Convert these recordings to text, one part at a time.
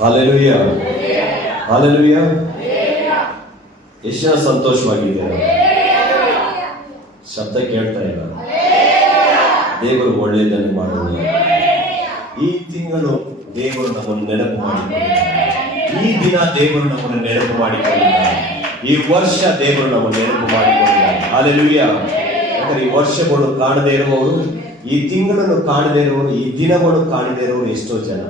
Hallelujah, hallelujah. ಎಷ್ಟು ಜನ ಸಂತೋಷವಾಗಿದ್ದೀರಾ? ಶಬ್ದ ಕೇಳ್ತಾ ಇಲ್ಲ. ದೇವರು ಒಳ್ಳೆಯದನ್ನು ಮಾಡೋಣ. ಈ ತಿಂಗಳು ದೇವರು ನಮ್ಮನ್ನು ನೆನಪು ಮಾಡಿಕೊಂಡಿದ್ದಾರೆ. ಈ ದಿನ ದೇವರು ನಮ್ಮನ್ನು ನೆನಪು ಮಾಡಿಕೊಂಡಿದ್ದಾರೆ. ಈ ವರ್ಷ ದೇವರು ನಮ್ಮನ್ನು ನೆನಪು ಮಾಡಿಕೊಂಡಿದ್ದಾರೆ. ಹಾಲೆಲೂಯ. ಯಾಕಂದ್ರೆ ಈ ವರ್ಷಗಳು ಕಾಣದೇ ಇರುವವರು, ಈ ತಿಂಗಳನ್ನು ಕಾಣದೇ ಇರುವವರು, ಈ ದಿನಗಳು ಕಾಣದೇ ಇರುವವರು ಎಷ್ಟೋ ಜನ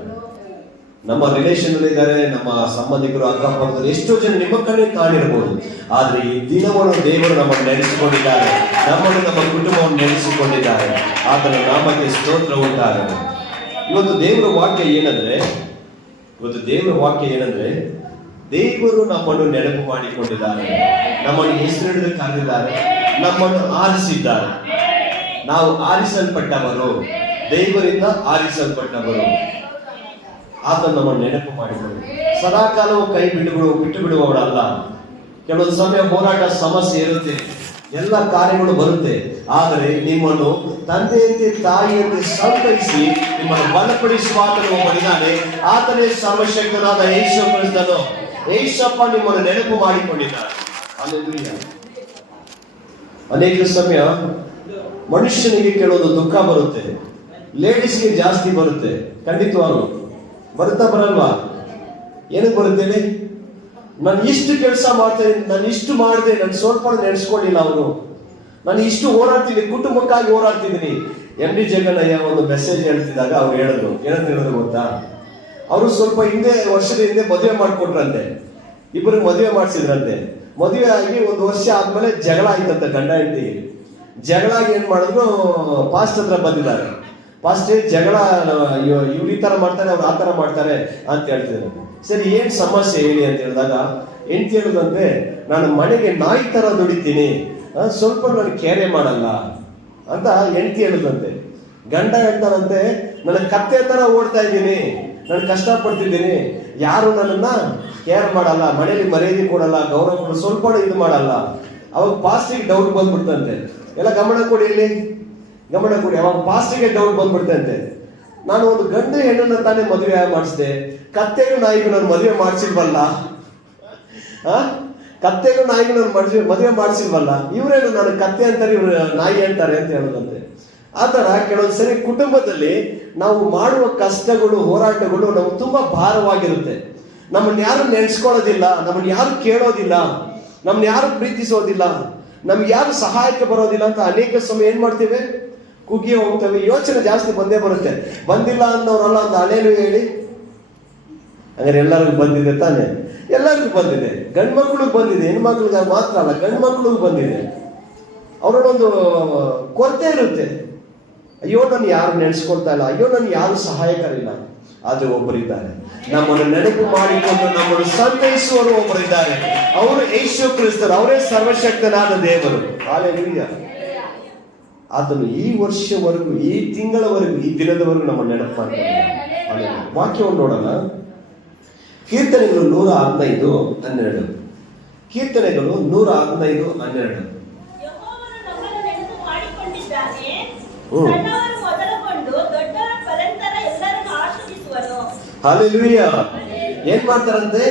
ನಮ್ಮ ರಿಲೇಷನ್ ಇದ್ದಾರೆ, ನಮ್ಮ ಸಂಬಂಧಿಕರು, ಅಕ್ಕಪಕ್ಕರು, ಎಷ್ಟೋ ಜನ ನಿಮ್ಮ ಕಣ್ಣಿಗೆ ಕಾಣಿರಬಹುದು. ಆದ್ರೆ ಈ ದಿನವನ್ನು ದೇವರು ನಮ್ಮನ್ನು ನೆನೆಸಿಕೊಂಡಿದ್ದಾರೆ, ನಮ್ಮನ್ನು, ನಮ್ಮ ಕುಟುಂಬವನ್ನು ನೆನೆಸಿಕೊಂಡಿದ್ದಾರೆ. ಆತನ ನಾಮಕ್ಕೆ ಸ್ತೋತ್ರ ಉಂಟಾಗಲಿ. ಇವತ್ತು ದೇವರ ವಾಕ್ಯ ಏನಂದ್ರೆ ದೇವರು ನಮ್ಮನ್ನು ನೆನಪು ಮಾಡಿಕೊಂಡಿದ್ದಾರೆ, ನಮ್ಮನ್ನು ಹೆಸರಿಡಿದು ಕರೆದಿದ್ದಾರೆ, ನಮ್ಮನ್ನು ಆರಿಸಿದ್ದಾರೆ. ನಾವು ಆರಿಸಲ್ಪಟ್ಟವರು, ದೇವರಿಂದ ಆರಿಸಲ್ಪಟ್ಟವರು. ಆತ ನಮ್ಮನ್ನು ನೆನಪು ಮಾಡಿಕೊಂಡು ಸದಾಕಾಲವು ಕೈ ಬಿಟ್ಟು ಬಿಡುವವರಲ್ಲ. ಕೆಲವೊಂದು ಸಮಯ ಹೋರಾಟ, ಸಮಸ್ಯೆ ಇರುತ್ತೆ, ಎಲ್ಲ ಕಾರ್ಯಗಳು ಬರುತ್ತೆ. ಆದರೆ ನಿಮ್ಮನ್ನು ತಂದೆಯಂತೆ ತಾಯಿಯಂತೆ ಸಂತೈಸಿ ನಿಮ್ಮನ್ನು ಬಲಪಡಿಸುವ ಒಬ್ಬನಿದ್ದಾನೆ. ಆತನೇ ಸರ್ವಶಕ್ತನಾದ ಯೇಸು ಕ್ರಿಸ್ತನು. ಯೇಸಪ್ಪ ನಿಮ್ಮನ್ನು ನೆನಪು ಮಾಡಿಕೊಂಡಿದ್ದಾನೆ. ಹಲ್ಲೆಲೂಯಾ. ಅನೇಕ ಸಮಯ ಮನುಷ್ಯನಿಗೆ ಕೆಲವೊಂದು ದುಃಖ ಬರುತ್ತೆ, ಲೇಡೀಸ್ಗೆ ಜಾಸ್ತಿ ಬರುತ್ತೆ. ಖಂಡಿತವಾಗ್ಲು ಬರಲ್ವಾ? ಏನಕ್ಕೆ ಬರುತ್ತೇನೆ? ನಾನು ಇಷ್ಟು ಕೆಲಸ ಮಾಡ್ತೇನೆ, ನಾನು ಇಷ್ಟು ಮಾಡಿದೆ, ನಾನು ಸ್ವಲ್ಪ ನೆನೆಸ್ಕೊಂಡಿಲ್ಲ. ಅವರು ನಾನು ಇಷ್ಟು ಹೋರಾಡ್ತೀನಿ, ಕುಟುಂಬಕ್ಕಾಗಿ ಹೋರಾಡ್ತಿದ್ದೀನಿ. ಎಂ.ಡಿ. ಜಗನಯ್ಯ ಒಂದು ಮೆಸೇಜ್ ಹೇಳ್ತಿದ್ದಾಗ ಅವ್ರು ಹೇಳಿದ್ರು ಗೊತ್ತಾ? ಅವರು ಸ್ವಲ್ಪ ವರ್ಷದ ಹಿಂದೆ ಮದುವೆ ಮಾಡ್ಕೊಟ್ರಂತೆ. ಇಬ್ಬರಿಗೆ ಮದುವೆ ಮಾಡಿಸಿದ್ರಂತೆ. ಮದುವೆ ಆಗಿ ಒಂದು ವರ್ಷ ಆದ್ಮೇಲೆ ಜಗಳ ಆಯ್ತಂತೆ ಗಂಡ ಹೆಂಡತಿಗೆ. ಜಗಳ ಆಗಿ ಏನ್ ಮಾಡಿದ್ರು, ಪಾಸ್ಟ್ ಹತ್ರ ಬಂದಿದ್ದಾರೆ. ಫಸ್ಟ್ ಜಗಳ, ಇವ್ರು ಈ ತರ ಮಾಡ್ತಾರೆ, ಅವ್ರು ಆ ತರ ಮಾಡ್ತಾರೆ ಅಂತ ಹೇಳ್ತಿದ್ರು. ಸರಿ, ಏನ್ ಸಮಸ್ಯೆ ಹೇಳಿ ಅಂತ ಹೇಳಿದಾಗ ಹೆಂಡತಿ ಹೇಳಿದಂತೆ, ನಾನು ಮನೆಗೆ ನಾಯಿ ತರ ದುಡಿತೀನಿ, ಸ್ವಲ್ಪ ನಾನು ಕೇರೆ ಮಾಡಲ್ಲ ಅಂತ ಹೆಂಡತಿ ಹೇಳಿದಂತೆ. ಗಂಡ ಹೇಳ್ತಾರಂತೆ, ನನ್ನ ಕತ್ತೆ ತರ ಓಡ್ತಾ ಇದ್ದೀನಿ, ನಾನು ಕಷ್ಟ ಪಡ್ತಿದ್ದೀನಿ, ಯಾರು ನನ್ನನ್ನ ಕೇರ್ ಮಾಡಲ್ಲ, ಮನೆಯಲ್ಲಿ ಮರ್ಯಾದೆ ಕೊಡಲ್ಲ, ಗೌರವ ಕೊಡಲ್ಲ, ಸ್ವಲ್ಪ ಇದು ಮಾಡಲ್ಲ. ಅವಾಗ ಪಾಸ್ಟಿಗೆ ಡೌಟ್ ಬಂದ್ಬಿಡ್ತಂತೆ. ಎಲ್ಲ ಗಮನ ಕೊಡಿ, ಅವಾಗ ಪಾಸ್ಟಿಗೆ ಡೌಟ್ ಬಂದ್ಬಿಡ್ತಂತೆ. ನಾನು ಒಂದು ಗಂಡು ಹೆಣ್ಣನ್ನ ತಾನೇ ಮದುವೆ ಮಾಡಿಸಿದೆ, ಕತ್ತೆಗೂ ನಾಯಿಗೂ ನಾನು ಮದುವೆ ಮಾಡಿಸಿಲ್ವಲ್ಲ, ಕತ್ತೆಗೂ ನಾಯಿಗೂ ನಾನು ಮದುವೆ ಮಾಡಿಸಿಲ್ವಲ್ಲ, ಇವರೇನು ನಾನು ಕತ್ತೆ ಅಂತಾರೆ, ಇವ್ರು ನಾಯಿ ಅಂತಾರೆ ಅಂತ ಹೇಳೋದಂತೆ. ಆತರ ಕೆಲವೊಂದ್ಸರಿ ಕುಟುಂಬದಲ್ಲಿ ನಾವು ಮಾಡುವ ಕಷ್ಟಗಳು, ಹೋರಾಟಗಳು ನಮ್ಗೆ ತುಂಬಾ ಭಾರವಾಗಿರುತ್ತೆ. ನಮ್ಮನ್ನ ಯಾರು ನೆನೆಸ್ಕೊಳ್ಳೋದಿಲ್ಲ, ನಮ್ಮನ್ನ ಯಾರು ಕೇಳೋದಿಲ್ಲ, ನಮ್ಮನ್ನ ಯಾರು ಪ್ರೀತಿಸೋದಿಲ್ಲ, ನಮ್ಗೆ ಯಾರು ಸಹಾಯಕ್ಕೆ ಬರೋದಿಲ್ಲ ಅಂತ ಅನೇಕ ಸಮಯ ಏನ್ ಮಾಡ್ತೀವಿ, ಕುಗ್ಗಿ ಹೋಗ್ತೇವೆ. ಯೋಚನೆ ಜಾಸ್ತಿ ಬಂದೇ ಬರುತ್ತೆ. ಬಂದಿಲ್ಲ ಅನ್ನೋರಲ್ಲ ಅಂತ ಹಳೇನು ಹೇಳಿ. ಹಂಗಾರೆ ಎಲ್ಲರಿಗೂ ಬಂದಿದೆ ತಾನೆ? ಎಲ್ಲರಿಗೂ ಬಂದಿದೆ. ಗಂಡು ಮಕ್ಳಿಗೆ ಬಂದಿದೆ, ಹೆಣ್ಮಕ್ಳಿಗೆ ಮಾತ್ರ ಅಲ್ಲ, ಗಂಡು ಮಕ್ಳಿಗೂ ಬಂದಿದೆ. ಅವರೊಂದು ಕೊರತೆ ಇರುತ್ತೆ. ಅಯ್ಯೋ, ನಾನು ಯಾರು ನೆನೆಸ್ಕೊಳ್ತಾ ಇಲ್ಲ, ಅಯ್ಯೋ ನಾನು ಯಾರು ಸಹಾಯಕರಿಲ್ಲ. ಆದ್ರೆ ಒಬ್ಬರಿದ್ದಾರೆ, ನಮ್ಮನ್ನು ನೆನಪು ಮಾಡಿಕೊಂಡು ನಮ್ಮನ್ನು ಸಂತೈಸುವರು ಒಬ್ಬರಿದ್ದಾರೆ. ಅವರು ಯೇಸು ಕ್ರಿಸ್ತರು, ಅವರೇ ಸರ್ವಶಕ್ತನಾದ ದೇವರು. ಹಾಲೆಲೂಯಾ. ಆತನು ಈ ವರ್ಷವರೆಗೂ, ಈ ತಿಂಗಳವರೆಗೂ, ಈ ದಿನದವರೆಗೂ ನಮ್ಮ ನೆನಪು ಮಾಡ್ತಾರೆ. ವಾಕ್ಯವನ್ನು ನೋಡೋಣ. ಕೀರ್ತನೆಗಳು 115:12. ಕೀರ್ತನೆಗಳು 115:12. ಹಾಲೆಲೂಯಾ. ಏನ್ ಮಾಡ್ತಾರಂತೆ?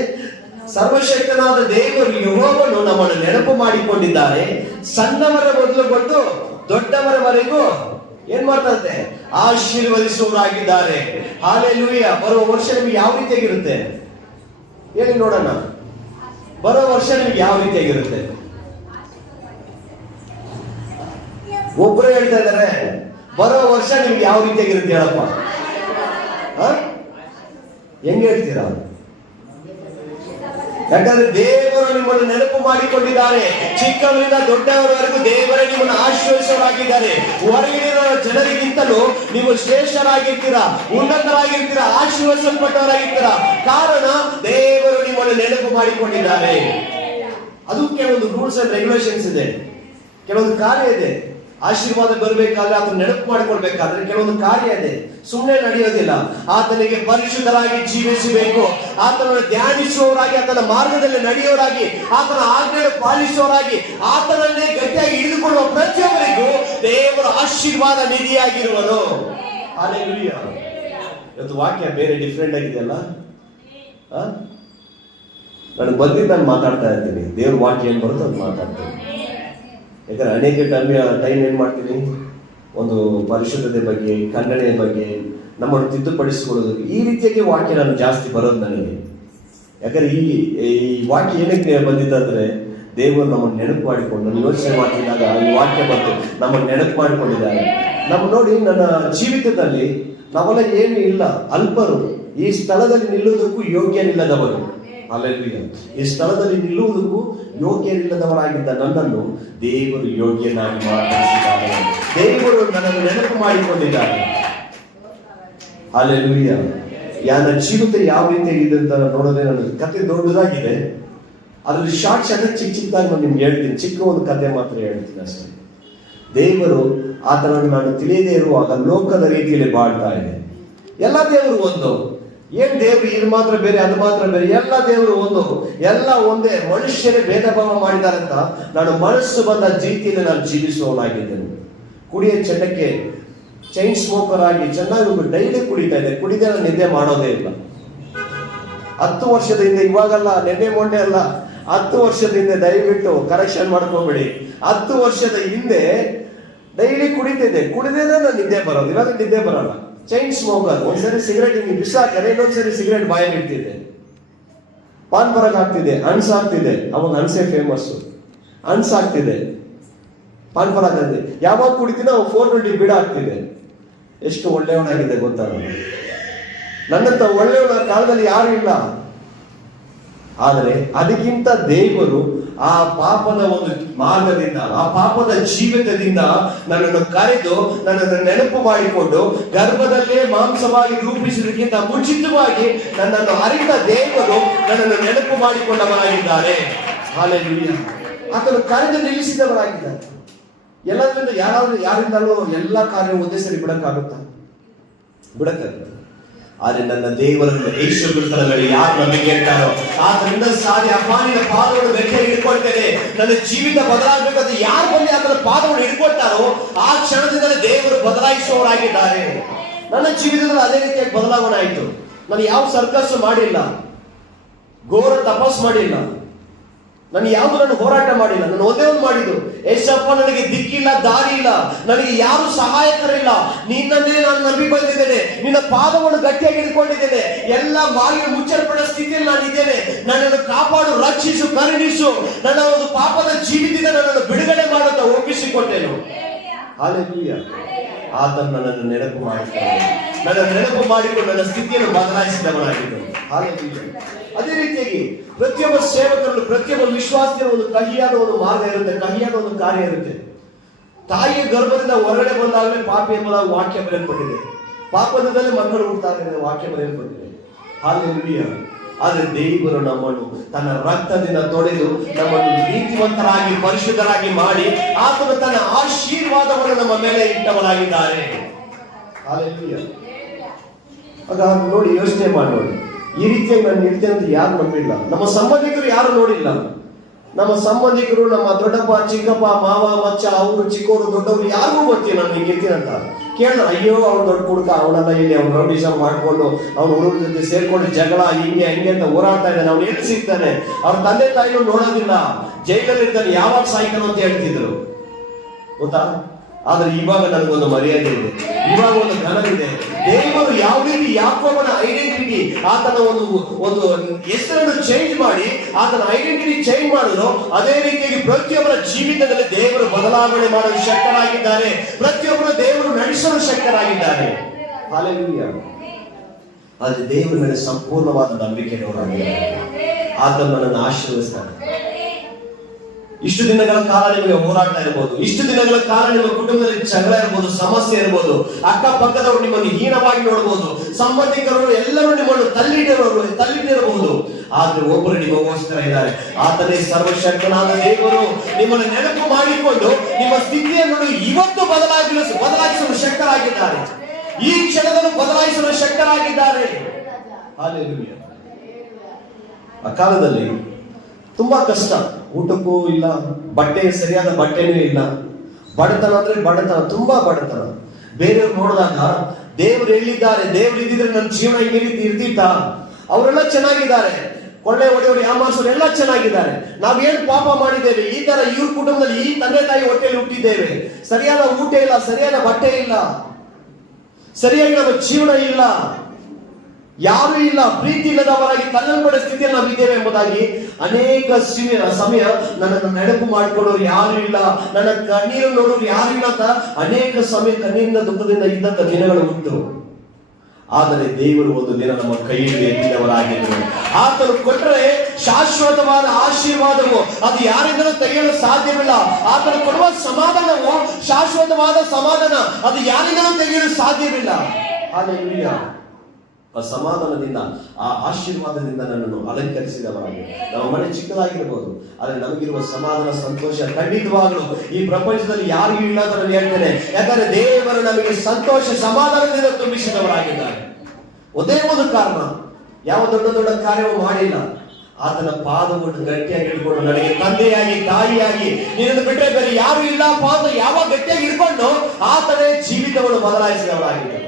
ಸರ್ವಶಕ್ತನಾದ ದೇವರು ಯೆಹೋವನು ನಮ್ಮನ್ನು ನೆನಪು ಮಾಡಿಕೊಂಡಿದ್ದಾರೆ. ಸಣ್ಣವರ ಮೊದಲುಗೊಂಡು ದೊಡ್ಡವರವರೆಗೂ ಏನ್ ಮಾಡ್ತಾರಂತೆ? ಆಶೀರ್ವದಿಸುವವರಾಗಿದ್ದಾರೆ. ಹಾಲೆಲೂಯಾ. ಬರುವ ವರ್ಷ ನಿಮ್ಗೆ ಯಾವ ರೀತಿಯಾಗಿರುತ್ತೆ ಹೇಳಿ ನೋಡೋಣ. ಬರೋ ವರ್ಷ ನಿಮ್ಗೆ ಯಾವ ರೀತಿಯಾಗಿರುತ್ತೆ? ಒಬ್ರು ಹೇಳ್ತಾ ಇದಾರೆ, ಬರೋ ವರ್ಷ ನಿಮ್ಗೆ ಯಾವ ರೀತಿಯಾಗಿರುತ್ತೆ ಹೇಳಪ್ಪ. ಹೆಂಗ್ ಹೇಳ್ತೀರಾ? ಯಾಕಂದ್ರೆ ದೇವರು ನಿಮ್ಮನ್ನು ನೆನಪು ಮಾಡಿಕೊಂಡಿದ್ದಾರೆ. ಚಿಕ್ಕವರಿಂದ ದೊಡ್ಡವರವರೆಗೂ ದೇವರೇ ನಿಮ್ಮನ್ನು ಆಶೀರ್ವದಿಸುವವರಾಗಿದ್ದಾರೆ. ಹೊರಗಿನ ಜನರಿಗಿಂತಲೂ ನೀವು ಶ್ರೇಷ್ಠರಾಗಿರ್ತೀರಾ, ಉನ್ನತರಾಗಿರ್ತೀರಾ, ಆಶೀರ್ವದಿಸಲ್ಪಟ್ಟವರಾಗಿರ್ತೀರಾ. ಕಾರಣ ದೇವರು ನಿಮ್ಮನ್ನು ನೆನಪು ಮಾಡಿಕೊಂಡಿದ್ದಾರೆ. ಅದು ಕೆಲವೊಂದು ರೂಲ್ಸ್ ಅಂಡ್ ರೆಗ್ಯುಲೇಷನ್ಸ್ ಇದೆ, ಕೆಲವೊಂದು ಕಾರ್ಯ ಇದೆ. ಆಶೀರ್ವಾದ ಬರಬೇಕಾದ್ರೆ, ಅದನ್ನ ನೆನಪು ಮಾಡಿಕೊಳ್ಬೇಕಾದ್ರೆ ಕೆಲವೊಂದು ಕಾರ್ಯ ಇದೆ. ಸುಮ್ಮನೆ ನಡೆಯೋದಿಲ್ಲ. ಆತನಿಗೆ ಪರಿಶುದ್ಧರಾಗಿ ಜೀವಿಸಬೇಕು, ಆತನನ್ನು ಧ್ಯಾನಿಸುವವರಾಗಿ, ಆತನ ಮಾರ್ಗದಲ್ಲಿ ನಡೆಯುವವರಾಗಿ, ಆತನ ಆಜ್ಞೆಯನ್ನು ಪಾಲಿಸುವವರಾಗಿ, ಆತನನ್ನೇ ಗಟ್ಟಿಯಾಗಿ ಹಿಡಿದುಕೊಳ್ಳುವ ಪ್ರತಿಯೊಬ್ಬರಿಗೂ ದೇವರ ಆಶೀರ್ವಾದ ನಿಧಿಯಾಗಿರುವನು. ಹಾಲೆಲೂಯಾ. ಇವತ್ತು ವಾಕ್ಯ ಬೇರೆ ಡಿಫ್ರೆಂಟ್ ಆಗಿದೆಯಲ್ಲ. ನನಗೆ ಬಂದಿದ್ದು ನಾನು ಮಾತಾಡ್ತಾ ಇರ್ತೀನಿ, ದೇವ್ರ ವಾಕ್ಯ ಏನು ಬರುತ್ತೋ ಅದು ಮಾತಾಡ್ತೀನಿ. ಯಾಕಂದ್ರೆ ಅನೇಕ ಟೈಮ್ ಏನು ಮಾಡ್ತೀನಿ, ಒಂದು ಪರಿಶುದ್ಧತೆ ಬಗ್ಗೆ, ಖಂಡನೆಯ ಬಗ್ಗೆ, ನಮ್ಮನ್ನು ತಿದ್ದುಪಡಿಸಿಕೊಳ್ಳೋದು, ಈ ರೀತಿಯಾಗಿ ವಾಕ್ಯ ನಾನು ಜಾಸ್ತಿ ಬರೋದು ನನಗೆ. ಯಾಕಂದ್ರೆ ಈ ವಾಕ್ಯ ಏನಕ್ಕೆ ಬಂದಿದ್ದಂದ್ರೆ, ದೇವರು ನಮ್ಮನ್ನು ನೆನಪು ಮಾಡಿಕೊಂಡು, ನಾನು ಯೋಚನೆ ಮಾಡ್ತಿದ್ದಾಗ ಈ ವಾಕ್ಯ ಬಂತು, ನಮ್ಮನ್ನು ನೆನಪು ಮಾಡಿಕೊಂಡಿದ್ದಾರೆ. ನಮ್ಮ ನೋಡಿ, ನನ್ನ ಜೀವಿತದಲ್ಲಿ ನಾವೆಲ್ಲ ಏನು ಇಲ್ಲ, ಅಲ್ಪರು, ಈ ಸ್ಥಳದಲ್ಲಿ ನಿಲ್ಲುವುದಕ್ಕೂ ಯೋಗ್ಯನಿಲ್ಲದವರು. ಹಲ್ಲೆಲೂಯಾ. ಈ ಸ್ಥಳದಲ್ಲಿ ನಿಲ್ಲುವುದಕ್ಕೂ ಯೋಗ್ಯನಿಲ್ಲದವರಾಗಿದ್ದ ನನ್ನನ್ನು ದೇವರು ಯೋಗ್ಯನಾಗಿ ಮಾತಾಡಿಸಿದ್ದಾರೆ. ದೇವರು ನನ್ನನ್ನು ನೆನಪು ಮಾಡಿಕೊಂಡಿದ್ದಾರೆ. ಹಲ್ಲೆಲೂಯಾ. ನನ್ನ ಜೀವಿತ ಯಾವ ರೀತಿಯಾಗಿದೆ ಅಂತ ನೋಡೋದೇ, ನನ್ನ ಕತೆ ದೊಡ್ಡದಾಗಿದೆ. ಅದ್ರಲ್ಲಿ ಶಾರ್ಟ್ ಚಿಕ್ಕದಾಗಿ ನಾನು ನಿಮ್ಗೆ ಹೇಳ್ತೀನಿ, ಚಿಕ್ಕ ಒಂದು ಕತೆ ಮಾತ್ರ ಹೇಳ್ತೀನಿ ಅಷ್ಟೇ. ದೇವರು ಆತನನ್ನು ನಾನು ತಿಳಿಯದೇ ಇರುವಾಗ ಲೋಕದ ರೀತಿಯಲ್ಲಿ ಬಾಳ್ತಾ ಇದೆ. ಎಲ್ಲ ದೇವರು ಒಂದು, ಏನ್ ದೇವರು ಇದು ಮಾತ್ರ ಬೇರೆ, ಅದು ಮಾತ್ರ ಬೇರೆ, ಎಲ್ಲ ದೇವರು ಒಂದು, ಎಲ್ಲ ಒಂದೇ. ಮನುಷ್ಯರೇ ಭೇದ ಭಾವ ಮಾಡಿದ್ದಾರೆ ಅಂತ ನಾನು ಮನಸ್ಸು ಬಂದ ರೀತಿಯಲ್ಲಿ ನಾನು ಜೀವಿಸುವವನಾಗಿದ್ದೇನೆ. ಕುಡಿಯ ಚಟಕ್ಕೆ ಚೈನ್ ಸ್ಮೋಕರ್ ಆಗಿ ಚೆನ್ನಾಗಿ ಡೈಲಿ ಕುಡಿತಾ ಇದೆ, ಕುಡಿದೇ ನಾನು ನಿದ್ದೆ ಮಾಡೋದೇ ಇಲ್ಲ. 10 ವರ್ಷದ ಹಿಂದೆ, ಇವಾಗಲ್ಲ, ನೆನ್ನೆ ಮೊನ್ನೆ ಅಲ್ಲ, 10 ವರ್ಷದ ಹಿಂದೆ, ದಯವಿಟ್ಟು ಕರೆಕ್ಷನ್ ಮಾಡ್ಕೋಬೇಡಿ. 10 ವರ್ಷದ ಹಿಂದೆ ಡೈಲಿ ಕುಡಿತಿದ್ದೆ, ಕುಡಿದೇನೆ ನಾನು ನಿದ್ದೆ ಬರೋದು, ಇವಾಗ ನಿದ್ದೆ ಬರಲ್ಲ. ಚೈನ್ ಸ್ಮೋಕರ್, ಒಂದ್ಸರಿ ಸಿಗರೇಟ್ ಹಿಂಗೆ ಬಿಸಾಕರೆ ಇನ್ನೊಂದ್ಸರಿ ಸಿಗರೇಟ್ ಬಾಯಲ್ಲಿ ಇಡ್ತಿದ್ದೆ. ಪಾನ್ ಬರಕ್ ಆಗ್ತಿದೆ, ಅನ್ಸ್ ಆಗ್ತಿದೆ. ಅವಾಗ ಅನ್ಸೇ ಫೇಮಸ್, ಅನ್ಸ್ ಆಗ್ತಿದೆ, ಪಾನ್ ಬರಕ್ ಆಗ್ತಿದೆ. ಯಾವಾಗ ಕುಡಿತೀನೋ ಅವಾಗ 420 ಬಿಡ ಆಗ್ತಿದೆ. ಎಷ್ಟು ಒಳ್ಳೆಯವನಾಗಿದೆ ಗೊತ್ತಾ? ನನ್ನಂತ ಒಳ್ಳೆಯವನ ಕಾಲದಲ್ಲಿ ಯಾರು ಇಲ್ಲ. ಆದರೆ ಅದಕ್ಕಿಂತ ದೇವರು ಆ ಪಾಪದ ಒಂದು ಮಾರ್ಗದಿಂದ, ಆ ಪಾಪದ ಜೀವಿತದಿಂದ ನನ್ನನ್ನು ಕರೆದು, ನನ್ನನ್ನು ನೆನಪು ಮಾಡಿಕೊಂಡು, ಗರ್ಭದಲ್ಲೇ ಮಾಂಸವಾಗಿ ರೂಪಿಸುವುದಕ್ಕಿಂತ ಮುಂಚಿತವಾಗಿ ನನ್ನನ್ನು ಅರಿತ ದೇವರು ನನ್ನನ್ನು ನೆನಪು ಮಾಡಿಕೊಂಡವರಾಗಿದ್ದಾರೆ. ಹಲ್ಲೆಲೂಯಾ. ಆತನು ಕರೆದು ನಿಲ್ಲಿಸಿದವರಾಗಿದ್ದಾರೆ. ಎಲ್ಲದರಿಂದ ಯಾರಿಂದಲೂ ಎಲ್ಲ ಕಾರ್ಯ ಒಂದೇ ಸರಿ ಬಿಡಕ್ಕಾಗುತ್ತಾ? ಬಿಡಕ್ಕಾಗಲ್ಲ. ಆದ್ರೆ ನನ್ನ ದೇವರನ್ನು ಯೇಸು ಕ್ರಿಸ್ತನ ಮೇಲೆ ಯಾರು ನಂಬಿಕೆ ಇರ್ತಾರೋ ಆತನಿಂದ ಸಾರಿ ಅಪಾನಿನ ಪಾದವನ್ನು ಗಟ್ಟಿಯಾಗಿ ಹಿಡ್ಕೊಳ್ತೇನೆ. ನನ್ನ ಜೀವಿತ ಬದಲಾಗಬೇಕಾದ ಯಾರು ಬಂದು ಆತನ ಪಾದವನ್ನು ಹಿಡ್ಕೊಳ್ತಾರೋ ಆ ಕ್ಷಣದಿಂದಲೇ ದೇವರು ಬದಲಾಯಿಸುವವರಾಗಿದ್ದಾರೆ. ನನ್ನ ಜೀವಿತದಲ್ಲಿ ಅದೇ ರೀತಿಯಾಗಿ ಬದಲಾವಣೆ ಆಯಿತು. ನಾನು ಯಾವ ಸರ್ಕಸ್ ಮಾಡಿಲ್ಲ, ಘೋರ ತಪಸ್ ಮಾಡಿಲ್ಲ, ನಾನು ಯಾವುದು ನಾನು ಹೋರಾಟ ಮಾಡಿಲ್ಲ. ನಾನು ಒಂದೇ ಒಂದು ಮಾಡಿದ್ದು, ಯೇಸಪ್ಪ ನನಗೆ ದಿಕ್ಕಿಲ್ಲ, ದಾರಿ ಇಲ್ಲ, ನನಗೆ ಯಾರು ಸಹಾಯಕರಿಲ್ಲ, ನಿನ್ನನ್ನೇ ನಾನು ನಂಬಿ ಬಂದಿದ್ದೇನೆ, ನಿನ್ನ ಪಾದವನ್ನು ಗಟ್ಟಿಯಾಗಿ ಹಿಡ್ಕೊಂಡಿದ್ದೇನೆ, ಎಲ್ಲ ಮಾಲಿನ್ಯ ಮುಚ್ಚಲ್ಪಡ ಸ್ಥಿತಿಯಲ್ಲಿ ನಾನು ಇದ್ದೇನೆ, ನನ್ನನ್ನು ಕಾಪಾಡು, ರಕ್ಷಿಸು, ಕರುಣಿಸು, ನನ್ನ ಒಂದು ಪಾಪದ ಜೀವಿತದಿಂದ ನನ್ನನ್ನು ಬಿಡುಗಡೆ ಮಾಡುತ್ತಾ ಒಪ್ಪಿಸಿಕೊಟ್ಟೆನು. ಹಲ್ಲೆಲೂಯಾ. ಆತನು ನನ್ನನ್ನು ನೆನಪು ಮಾಡುತ್ತಾನೆ, ನನ್ನ ನೆನಪು ಮಾಡಿಕೊಂಡು ನನ್ನ ಸ್ಥಿತಿಯನ್ನು ಬದಲಾಯಿಸಿದವನಾಗಿದ್ದನು. ಹಲ್ಲೆಲೂಯಾ. ಅದೇ ರೀತಿಯಾಗಿ ಪ್ರತಿಯೊಬ್ಬ ಸೇವಕರಲ್ಲೂ, ಪ್ರತಿಯೊಬ್ಬ ವಿಶ್ವಾಸಿಯ ಒಂದು ಕಹಿಯಾದ ಒಂದು ಮಾರ್ಗ ಇರುತ್ತೆ, ಕಹಿಯಾದ ಒಂದು ಕಾರ್ಯ ಇರುತ್ತೆ. ತಾಯಿಯ ಗರ್ಭದಿಂದ ಹೊರಗಡೆ ಬಂದಾಗಲೇ ಪಾಪಿ ಎಂಬುದಾಗಿ ವಾಕ್ಯ ಬರೆಯಲ್ಪಟ್ಟಿದೆ. ಪಾಪದಿಂದಲೇ ಮಕ್ಕಳು ಹುಟ್ಟುತ್ತಾರೆ, ವಾಕ್ಯ ಬರೆಯಲ್ಪಟ್ಟಿದೆ. ಹಲ್ಲೆಲೂಯಾ. ಆದ್ರೆ ದೇವರು ನಮ್ಮನ್ನು ತನ್ನ ರಕ್ತದಿಂದ ತೊಳೆದು ನಮ್ಮನ್ನು ನೀತಿವಂತರಾಗಿ, ಪರಿಶುದ್ಧರಾಗಿ ಮಾಡಿ ಆತನು ತನ್ನ ಆಶೀರ್ವಾದವನ್ನು ನಮ್ಮ ಮೇಲೆ ಇಟ್ಟವನಾಗಿದ್ದಾರೆ. ಹಲ್ಲೆಲೂಯಾ. ಆಗ ನೋಡಿ, ಯೋಚನೆ ಮಾಡಿ ನೋಡಿ, ಈ ರೀತಿಯಾಗಿ ನಾನು ನಿಲ್ತೇನೆ ಅಂತ ಯಾರು ನಂಬಿಲ್ಲ. ನಮ್ಮ ಸಂಬಂಧಿಕರು ಯಾರು ನೋಡಿಲ್ಲ. ನಮ್ಮ ಸಂಬಂಧಿಕರು, ನಮ್ಮ ದೊಡ್ಡಪ್ಪ, ಚಿಕ್ಕಪ್ಪ, ಮಾವ, ಮಚ್ಚ, ಅವರು ಚಿಕ್ಕವರು, ದೊಡ್ಡವರು ಯಾರಿಗೂ ಗೊತ್ತಿಲ್ಲ ನಾನು ಹಿಂಗೆ ಇರ್ತೀನಂತ. ಕೇಳ, ಅಯ್ಯೋ ಅವ್ನು ದೊಡ್ಡ ಕುಡ್ಕ, ಅವನೆಲ್ಲ ಇಲ್ಲಿ ಅವ್ನು ರೌಡಿಸಮ್ ಮಾಡ್ಕೊಂಡು ಅವ್ನು ಹುಡುಗರ ಜೊತೆ ಸೇರ್ಕೊಂಡು ಜಗಳ ಹಿಂಗೆ ಹಂಗೆ ಅಂತ ಹೋರಾಡ್ತಾ ಇದ್ದಾನೆ. ಅವ್ನು ಎಲ್ಲಿ ಸಿಗ್ತಾನೆ? ಅವ್ರ ತಂದೆ ತಾಯಿನೂ ನೋಡೋದಿಲ್ಲ, ಜೈಲಲ್ಲಿ ಇರ್ತಾನೆ, ಯಾವಾಗ ಸಾಯ್ತಾನೋ ಅಂತ ಹೇಳ್ತಿದ್ರು ಗೊತ್ತಾ. ಆದ್ರೆ ಇವಾಗ ನನಗೊಂದು ಮರ್ಯಾದೆ ಇದೆ, ಇವಾಗ ಒಂದು ಘನವಿದೆ. ದೇವರು ಯಾವ ರೀತಿ ಯಾಕೋಬನ ಐಡೆಂಟಿಟಿ, ಆತನ ಒಂದು ಹೆಸರನ್ನು ಚೇಂಜ್ ಮಾಡಿ ಆತನ ಐಡೆಂಟಿಟಿ ಚೇಂಜ್ ಮಾಡಿದ್ರು, ಅದೇ ರೀತಿಯಾಗಿ ಪ್ರತಿಯೊಬ್ಬರ ಜೀವಿತದಲ್ಲಿ ದೇವರು ಬದಲಾವಣೆ ಮಾಡಲು ಶಕ್ತರಾಗಿದ್ದಾರೆ. ಪ್ರತಿಯೊಬ್ಬರು ದೇವರು ನಡೆಸಲು ಶಕ್ತರಾಗಿದ್ದಾರೆ. ಹಲ್ಲೆಲೂಯಾ. ಆದ್ರೆ ದೇವರ ಮೇಲೆ ಸಂಪೂರ್ಣವಾದ ನಂಬಿಕೆ ಇರುವವರಾಗಿದ್ದಾರೆ. ಆತನು ನನ್ನನ್ನು ಆಶೀರ್ವದಿಸ್ತಾನೆ. ಇಷ್ಟು ದಿನಗಳ ಕಾಲ ನಿಮಗೆ ಹೋರಾಟ ಇರಬಹುದು, ಇಷ್ಟು ದಿನಗಳ ಕಾಲ ನಿಮ್ಮ ಕುಟುಂಬದಲ್ಲಿ ಜಗಳ ಇರಬಹುದು, ಸಮಸ್ಯೆ ಇರಬಹುದು, ಅಕ್ಕಪಕ್ಕದವರು ನಿಮ್ಮನ್ನು ಹೀನವಾಗಿ ನೋಡಬಹುದು, ಸಂಬಂಧಿಕರು ಎಲ್ಲರೂ ನಿಮ್ಮನ್ನು ತಳ್ಳಿಟ್ಟಿರಬಹುದು. ಆದ್ರೆ ಒಬ್ಬರು ನಿಮಗೋಸ್ಕರ ಇದ್ದಾರೆ. ಆತನೇ ಸರ್ವಶಕ್ತನಾದ ದೇವರು ನಿಮ್ಮನ್ನು ನೆನಪು ಮಾಡಿಕೊಂಡು ನಿಮ್ಮ ಸ್ಥಿತಿಯನ್ನು ಇವತ್ತು ಬದಲಾಯಿಸಲು ಶಕ್ತರಾಗಿದ್ದಾರೆ. ಈ ಕ್ಷಣದಲ್ಲೂ ಬದಲಾಯಿಸಲು ಶಕ್ತರಾಗಿದ್ದಾರೆ. ಹಲ್ಲೆಲೂಯಾ. ಆ ಕಾಲದಲ್ಲಿ ತುಂಬಾ ಕಷ್ಟ, ಊಟಕ್ಕೂ ಇಲ್ಲ, ಸರಿಯಾದ ಬಟ್ಟೆನೂ ಇಲ್ಲ, ಬಡತನ ಅಂದ್ರೆ ಬಡತನ, ತುಂಬಾ ಬಡತನ. ಬೇರೆಯವ್ರು ನೋಡಿದಾಗ ದೇವ್ರು ಎಲ್ಲಿದ್ದಾರೆ, ದೇವ್ರು ಇದ್ದಿದ್ರೆ ನನ್ನ ಜೀವನ ಈ ರೀತಿ ಇರ್ತಿತ್ತ, ಅವರೆಲ್ಲ ಚೆನ್ನಾಗಿದ್ದಾರೆ. ಕೊಳ್ಳೆ ಹೊಡೆಯವರು, ಯಾಮಾರಿಸೋರು ಎಲ್ಲ ಚೆನ್ನಾಗಿದ್ದಾರೆ. ನಾವೇನ್ ಪಾಪ ಮಾಡಿದ್ದೇವೆ? ಈ ತರ ಇವ್ರ ಕುಟುಂಬದಲ್ಲಿ ಈ ತಂದೆ ತಾಯಿ ಹೊಟ್ಟೆಯಲ್ಲಿ ಹುಟ್ಟಿದ್ದೇವೆ. ಸರಿಯಾದ ಊಟ ಇಲ್ಲ, ಸರಿಯಾದ ಬಟ್ಟೆ ಇಲ್ಲ, ಸರಿಯಾಗಿ ನಮ್ಮ ಜೀವನ ಇಲ್ಲ, ಯಾರು ಇಲ್ಲ, ಪ್ರೀತಿ ಇಲ್ಲದವರಾಗಿ ತಳ್ಳಲ್ಪಡ ಸ್ಥಿತಿಯಲ್ಲಿ ನಾವಿದ್ದೇವೆ ಎಂಬುದಾಗಿ ಅನೇಕ ಸಮಯ ನನ್ನನ್ನು ನೆನಪು ಮಾಡಿಕೊಳ್ಳೋರು ಯಾರು ಇಲ್ಲ, ನನ್ನ ಕಣ್ಣೀರು ನೋಡೋರು ಯಾರು ಇಲ್ಲ ಅಂತ ಅನೇಕ ಸಮಯ ಕಣ್ಣೀರಿನ ದುಃಖದಿಂದ ಇದ್ದಂತ ದಿನಗಳು ಉಂಟು. ಆದರೆ ದೇವರು ಒಂದು ದಿನ ನಮ್ಮ ಕೈಯಲ್ಲಿ ಎತ್ತಿದವರಾಗಿದ್ದರು. ಆತನು ಕೊಟ್ಟರೆ ಶಾಶ್ವತವಾದ ಆಶೀರ್ವಾದವು ಅದು ಯಾರಿಂದಲೂ ತೆಗೆಯಲು ಸಾಧ್ಯವಿಲ್ಲ. ಆತನು ಕೊಡುವ ಸಮಾಧಾನವು ಶಾಶ್ವತವಾದ ಸಮಾಧಾನ, ಅದು ಯಾರಿಂದಲೂ ತೆಗೆಯಲು ಸಾಧ್ಯವಿಲ್ಲ. ಹಾಲೆಲೂಯಾ. ಆ ಸಮಾಧಾನದಿಂದ, ಆ ಆಶೀರ್ವಾದದಿಂದ ನನ್ನನ್ನು ಅಲಂಕರಿಸಿದವರಾಗಿ. ನಮ್ಮ ಮನೆ ಚಿಕ್ಕದಾಗಿರಬಹುದು, ಆದರೆ ನಮಗಿರುವ ಸಮಾಧಾನ, ಸಂತೋಷ ಖಂಡಿತವಾಗಲು ಈ ಪ್ರಪಂಚದಲ್ಲಿ ಯಾರಿಗೂ ಇಲ್ಲ ಅಂತ ನಾನು ಹೇಳ್ತೇನೆ. ಯಾಕಂದ್ರೆ ದೇವರು ನಮಗೆ ಸಂತೋಷ ಸಮಾಧಾನದಿಂದ ತುಂಬಿಸಿದವರಾಗಿದ್ದಾರೆ. ಒಂದೇ ಒಂದು ಕಾರಣ, ಯಾವ ದೊಡ್ಡ ದೊಡ್ಡ ಕಾರ್ಯವೂ ಮಾಡಿಲ್ಲ. ಆತನ ಪಾದವನ್ನು ಗಟ್ಟಿಯಾಗಿ ಹಿಡ್ಕೊಂಡು, ನನಗೆ ತಂದೆಯಾಗಿ ತಾಯಿಯಾಗಿ ನಿನ್ನನ್ನು ಬಿಟ್ಟರೆ ಬೇರೆ ಯಾರು ಇಲ್ಲ ಪಾದ ಯಾವಾಗ ಗಟ್ಟಿಯಾಗಿ ಹಿಡ್ಕೊಂಡು ಆತನೇ ಜೀವಿತವನ್ನು ಬದಲಾಯಿಸಿದವರಾಗಿದ್ದಾರೆ.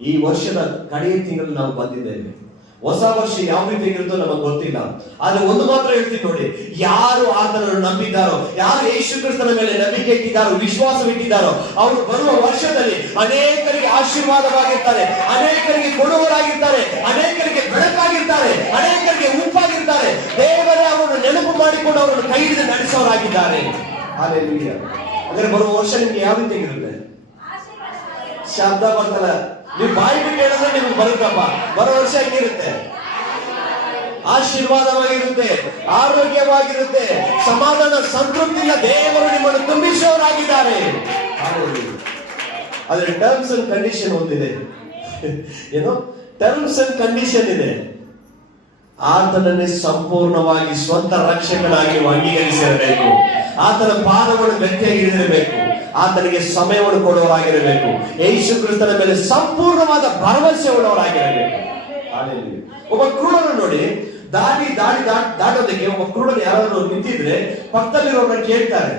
ಈ ವರ್ಷದ ಕಡೆಯ ತಿಂಗಳು ನಾವು ಬಂದಿದ್ದೇವೆ. ಹೊಸ ವರ್ಷ ಯಾವ ರೀತಿ ಇರುತ್ತೋ ನಮಗೆ ಗೊತ್ತಿಲ್ಲ. ಆದ್ರೆ ಒಂದು ಮಾತ್ರ ಹೇಳ್ತೀನಿ ನೋಡಿ, ಯಾರು ಆತನನ್ನು ನಂಬಿದ್ದಾರೋ, ಯಾರು ಯೇಸು ಕ್ರಿಸ್ತನ ಮೇಲೆ ನಂಬಿಕೆ ಇಟ್ಟಿದ್ದಾರೋ, ವಿಶ್ವಾಸವಿಟ್ಟಿದ್ದಾರೋ, ಅವರು ಬರುವ ವರ್ಷದಲ್ಲಿ ಅನೇಕರಿಗೆ ಆಶೀರ್ವಾದವಾಗಿರ್ತಾರೆ, ಅನೇಕರಿಗೆ ಕೊಡುವರಾಗಿರ್ತಾರೆ, ಅನೇಕರಿಗೆ ಬೆಳಕಾಗಿರ್ತಾರೆ, ಅನೇಕರಿಗೆ ಉಪ್ಪಾಗಿರ್ತಾರೆ. ದೇವರೇ ಅವರನ್ನು ನೆನಪು ಮಾಡಿಕೊಂಡು ಅವರನ್ನು ಕೈ ಹಿಡಿದು ನಡೆಸೋರಾಗಿದ್ದಾರೆ. ಹಾಲೆಲೂಯಾ. ಹಾಗಾದ್ರೆ ಬರುವ ವರ್ಷ ನಿಮ್ಗೆ ಯಾವ ರೀತಿ ಇರುತ್ತೆ? ಶಬ್ದ ಬರ್ತಲ್ಲ, ನೀವು ಬಾಯಿ ಬಿಟ್ಟು ಹೇಳಿದ್ರೆ ನಿಮ್ಗೆ ಬರುತ್ತಪ್ಪ. ಬರೋ ವರ್ಷ ಹೆಂಗಿರುತ್ತೆ? ಆಶೀರ್ವಾದವಾಗಿರುತ್ತೆ, ಆರೋಗ್ಯವಾಗಿರುತ್ತೆ, ಸಮಾಧಾನ, ಸಂತೃಪ್ತಿಯಿಂದ ದೇವರು ನಿಮ್ಮನ್ನು ತುಂಬಿಸೋರಾಗಿದ್ದಾರೆ. ಆದ್ರೆ ಟರ್ಮ್ಸ್ ಅಂಡ್ ಕಂಡೀಷನ್ ಒಂದಿದೆ. ಏನು ಟರ್ಮ್ಸ್ ಅಂಡ್ ಕಂಡೀಷನ್ ಇದೆ. ಆತನನ್ನೇ ಸಂಪೂರ್ಣವಾಗಿ ಸ್ವಂತ ರಕ್ಷಕನಾಗಿ ಅಂಗೀಕರಿಸಿರಬೇಕು. ಆತನ ಪಾದಗಳು ಗಟ್ಟಿಯಾಗಿ ಹಿಡಿದಿರಬೇಕು. ಆತನಿಗೆ ಸಮಯವನ್ನು ಕೊಡುವವರಾಗಿರಬೇಕು. ಯೇಸು ಕ್ರಿಸ್ತನ ಮೇಲೆ ಸಂಪೂರ್ಣವಾದ ಭರವಸೆ ಉಳ್ಳವರಾಗಿರಬೇಕು. ಒಬ್ಬ ಕ್ರೂರನ್ನು ನೋಡಿ, ದಾಟೋದಕ್ಕೆ ಒಬ್ಬ ಕ್ರೂರನ್ನು ಯಾರಾದ್ರೂ ನಿಂತಿದ್ರೆ ಪಕ್ಕದಲ್ಲಿರೋರನ್ನ ಕೇಳ್ತಾರೆ,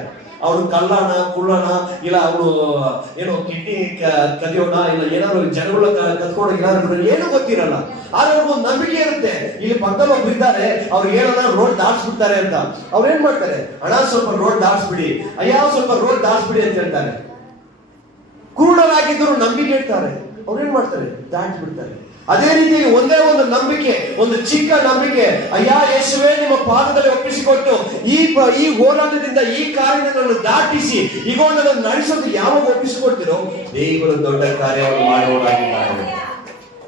ಅವನು ಕಳ್ಳನ ಕುಳ್ಳನ, ಇಲ್ಲ ಅವನು ಏನೋ ಕಿಡ್ನಿ ಕದಿಯೋಣ, ಇಲ್ಲ ಏನಾದ್ರು ಜನಗಳ ಕತ್ಕೊಂಡು ಏನಾದ್ರು ಏನು ಗೊತ್ತಿರಲ್ಲ. ಆದ್ರೆ ಅವ್ರಿಗೊಂದು ನಂಬಿಕೆ ಇರುತ್ತೆ, ಇಲ್ಲಿ ಪಕ್ಕದಲ್ಲಿ ಒಬ್ರು ಇದ್ದಾರೆ, ಅವ್ರಿಗೆ ಏನನ್ನ ರೋಡ್ ದಾಟಿಸ್ಬಿಡ್ತಾರೆ ಅಂತ. ಅವ್ರು ಏನ್ ಮಾಡ್ತಾರೆ? ಅಣ್ಣ ಸ್ವಲ್ಪ ರೋಡ್ ದಾಟಿಸ್ಬಿಡಿ, ಅಯ್ಯ ಸ್ವಲ್ಪ ರೋಡ್ ದಾಟಿಸ್ಬಿಡಿ ಅಂತ ಹೇಳ್ತಾರೆ. ಕುರುಡರಾಗಿದ್ದರು ನಂಬಿಕೆ ಇಡ್ತಾರೆ, ಅವ್ರೇನ್ ಮಾಡ್ತಾರೆ? ದಾಟಿಸ್ಬಿಡ್ತಾರೆ. ಅದೇ ರೀತಿ ಒಂದೇ ಒಂದು ನಂಬಿಕೆ, ಒಂದು ಚಿಕ್ಕ ನಂಬಿಕೆ, ಅಯ್ಯ ಯೇಸುವೇ ನಿಮ್ಮ ಪಾದದಲ್ಲಿ ಒಪ್ಪಿಸಿಕೊಟ್ಟು ಈ ಹೋರಾಟದಿಂದ, ಈ ಕಾರ್ಯವನ್ನು ದಾಟಿಸಿ ಈಗ ನನ್ನನ್ನು ನಡೆಸೋದು ಯಾವಾಗ ಒಪ್ಪಿಸಿಕೊಡ್ತೀರೋ ದೇವರು ದೊಡ್ಡ ಕಾರ್ಯವನ್ನು ಮಾಡುವವರಾಗಿದ್ದಾರೆ.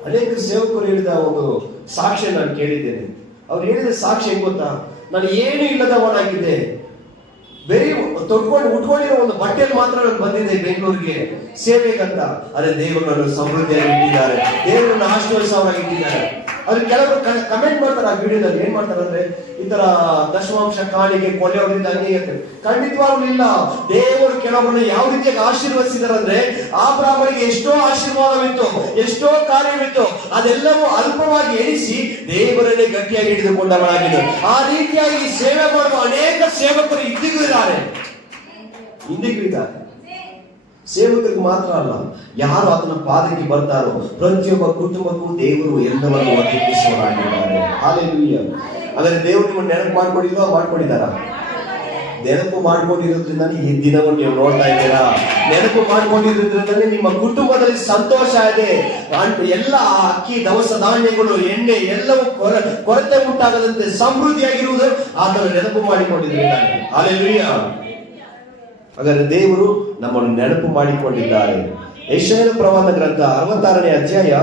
ಅನೇಕ ಸೇವಕರು ಹೇಳಿದ ಒಂದು ಸಾಕ್ಷ್ಯ ನಾನು ಕೇಳಿದ್ದೇನೆ. ಅವ್ರು ಹೇಳಿದ ಸಾಕ್ಷ್ಯ ಹೆಂಗ್ ಗೊತ್ತಾ? ನಾನು ಏನು ಇಲ್ಲದವನಾಗಿದ್ದೆ, ಬೇರೆ ಉಟ್ಕೊಂಡಿರೋ ಒಂದು ಬಟ್ಟೆಯಲ್ಲಿ ಮಾತ್ರ ನಾನು ಬಂದಿದ್ದೆ ಬೆಂಗಳೂರಿಗೆ ಸೇವೆಗಂತ. ಅದೇ ದೇವರು ನನ್ನ ಸಮೃದ್ಧಿಯಾಗಿ ಇಟ್ಟಿದ್ದಾರೆ, ದೇವರನ್ನು ಆಶೀರ್ವದಿಸೋರಾಗಿ ಇಟ್ಟಿದ್ದಾರೆ. ಅದ್ರ ಕೆಲವರು ಕಮೆಂಟ್ ಮಾಡ್ತಾರೆ ಆ ವಿಡಿಯೋದಲ್ಲಿ. ಏನ್ ಮಾಡ್ತಾರೆ ಅಂದ್ರೆ, ಈ ತರ ದಶಮಾಂಶ ಕಾಣಿಕೆ ಕೊಳ್ಳೆಯವರಿಂದ ಹಂಗೆ ಖಂಡಿತವಾಗ್ಲೂ ಇಲ್ಲ. ದೇವರು ಕೆಲವರನ್ನ ಯಾವ ರೀತಿಯಾಗಿ ಆಶೀರ್ವದಿಸಿದಾರೆ ಅಂದ್ರೆ, ಆ ಬ್ರಾಹ್ಮಣಿಗೆ ಎಷ್ಟೋ ಆಶೀರ್ವಾದವಿತ್ತು, ಎಷ್ಟೋ ಕಾರ್ಯವಿತ್ತು, ಅದೆಲ್ಲವೂ ಅಲ್ಪವಾಗಿ ಎಣಿಸಿ ದೇವರನ್ನೇ ಗಟ್ಟಿಯಾಗಿ ಹಿಡಿದುಕೊಂಡವರಾಗಿದ್ದರು. ಆ ರೀತಿಯಾಗಿ ಸೇವೆ ಮಾಡುವ ಅನೇಕ ಸೇವಕರು ಇಂದಿಗೂ ಇದ್ದಾರೆ, ಇಂದಿಗೂ ಇದ್ದಾರೆ. ಸೇವಕರಿಗೆ ಮಾತ್ರ ಅಲ್ಲ, ಯಾರು ಆತನ ಪಾದಕ್ಕೆ ಬರ್ತಾರೋ ಪ್ರತಿಯೊಬ್ಬ ಕುಟುಂಬಕ್ಕೂ ದೇವರು ಎಲ್ಲವನ್ನು ಒದಗಿಸುವವರಾಗಿದ್ದಾರೆ. ಹಾಲೆಲೂಯಾ. ಆದರೆ ದೇವರು ನಿಮ್ಮನ್ನು ನೆನಪು ಮಾಡ್ಕೊಂಡಿದ್ದಾರಾ? ನೆನಪು ಮಾಡ್ಕೊಂಡಿರೋದ್ರಿಂದ ಈ ದಿನವನ್ನು ನೀವು ನೋಡ್ತಾ ಇದ್ದೀರಾ. ನೆನಪು ಮಾಡ್ಕೊಂಡಿರೋದ್ರಿಂದ ನಿಮ್ಮ ಕುಟುಂಬದಲ್ಲಿ ಸಂತೋಷ ಇದೆ. ಎಲ್ಲ ಅಕ್ಕಿ, ದವಸ ಧಾನ್ಯಗಳು, ಎಣ್ಣೆ ಎಲ್ಲವೂ ಕೊರತೆ ಉಂಟಾಗದಂತೆ ಸಮೃದ್ಧಿಯಾಗಿರುವುದು ಆತನು ನೆನಪು ಮಾಡಿಕೊಂಡಿದ್ದಾರೆ. ಹಾಲೆಲೂಯಾ. ಹಾಗಾದ್ರೆ ದೇವರು ನಮ್ಮನ್ನು ನೆನಪು ಮಾಡಿಕೊಂಡಿದ್ದಾರೆ. ಯೆಶಾಯನ ಪ್ರವಾದನ ಗ್ರಂಥ 66ನೇ ಅಧ್ಯಾಯ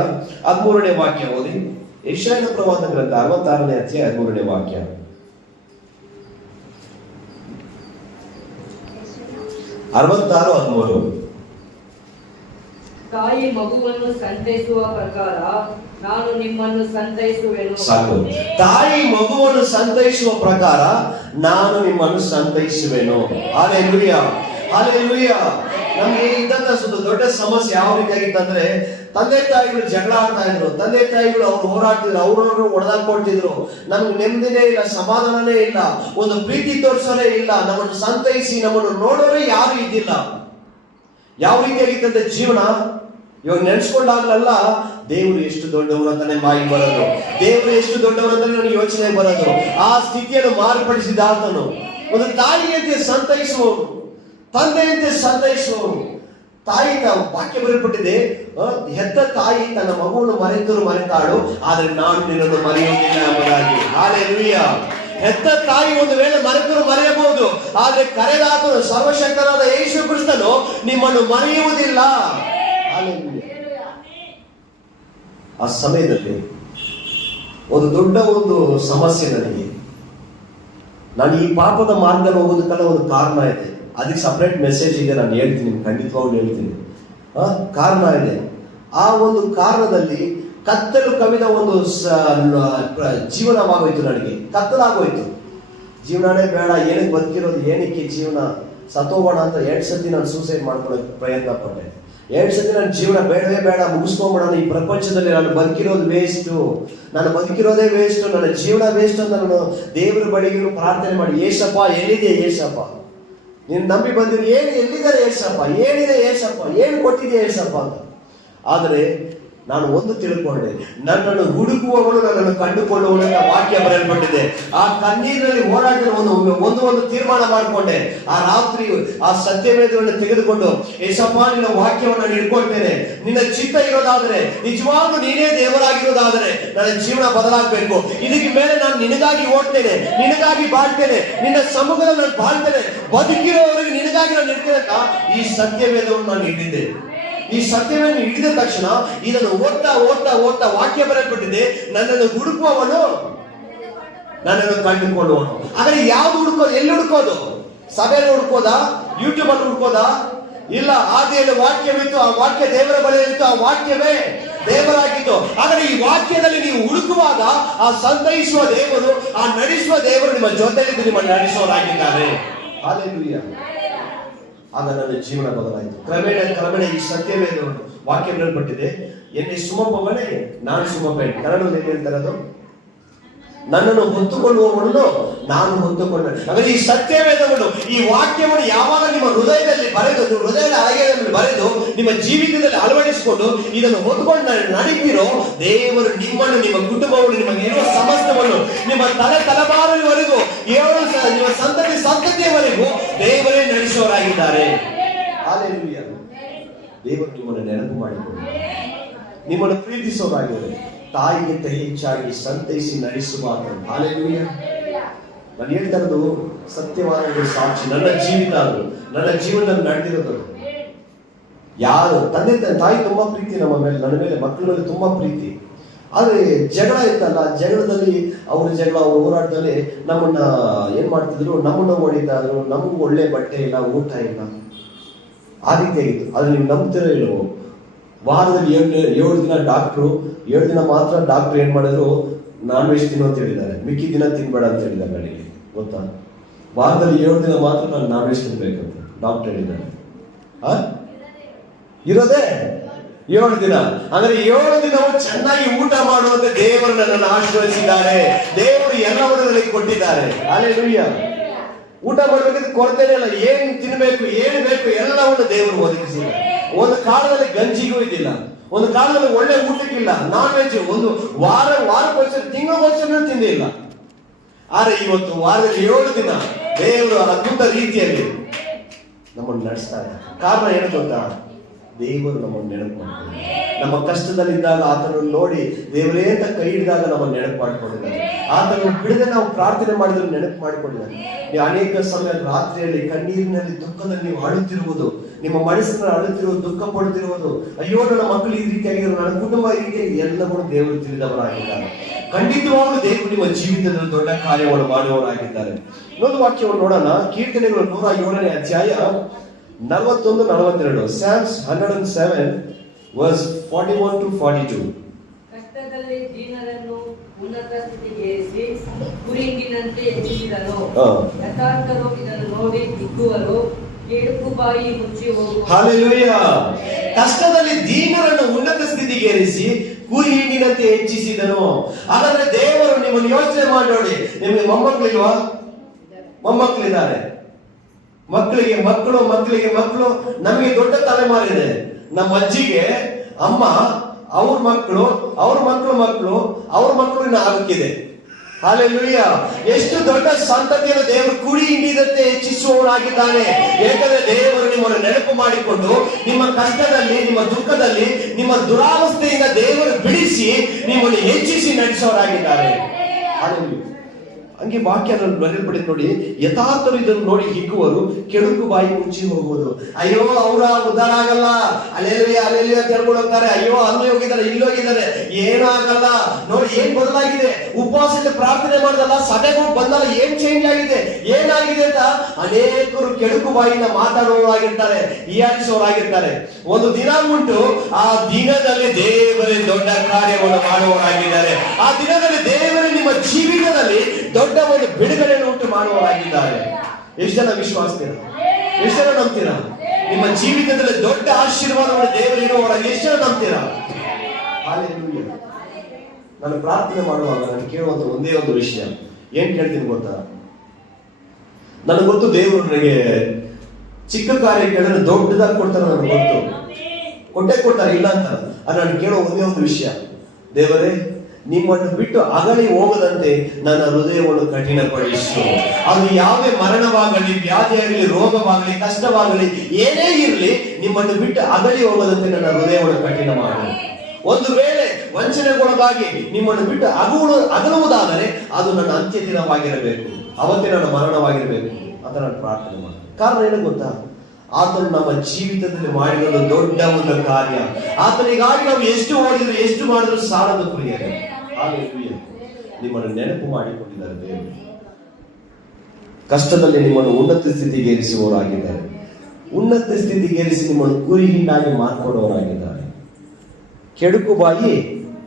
13ನೇ ವಾಕ್ಯ ಓದಿ. ಯೆಶಾಯನ ಪ್ರವಾದನ ಗ್ರಂಥ 66ನೇ ಅಧ್ಯಾಯ 13ನೇ ವಾಕ್ಯ. 66:13. ತಾಯಿ ಮಗುವನ್ನು ಸಂತೈಸುವ ಪ್ರಕಾರ ನಾನು ನಿಮ್ಮನ್ನು ಸಂತೈಸುವೆನು. ಸಾಕು. ತಾಯಿ ಮಗುವನ್ನು ಸಂತೈಸುವ ಪ್ರಕಾರ ನಾನು ನಿಮ್ಮನ್ನು ಸಂತೈಸುವೆನು. Hallelujah, hallelujah. ನಮ್ಗೆ ಇದ್ದಂತ ದೊಡ್ಡ ಸಮಸ್ಯೆ ಯಾವ ರೀತಿಯಾಗಿತ್ತಂದ್ರೆ, ತಂದೆ ತಾಯಿಗಳು ಜಗಳ ಆಡ್ತಾ ಇದ್ರು, ತಂದೆ ತಾಯಿಗಳು ಅವ್ರು ಹೋರಾಡ್ತಿದ್ರು, ಅವ್ರವ್ರು ಹೊಡೆದಾಡ್ಕೊಳ್ತಿದ್ರು. ನಮ್ಗೆ ನೆಮ್ಮದಿನೇ ಇಲ್ಲ, ಸಮಾಧಾನನೇ ಇಲ್ಲ, ಒಂದು ಪ್ರೀತಿ ತೋರಿಸೋರೇ ಇಲ್ಲ, ನಮ್ಮನ್ನು ಸಂತೈಸಿ ನಮ್ಮನ್ನು ನೋಡೋರೇ ಯಾರು ಇದ್ದಿಲ್ಲ. ಯಾವ ರೀತಿಯಾಗಿತ್ತಂದ್ರೆ ಜೀವನ, ಇವಾಗ ನೆನೆಸ್ಕೊಂಡಾಗ್ಲಲ್ಲ ದೇವರು ಎಷ್ಟು ದೊಡ್ಡವರು ಅಂತಾನೆ ಬಾಯಿ ಬರೋದು, ದೇವರು ಎಷ್ಟು ದೊಡ್ಡವರು ಅಂತಾನೆ ನನಗೆ ಯೋಚನೆ ಬರೋದು. ಆ ಸ್ಥಿತಿಯನ್ನು ಮಾರ್ಪಡಿಸಿದ ಆತನು ಒಂದು ತಾಯಿಯಂತೆ ಸಂತೈಸುವವನು, ತಂದೆಯಂತೆ ಸಂತೈಸುವವನು. ತಾಯಿ ವಾಕ್ಯ ಬರೆಯಲ್ಪಟ್ಟಿದೆ, ಹೆತ್ತ ತಾಯಿ ತನ್ನ ಮಗುವನ್ನು ಮರೆತರು ಮರೆತಾಳು, ಆದರೆ ನಾನು ನಿನ್ನನ್ನು ಮರೆಯುವುದಿಲ್ಲ ಎಂಬುದಾಗಿ. ಹಲ್ಲೆಲೂಯಾ. ಹೆತ್ತ ತಾಯಿ ಒಂದು ವೇಳೆ ಮರೆತರು ಮರೆಯಬಹುದು, ಆದರೆ ಕರೆದಾತನು ಸರ್ವಶಕ್ತನಾದ ಯೇಸು ಕ್ರಿಸ್ತನು ನಿಮ್ಮನ್ನು ಮರೆಯುವುದಿಲ್ಲ. ಹಲ್ಲೆಲೂಯಾ. ಆ ಸಮಯದಲ್ಲಿ ಒಂದು ದೊಡ್ಡ ಒಂದು ಸಮಸ್ಯೆ ನನಗೆ. ನಾನು ಈ ಪಾಪದ ಮಾರ್ಗದಲ್ಲಿ ಹೋಗೋದಕ್ಕೆಲ್ಲ ಒಂದು ಕಾರಣ ಇದೆ, ಅದಕ್ಕೆ ಸಪ್ರೇಟ್ ಮೆಸೇಜ್ ಇದೆ, ನಾನು ಹೇಳ್ತೀನಿ, ಖಂಡಿತವಾಗ್ಲೂ ಹೇಳ್ತೀನಿ. ಕಾರಣ ಇದೆ. ಆ ಒಂದು ಕಾರಣದಲ್ಲಿ ಕತ್ತಲು ಕವಿದ ಒಂದು ಜೀವನವಾಗೋಯ್ತು. ನನಗೆ ಕತ್ತಲಾಗೋಯ್ತು. ಜೀವನನೇ ಬೇಡ, ಏನಕ್ಕೆ ಬದುಕಿರೋದು, ಏನಕ್ಕೆ ಜೀವನ, ಸತ್ತೋಗೋಣ ಅಂತ 2 ಸತಿ ನಾನು ಸೂಸೈಡ್ ಮಾಡ್ಕೊಳ್ಳೋಕೆ ಪ್ರಯತ್ನ ಪಟ್ಟೆ. 2 ಸತಿ ನನ್ನ ಜೀವನ ಬೇಡವೇ ಬೇಡ, ಮುಗಿಸ್ಕೊಂಡ್ಬಿಡೋಣ, ಈ ಪ್ರಪಂಚದಲ್ಲಿ ನಾನು ಬದುಕಿರೋದು ವೇಸ್ಟು, ನಾನು ಬದುಕಿರೋದೇ ವೇಸ್ಟು, ನನ್ನ ಜೀವನ ವೇಸ್ಟ್ ಅಂತ ನಾನು ದೇವರ ಬಳಿಗೂ ಪ್ರಾರ್ಥನೆ ಮಾಡಿ, ಏಸಪ್ಪ ಎಲ್ಲಿದೆ ಏಸಪ್ಪ, ನೀನು ನಂಬಿ ಬಂದಿರಿ, ಏನು ಎಲ್ಲಿದ್ದಾರೆ ಏಸಪ್ಪ, ಏನಿದೆ ಏಸಪ್ಪ, ಏನು ಕೊಟ್ಟಿದೆ ಏಸಪ್ಪ ಅಂತ. ಆದರೆ ನಾನು ಒಂದು ತಿಳ್ಕೊಂಡೆ, ನನ್ನನ್ನು ಹುಡುಕುವವನು ನನ್ನನ್ನು ಕಂಡುಕೊಳ್ಳುವವನು ಅಂತ ವಾಕ್ಯ ಬರೆಯಲ್ಪಟ್ಟಿದೆ. ಆ ಕಣ್ಣೀರಿನಲ್ಲಿ ಓಡಾಡಿದ ಒಂದು ತೀರ್ಮಾನ ಮಾಡಿಕೊಂಡೆ. ಆ ರಾತ್ರಿ ಆ ಸತ್ಯವೇದವನ್ನು ತೆಗೆದುಕೊಂಡು, ಏಸಪ್ಪ ನಿನ್ನ ವಾಕ್ಯವನ್ನು ನಾನು ಹಿಡ್ಕೊಳ್ತೇನೆ, ನಿನ್ನ ಚಿತ್ತ ಇರೋದಾದರೆ, ನಿಜವಾಗ್ಲೂ ನೀನೇ ದೇವರಾಗಿರೋದಾದರೆ ನನ್ನ ಜೀವನ ಬದಲಾಗಬೇಕು. ಇದಕ್ಕೆ ಮೇಲೆ ನಾನು ನಿನಗಾಗಿ ಓಡ್ತೇನೆ, ನಿನಗಾಗಿ ಬಾಳ್ತೇನೆ, ನಿನ್ನ ಸಮ್ಮುಖದಲ್ಲಿ ನಾನು ಬಾಳ್ತೇನೆ, ಬದುಕಿರೋವರೆಗೆ ನಿನಗಾಗಿ ನಾನು ಇರ್ತೇನೆ ಅಂತ ಈ ಸತ್ಯವೇದವನ್ನು ನಾನು ಹಿಡಿದಿದ್ದೆ. ಈ ಸತ್ಯವನ್ನು ಹಿಡಿದ ತಕ್ಷಣ ಇದನ್ನು ಓದ್ತಾ ಓದ್ತಾ ಓದ್ತಾ ವಾಕ್ಯ ಬರೆಯಲ್ಪಟ್ಟಿದೆ, ನನ್ನನ್ನು ಹುಡುಕುವವನು ನನ್ನನ್ನು ಕಂಡುಕೊಳ್ಳುವನು. ಆದರೆ ಯಾವ್ದು ಹುಡುಕೋದು, ಎಲ್ಲಿ ಹುಡುಕೋದು? ಸಭೆಯಲ್ಲಿ ಹುಡುಕೋದಾ, ಯೂಟ್ಯೂಬ್ ಅಲ್ಲಿ ಹುಡುಕೋದಾ? ಇಲ್ಲ, ಆದಿಯಲ್ಲಿ ವಾಕ್ಯವಿತ್ತು, ಆ ವಾಕ್ಯ ದೇವರ ಬಳಿಯಲ್ಲಿತ್ತು, ಆ ವಾಕ್ಯವೇ ದೇವರಾಗಿತ್ತು. ಆದರೆ ಈ ವಾಕ್ಯದಲ್ಲಿ ನೀವು ಹುಡುಕುವಾಗ ಆ ಸಂತೈಸುವ ದೇವರು, ಆ ನಡೆಸುವ ದೇವರು ನಿಮ್ಮ ಜೊತೆಯಲ್ಲಿ ನಿಮ್ಮ ನಡೆಸುವವರಾಗಿದ್ದಾರೆ. ಹಲ್ಲೆಲೂಯಾ. ಆಗ ನನ್ನ ಜೀವನ ಬದಲಾಯಿತು. ಕ್ರಮೇಣ ಈ ಸತ್ಯವೇದವನ್ನು ವಾಕ್ಯ ಬರೆಯಲ್ಪಟ್ಟಿದೆ, ಎನ್ನೆ ಸುಮಪವನೇ ನಾನು ಸುಮಪೇನೆ. ಕನ್ನಡದಲ್ಲಿ ಏನು ಹೇಳ್ತಾರೆ ಅದು? ನನ್ನನ್ನು ಹೊತ್ತುಕೊಳ್ಳುವವನು ನಾನು ಹೊತ್ತುಕೊಂಡ. ಹಾಗಾದ್ರೆ ಈ ಸತ್ಯವೇದವನ್ನು, ಈ ವಾಕ್ಯವನ್ನು ಯಾವಾಗ ನಿಮ್ಮ ಹೃದಯದಲ್ಲಿ ಬರೆದು, ಹೃದಯದ ಅಳಗೆಯಲ್ಲಿ ಬರೆದು ನಿಮ್ಮ ಜೀವಿತದಲ್ಲಿ ಅಳವಡಿಸಿಕೊಂಡು ಇದನ್ನು ಹೊತ್ತುಕೊಂಡು ನಡೀತಿರೋ, ದೇವರು ನಿಮ್ಮನ್ನು, ನಿಮ್ಮ ಕುಟುಂಬವನ್ನು, ನಿಮಗೆ ಇರುವ ಸಮಸ್ತವನ್ನು, ನಿಮ್ಮ ತಲೆಮಾರಿನವರೆಗೂ, ನಿಮ್ಮ ಸಂತತಿಯವರೆಗೂ ದೇವರೇ ನಡೆಸುವವರಾಗಿದ್ದಾರೆ. ಹಲ್ಲೆಲೂಯಾ. ದೇವರು ನಿಮ್ಮನ್ನು ನೆನಪು ಮಾಡಿಕೊಂಡು ನಿಮ್ಮನ್ನು ಪ್ರೀತಿಸುವವರಾಗಿದ್ದಾರೆ. ತಾಯಿಗಿಂತ ಹೆಚ್ಚಾಗಿ ಸಂತೈಸಿ ನಡೆಸುವ. ಹಲ್ಲೆಲೂಯಾ. ನಾನು ಹೇಳ್ತಾ ಇರೋದು ಸತ್ಯವಾದ ಒಂದು ಸಾಕ್ಷಿ, ನನ್ನ ಜೀವಿತ, ಅದು ನನ್ನ ಜೀವನದಲ್ಲಿ ನಡೆದಿರೋದು. ಯಾರು ತಂದೆ ತಾಯಿ ತುಂಬಾ ಪ್ರೀತಿ ನಮ್ಮ ಮೇಲೆ, ನನ್ನ ಮೇಲೆ, ಮಕ್ಕಳ ಮೇಲೆ ತುಂಬಾ ಪ್ರೀತಿ. ಆದ್ರೆ ಜಗಳ ಇತ್ತಲ್ಲ, ಜಗಳದಲ್ಲಿ ಅವ್ರ ಹೋರಾಟದಲ್ಲಿ ನಮ್ಮನ್ನ ಏನ್ ಮಾಡ್ತಿದ್ರು, ನಮ್ಮನ್ನ ಹೊಡಿತಾ ಇದ್ರು, ನಮಗೂ ಒಳ್ಳೆ ಬಟ್ಟೆ ಇಲ್ಲ, ಊಟ ಇಲ್ಲ, ಆ ರೀತಿ ಆಗಿತ್ತು. ಆದ್ರೆ ನೀವು ನಂಬ್ತಿರೋ ಇಲ್ವೋ, ವಾರದಲ್ಲಿ 7 ದಿನ ಡಾಕ್ಟ್ರು, 7 ದಿನ ಮಾತ್ರ ಡಾಕ್ಟ್ರು ಏನ್ ಮಾಡಿದ್ರು, ನಾನ್ ವೆಜ್ ತಿನ್ನೋ ಅಂತ ಹೇಳಿದ್ದಾರೆ, ಮಿಕ್ಕಿ ದಿನ ತಿನ್ಬೇಡ ಅಂತ ಹೇಳಿದ್ದಾರೆ. ನನಗೆ ಗೊತ್ತಾ, ವಾರದಲ್ಲಿ 7 ದಿನ ಮಾತ್ರ ನಾನು ನಾನ್ ವೆಜ್ ತಿನ್ಬೇಕಂತ ಡಾಕ್ಟರ್ ಹೇಳಿದ್ದಾರೆ. ಇರೋದೇ 7 ದಿನ. ಅಂದ್ರೆ 7 ದಿನವೂ ಚೆನ್ನಾಗಿ ಊಟ ಮಾಡುವಂತೆ ದೇವರು ನನ್ನನ್ನು ಆಶೀರ್ವದಿಸಿದ್ದಾರೆ. ದೇವರು ಎಲ್ಲವನ್ನು ನನಗೆ ಕೊಟ್ಟಿದ್ದಾರೆ. ಹಲ್ಲೆಲೂಯಾ. ಊಟ ಮಾಡ್ಬೇಕಾದ್ರೆ ಕೊರತೆನೇ ಇಲ್ಲ, ಏನ್ ತಿನ್ಬೇಕು, ಏನು ಬೇಕು ಎಲ್ಲವನ್ನು ದೇವರು ಒದಗಿಸಿದ್ದಾರೆ. ಒಂದು ಕಾಲದಲ್ಲಿ ಗಂಜಿಗೂ ಇದ್ದಿಲ್ಲ, ಒಂದು ಕಾಲದಲ್ಲಿ ಒಳ್ಳೆ ಊಟಕ್ಕಿಲ್ಲ, ನಾನ್ ವೆಜ್ ಒಂದು ವಾರಕ್ಕೊಂದ್ಸರಿ, ತಿಂಗಳಿಗೊಂದ್ಸರಿ ತಿಂದಿಲ್ಲ. ಆದ್ರೆ ಇವತ್ತು ವಾರದಲ್ಲಿ 7 ದಿನ ದೇವರು ಅದ್ಭುತ ರೀತಿಯಲ್ಲಿ ನಮ್ಮನ್ನು ನಡೆಸ್ತಾ ಇದ್ದಾರೆ. ಕಾರಣ ಏನು ಗೊತ್ತಾ? ದೇವರು ನಮ್ಮನ್ನು ನೆನಪು ಮಾಡ್ಕೊಂಡಿದ್ದಾರೆ. ನಮ್ಮ ಕಷ್ಟದಲ್ಲಿದ್ದಾಗ ಆತನನ್ನು ನೋಡಿ ದೇವರೇ ಅಂತ ಕೈ ಹಿಡಿದಾಗ ನಮ್ಮನ್ನು ನೆನಪು ಮಾಡಿಕೊಂಡಿದ್ದಾರೆ. ಆತನನ್ನು ಬಿಡದೆ ನಾವು ಪ್ರಾರ್ಥನೆ ಮಾಡಿದ್ರೆ ನೆನಪು ಮಾಡಿಕೊಂಡಿದ್ದಾರೆ. ನೀವು ಅನೇಕ ಸಮಯ ರಾತ್ರಿಯಲ್ಲಿ ಕಣ್ಣೀರಿನಲ್ಲಿ ದುಃಖದಲ್ಲಿ ನೀವು ಅಳುತ್ತಿರುವುದು, ನಿಮ್ಮ ಮನಸ್ಸಿನಲ್ಲಿ ಅಳುತ್ತಿರುವುದು, ದುಃಖ ಪಡುತ್ತಿರುವುದು, ಅಯ್ಯೋ ನನ್ನ ಮಕ್ಕಳು ಈ ರೀತಿಯಾಗಿರೋ, ನನ್ನ ಕುಟುಂಬ ಈ ರೀತಿಯಾಗಿ, ಎಲ್ಲವನ್ನು ದೇವರು ತಿಳಿದವರಾಗಿದ್ದಾರೆ. ಖಂಡಿತವಾಗಲೂ ದೇವರು ನಿಮ್ಮ ಜೀವಿತದಲ್ಲಿ ದೊಡ್ಡ ಕಾರ್ಯವನ್ನು ಮಾಡುವವರಾಗಿದ್ದಾರೆ. ಇನ್ನೊಂದು ವಾಕ್ಯವನ್ನು ನೋಡೋಣ. ಕೀರ್ತನೆಗಳು 107ನೇ ಅಧ್ಯಾಯ 41-42. Psalms 107 verse 41 to 42. ಕಷ್ಟದಲ್ಲಿ ದೀನರನ್ನು ಉನ್ನತ ಸ್ಥಿತಿಗೆ ಏರಿಸಿ ಕುರಿಂಗಿನಂತೆ ಹೆಚ್ಚಿಸಿದನು. ಯಥಾರ್ಥರು ಇದನ್ನು ನೋಡಿ ದಿಕ್ಕುವರು, ಕೇಡುಕು ಬಾಯಿ ಮುಚ್ಚಿ ಹೋಗುವರು. ಹಲ್ಲೆಲೂಯಾ. ಕಷ್ಟದಲ್ಲಿ ದೀನರನ್ನು ಉನ್ನತ ಸ್ಥಿತಿಗೆ ಏರಿಸಿ ಕುರಿ ಹಿಂಡಿನಂತೆ ಹೆಚ್ಚಿಸಿದನು. ಹಾಗಾದ್ರೆ ದೇವರು ನಿಮ್ಮನ್ನು ಯೋಚನೆ ಮಾಡಿ ನೋಡಿ. ನಿಮಗೆ ಮೊಮ್ಮಕ್ಕಳಿಲ್ವಾ? ಮೊಮ್ಮಕ್ಕಳಿದ್ದಾರೆ. ಮಕ್ಕಳಿಗೆ ಮಕ್ಕಳು. ನಮಗೆ ದೊಡ್ಡ ತಲೆಮಾರಿದೆ. ನಮ್ಮ ಅಜ್ಜಿಗೆ ಅಮ್ಮ ಅವ್ರ ಮಕ್ಕಳು, ಅವ್ರ ಮಕ್ಕಳು ಅವ್ರ ಮಕ್ಕಳು ಇನ್ನು ಆಗಕ್ಕಿದೆ. ಹಲ್ಲೆಲೂಯ. ಎಷ್ಟು ದೊಡ್ಡ ಸಂತತಿಯನ್ನು ದೇವರು ಕುಡಿ ಹಿಂಡಿದಂತೆ ಹೆಚ್ಚಿಸುವವನಾಗಿದ್ದಾನೆ. ಏಕೆಂದ್ರೆ ದೇವರು ನಿಮ್ಮನ್ನು ನೆನಪು ಮಾಡಿಕೊಂಡು ನಿಮ್ಮ ಕಷ್ಟದಲ್ಲಿ, ನಿಮ್ಮ ದುಃಖದಲ್ಲಿ, ನಿಮ್ಮ ದುರಾವಸ್ಥೆಯಿಂದ ದೇವರು ಬಿಡಿಸಿ ನಿಮ್ಮನ್ನು ಹೆಚ್ಚಿಸಿ ನಡೆಸೋರಾಗಿದ್ದಾರೆ. ಹಲ್ಲೆಲೂಯ. ಹಂಗೆ ವಾಕ್ಯ ಬರೆಯಲ್ಪಡಿದೆ ನೋಡಿ, ಯಥಾರ್ಥರು ಇದನ್ನು ನೋಡಿ ಹಿಗ್ಗುವರು, ಕೆಡುಕು ಬಾಯಿ ಮುಚ್ಚಿ ಹೋಗುವುದು. ಅಯ್ಯೋ ಅವರ ಉದ್ಧಾರ ಆಗಲ್ಲ, ಅಲ್ಲೆಲ್ಲುಯ್ಯ ಅಲ್ಲೆಲ್ಲುಯ್ಯ ಅಂತ ಹೇಳ್ಕೊಂಡು ಹೋಗ್ತಾರೆ. ಅಯ್ಯೋ ಅಲ್ಲಿ ಹೋಗಿದ್ದಾರೆ, ಇಲ್ಲಿ ಹೋಗಿದ್ದಾರೆ, ಏನೂ ಆಗಲ್ಲ. ನೋಡಿ ಏನ್ ಬದಲಾಗಿದೆ, ಉಪವಾಸಕ್ಕೆ ಪ್ರಾರ್ಥನೆ ಮಾಡಿದಲ್ಲ, ಸಭೆಗೆ ಹೋಗಿ ಬಂದಲ್ಲ, ಏನ್ ಚೇಂಜ್ ಆಗಿದೆ, ಏನಾಗಿದೆ ಅಂತ ಅನೇಕರು ಕೆಡುಕು ಬಾಯಿನ ಮಾತಾಡುವವರಾಗಿರ್ತಾರೆ, ಹೀಯಾಳಿಸುವವರಾಗಿರ್ತಾರೆ. ಒಂದು ದಿನ ಉಂಟು, ಆ ದಿನದಲ್ಲಿ ದೇವರೇ ದೊಡ್ಡ ಕಾರ್ಯವನ್ನು ಮಾಡುವವರಾಗಿದ್ದಾರೆ. ಆ ದಿನದಲ್ಲಿ ದೇವರೇ ನಿಮ್ಮ ಜೀವಿತದಲ್ಲಿ ದೊಡ್ಡ ಒಂದು ಬಿಡುಗಡೆಯನ್ನು ಉಂಟು ಮಾಡುವವರಾಗಿದ್ದಾರೆ. ಎಷ್ಟು ಜನ ವಿಶ್ವಾಸಿಸ್ತೀರಾ? ಎಷ್ಟು ಜನ ನಂಬ್ತೀರಾ? ನಿಮ್ಮ ಜೀವಿತದಲ್ಲಿ ದೊಡ್ಡ ಆಶೀರ್ವಾದವನ್ನು ದೇವರು ಇರುವವರಾಗಿ ಎಷ್ಟು ಜನ ನಂಬ್ತೀರಾ? ಹಲ್ಲೆಲೂಯಾ. ನಾನು ಪ್ರಾರ್ಥನೆ ಮಾಡುವಾಗ ನಾನು ಕೇಳುವಂತ ಒಂದೇ ಒಂದು ವಿಷಯ, ಏನ್ ಕೇಳ್ತೀನಿ ಗೊತ್ತಾ? ನನಗೆ ಗೊತ್ತು ದೇವರು ನನಗೆ ಚಿಕ್ಕ ಕಾರ್ಯ ಕೇಳಿದ್ರೆ ದೊಡ್ಡದಾಗಿ ಕೊಡ್ತಾರೆ, ನನಗೆ ಗೊತ್ತು, ಕೊಟ್ಟೆ ಕೊಡ್ತಾರೆ, ಇಲ್ಲ ಅಂತ. ಅದು ನಾನು ಕೇಳೋ ಒಂದೇ ಒಂದು ವಿಷಯ, ದೇವರೇ ನಿಮ್ಮನ್ನು ಬಿಟ್ಟು ಅಗಲಿ ಹೋಗದಂತೆ ನನ್ನ ಹೃದಯವನ್ನು ಕಠಿಣಪಡಿಸು. ಅದು ಯಾವುದೇ ಮರಣವಾಗಲಿ, ವ್ಯಾಧಿಯಾಗಲಿ, ರೋಗವಾಗಲಿ, ಕಷ್ಟವಾಗಲಿ, ಏನೇ ಇರಲಿ, ನಿಮ್ಮನ್ನು ಬಿಟ್ಟು ಅಗಲಿ ಹೋಗದಂತೆ ನನ್ನ ಹೃದಯವನ್ನು ಕಠಿಣ ಮಾಡು. ಒಂದು ವೇಳೆ ವಂಚನೆಗೊಳಗಾಗಿ ನಿಮ್ಮನ್ನು ಬಿಟ್ಟು ಅಗಲುವುದಾದರೆ ಅದು ನನ್ನ ಅಂತ್ಯ ದಿನವಾಗಿರಬೇಕು, ಅವತ್ತೇ ನನ್ನ ಮರಣವಾಗಿರಬೇಕು ಅಂತ ನಾನು ಪ್ರಾರ್ಥನೆ ಮಾಡಿ. ಕಾರಣ ಏನು ಗೊತ್ತಾ? ಆತನು ನಮ್ಮ ಜೀವಿತದಲ್ಲಿ ಮಾಡಿರೋದು ದೊಡ್ಡ ಒಂದು ಕಾರ್ಯ. ಆತನಿಗಾಗಿ ನಾವು ಎಷ್ಟು ಓದಿದ್ರು, ಎಷ್ಟು ಮಾಡಿದ್ರು ಸಾಲದು ಪ್ರಿಯರೇ. ಹಲ್ಲೆಲೂಯಾ. ನಿಮ್ಮನ್ನು ನೆನಪು ಮಾಡಿಕೊಂಡಿದ್ದಾರೆ ದೇವರು. ಕಷ್ಟದಲ್ಲಿ ನಿಮ್ಮನ್ನು ಉನ್ನತ ಸ್ಥಿತಿಗೆ ಏರಿಸುವವರಾಗಿದ್ದಾರೆ. ಉನ್ನತ ಸ್ಥಿತಿಗೆ ಏರಿಸಿ ನಿಮ್ಮನ್ನು ಗುರಿ ಹಿಂಡಾಗಿ ಮಾರ್ಕೊಡೋರಾಗಿದ್ದಾರೆ. ಕೆಡುಕು ಬಾಯಿ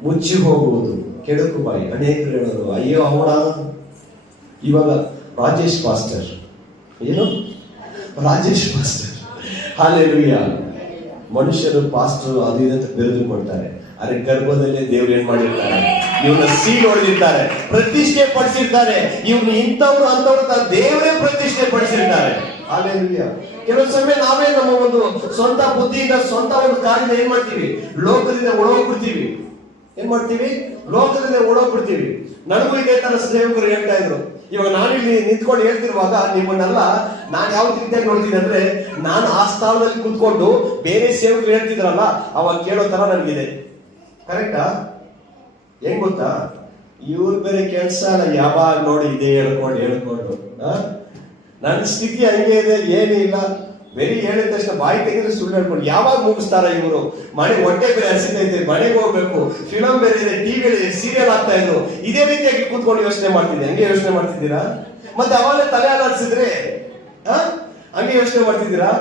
ಮುಚ್ಚಿ ಹೋಗುವುದು. ಕೆಡುಕು ಬಾಯಿ ಅನೇಕರು ಹೇಳೋರು, ಅಯ್ಯೋ ಅವಳ ಇವಾಗ ರಾಜೇಶ್ ಪಾಸ್ಟರ್, ಏನು ರಾಜೇಶ್ ಪಾಸ್ಟರ್, ಹಲ್ಲೆಲೂಯಾ. ಮನುಷ್ಯರು ಪಾಸ್ಟರ್ ಅದು ಇದಂತ ಬೆರೆದು ಕೊಡ್ತಾರೆ. ಅರೆ ಗರ್ಭದಲ್ಲೇ ದೇವ್ರು ಏನ್ ಮಾಡಿರ್ತಾರೆ, ಇವ್ರನ್ನ ಸೀಲ್ ಹೊಡೆದಿರ್ತಾರೆ, ಪ್ರತಿಷ್ಠೆ ಪಡಿಸಿರ್ತಾರೆ. ಇವ್ರನ್ನ ಇಂಥವ್ರು ಅಂತವ್ರು ದೇವರೇ ಪ್ರತಿಷ್ಠೆ ಪಡಿಸಿರ್ತಾರೆ. ಹಲ್ಲೆಲೂಯಾ. ಕೆಲವು ಸಮಯ ನಾವೇ ನಮ್ಮ ಒಂದು ಸ್ವಂತ ಬುದ್ಧಿಯಿಂದ, ಸ್ವಂತ ಒಂದು ಕಾರ್ಯದಿಂದ ಏನ್ ಮಾಡ್ತೀವಿ, ಲೋಕದಿಂದ ಓಡೋಗ್ಬಿಡ್ತೀವಿ. ಏನ್ ಮಾಡ್ತೀವಿ? ಲೋಕದಿಂದ ಓಡೋಗ್ಬಿಡ್ತೀವಿ. ನನಗೂ ಇದೇ ತರ ಸೇವಕರು ಹೇಳ್ತಾ ಇದ್ರು. ಇವಾಗ ನಾನು ಇಲ್ಲಿ ನಿಂತ್ಕೊಂಡು ಹೇಳ್ತಿರುವಾಗ ನಿಮ್ಮನ್ನೆಲ್ಲ ನಾನು ಯಾವ ರೀತಿಯಾಗಿ ನೋಡ್ತೀನಿ ಅಂದ್ರೆ, ನಾನು ಆ ಸ್ಥಾನದಲ್ಲಿ ಕುತ್ಕೊಂಡು ಬೇರೆ ಸೇವಕರು ಹೇಳ್ತಿದ್ರಲ್ಲ ಅವಾಗ ಕೇಳೋ ತರ ನನಗಿದೆ. ಕರೆಕ್ಟಾ? ಹೆಂಗ್ ಗೊತ್ತಾ? ಇವ್ರ ಬೇರೆ ಕೆಲ್ಸ ಅಲ್ಲ, ಯಾವಾಗ ನೋಡಿ ಇದೇ ಹೇಳ್ಕೊಂಡು ನನ್ನ ಸ್ಥಿತಿ ಹಂಗೆ ಇದೆ, ಏನೂ ಇಲ್ಲ. ಬರೀ ಹೇಳಿದ ತಕ್ಷಣ ಬಾಯಿ ತೆಗೆದ್ರೆ ಸುಳ್ಳು ಹೇಳ್ಕೊಂಡು ಯಾವಾಗ ಮುಗಿಸ್ತಾರ ಇವರು? ಮನೆ ಹೊಟ್ಟೆ ಬೇರೆ ಹಸಿತೈತೆ, ಮನೆಗೆ ಹೋಗ್ಬೇಕು, ಫಿಲಮ್ ಬೇರೆ ಇದೆ, ಟಿವಿಯಲ್ಲಿ ಸೀರಿಯಲ್ ಆಗ್ತಾ ಇದ್ರು. ಇದೇ ರೀತಿಯಾಗಿ ಕೂತ್ಕೊಂಡು ಯೋಚನೆ ಮಾಡ್ತಿದ್ದೆ. ಹಂಗೆ ಯೋಚನೆ ಮಾಡ್ತಿದ್ದೀರಾ? ಮತ್ತೆ ಅವಾಗಲೇ ತಲೆ ಅಲ್ಲಾಡ್ಸಿದ್ರೆ ಹಂಗೆ ಯೋಚನೆ ಮಾಡ್ತಿದ್ದೀರಾ?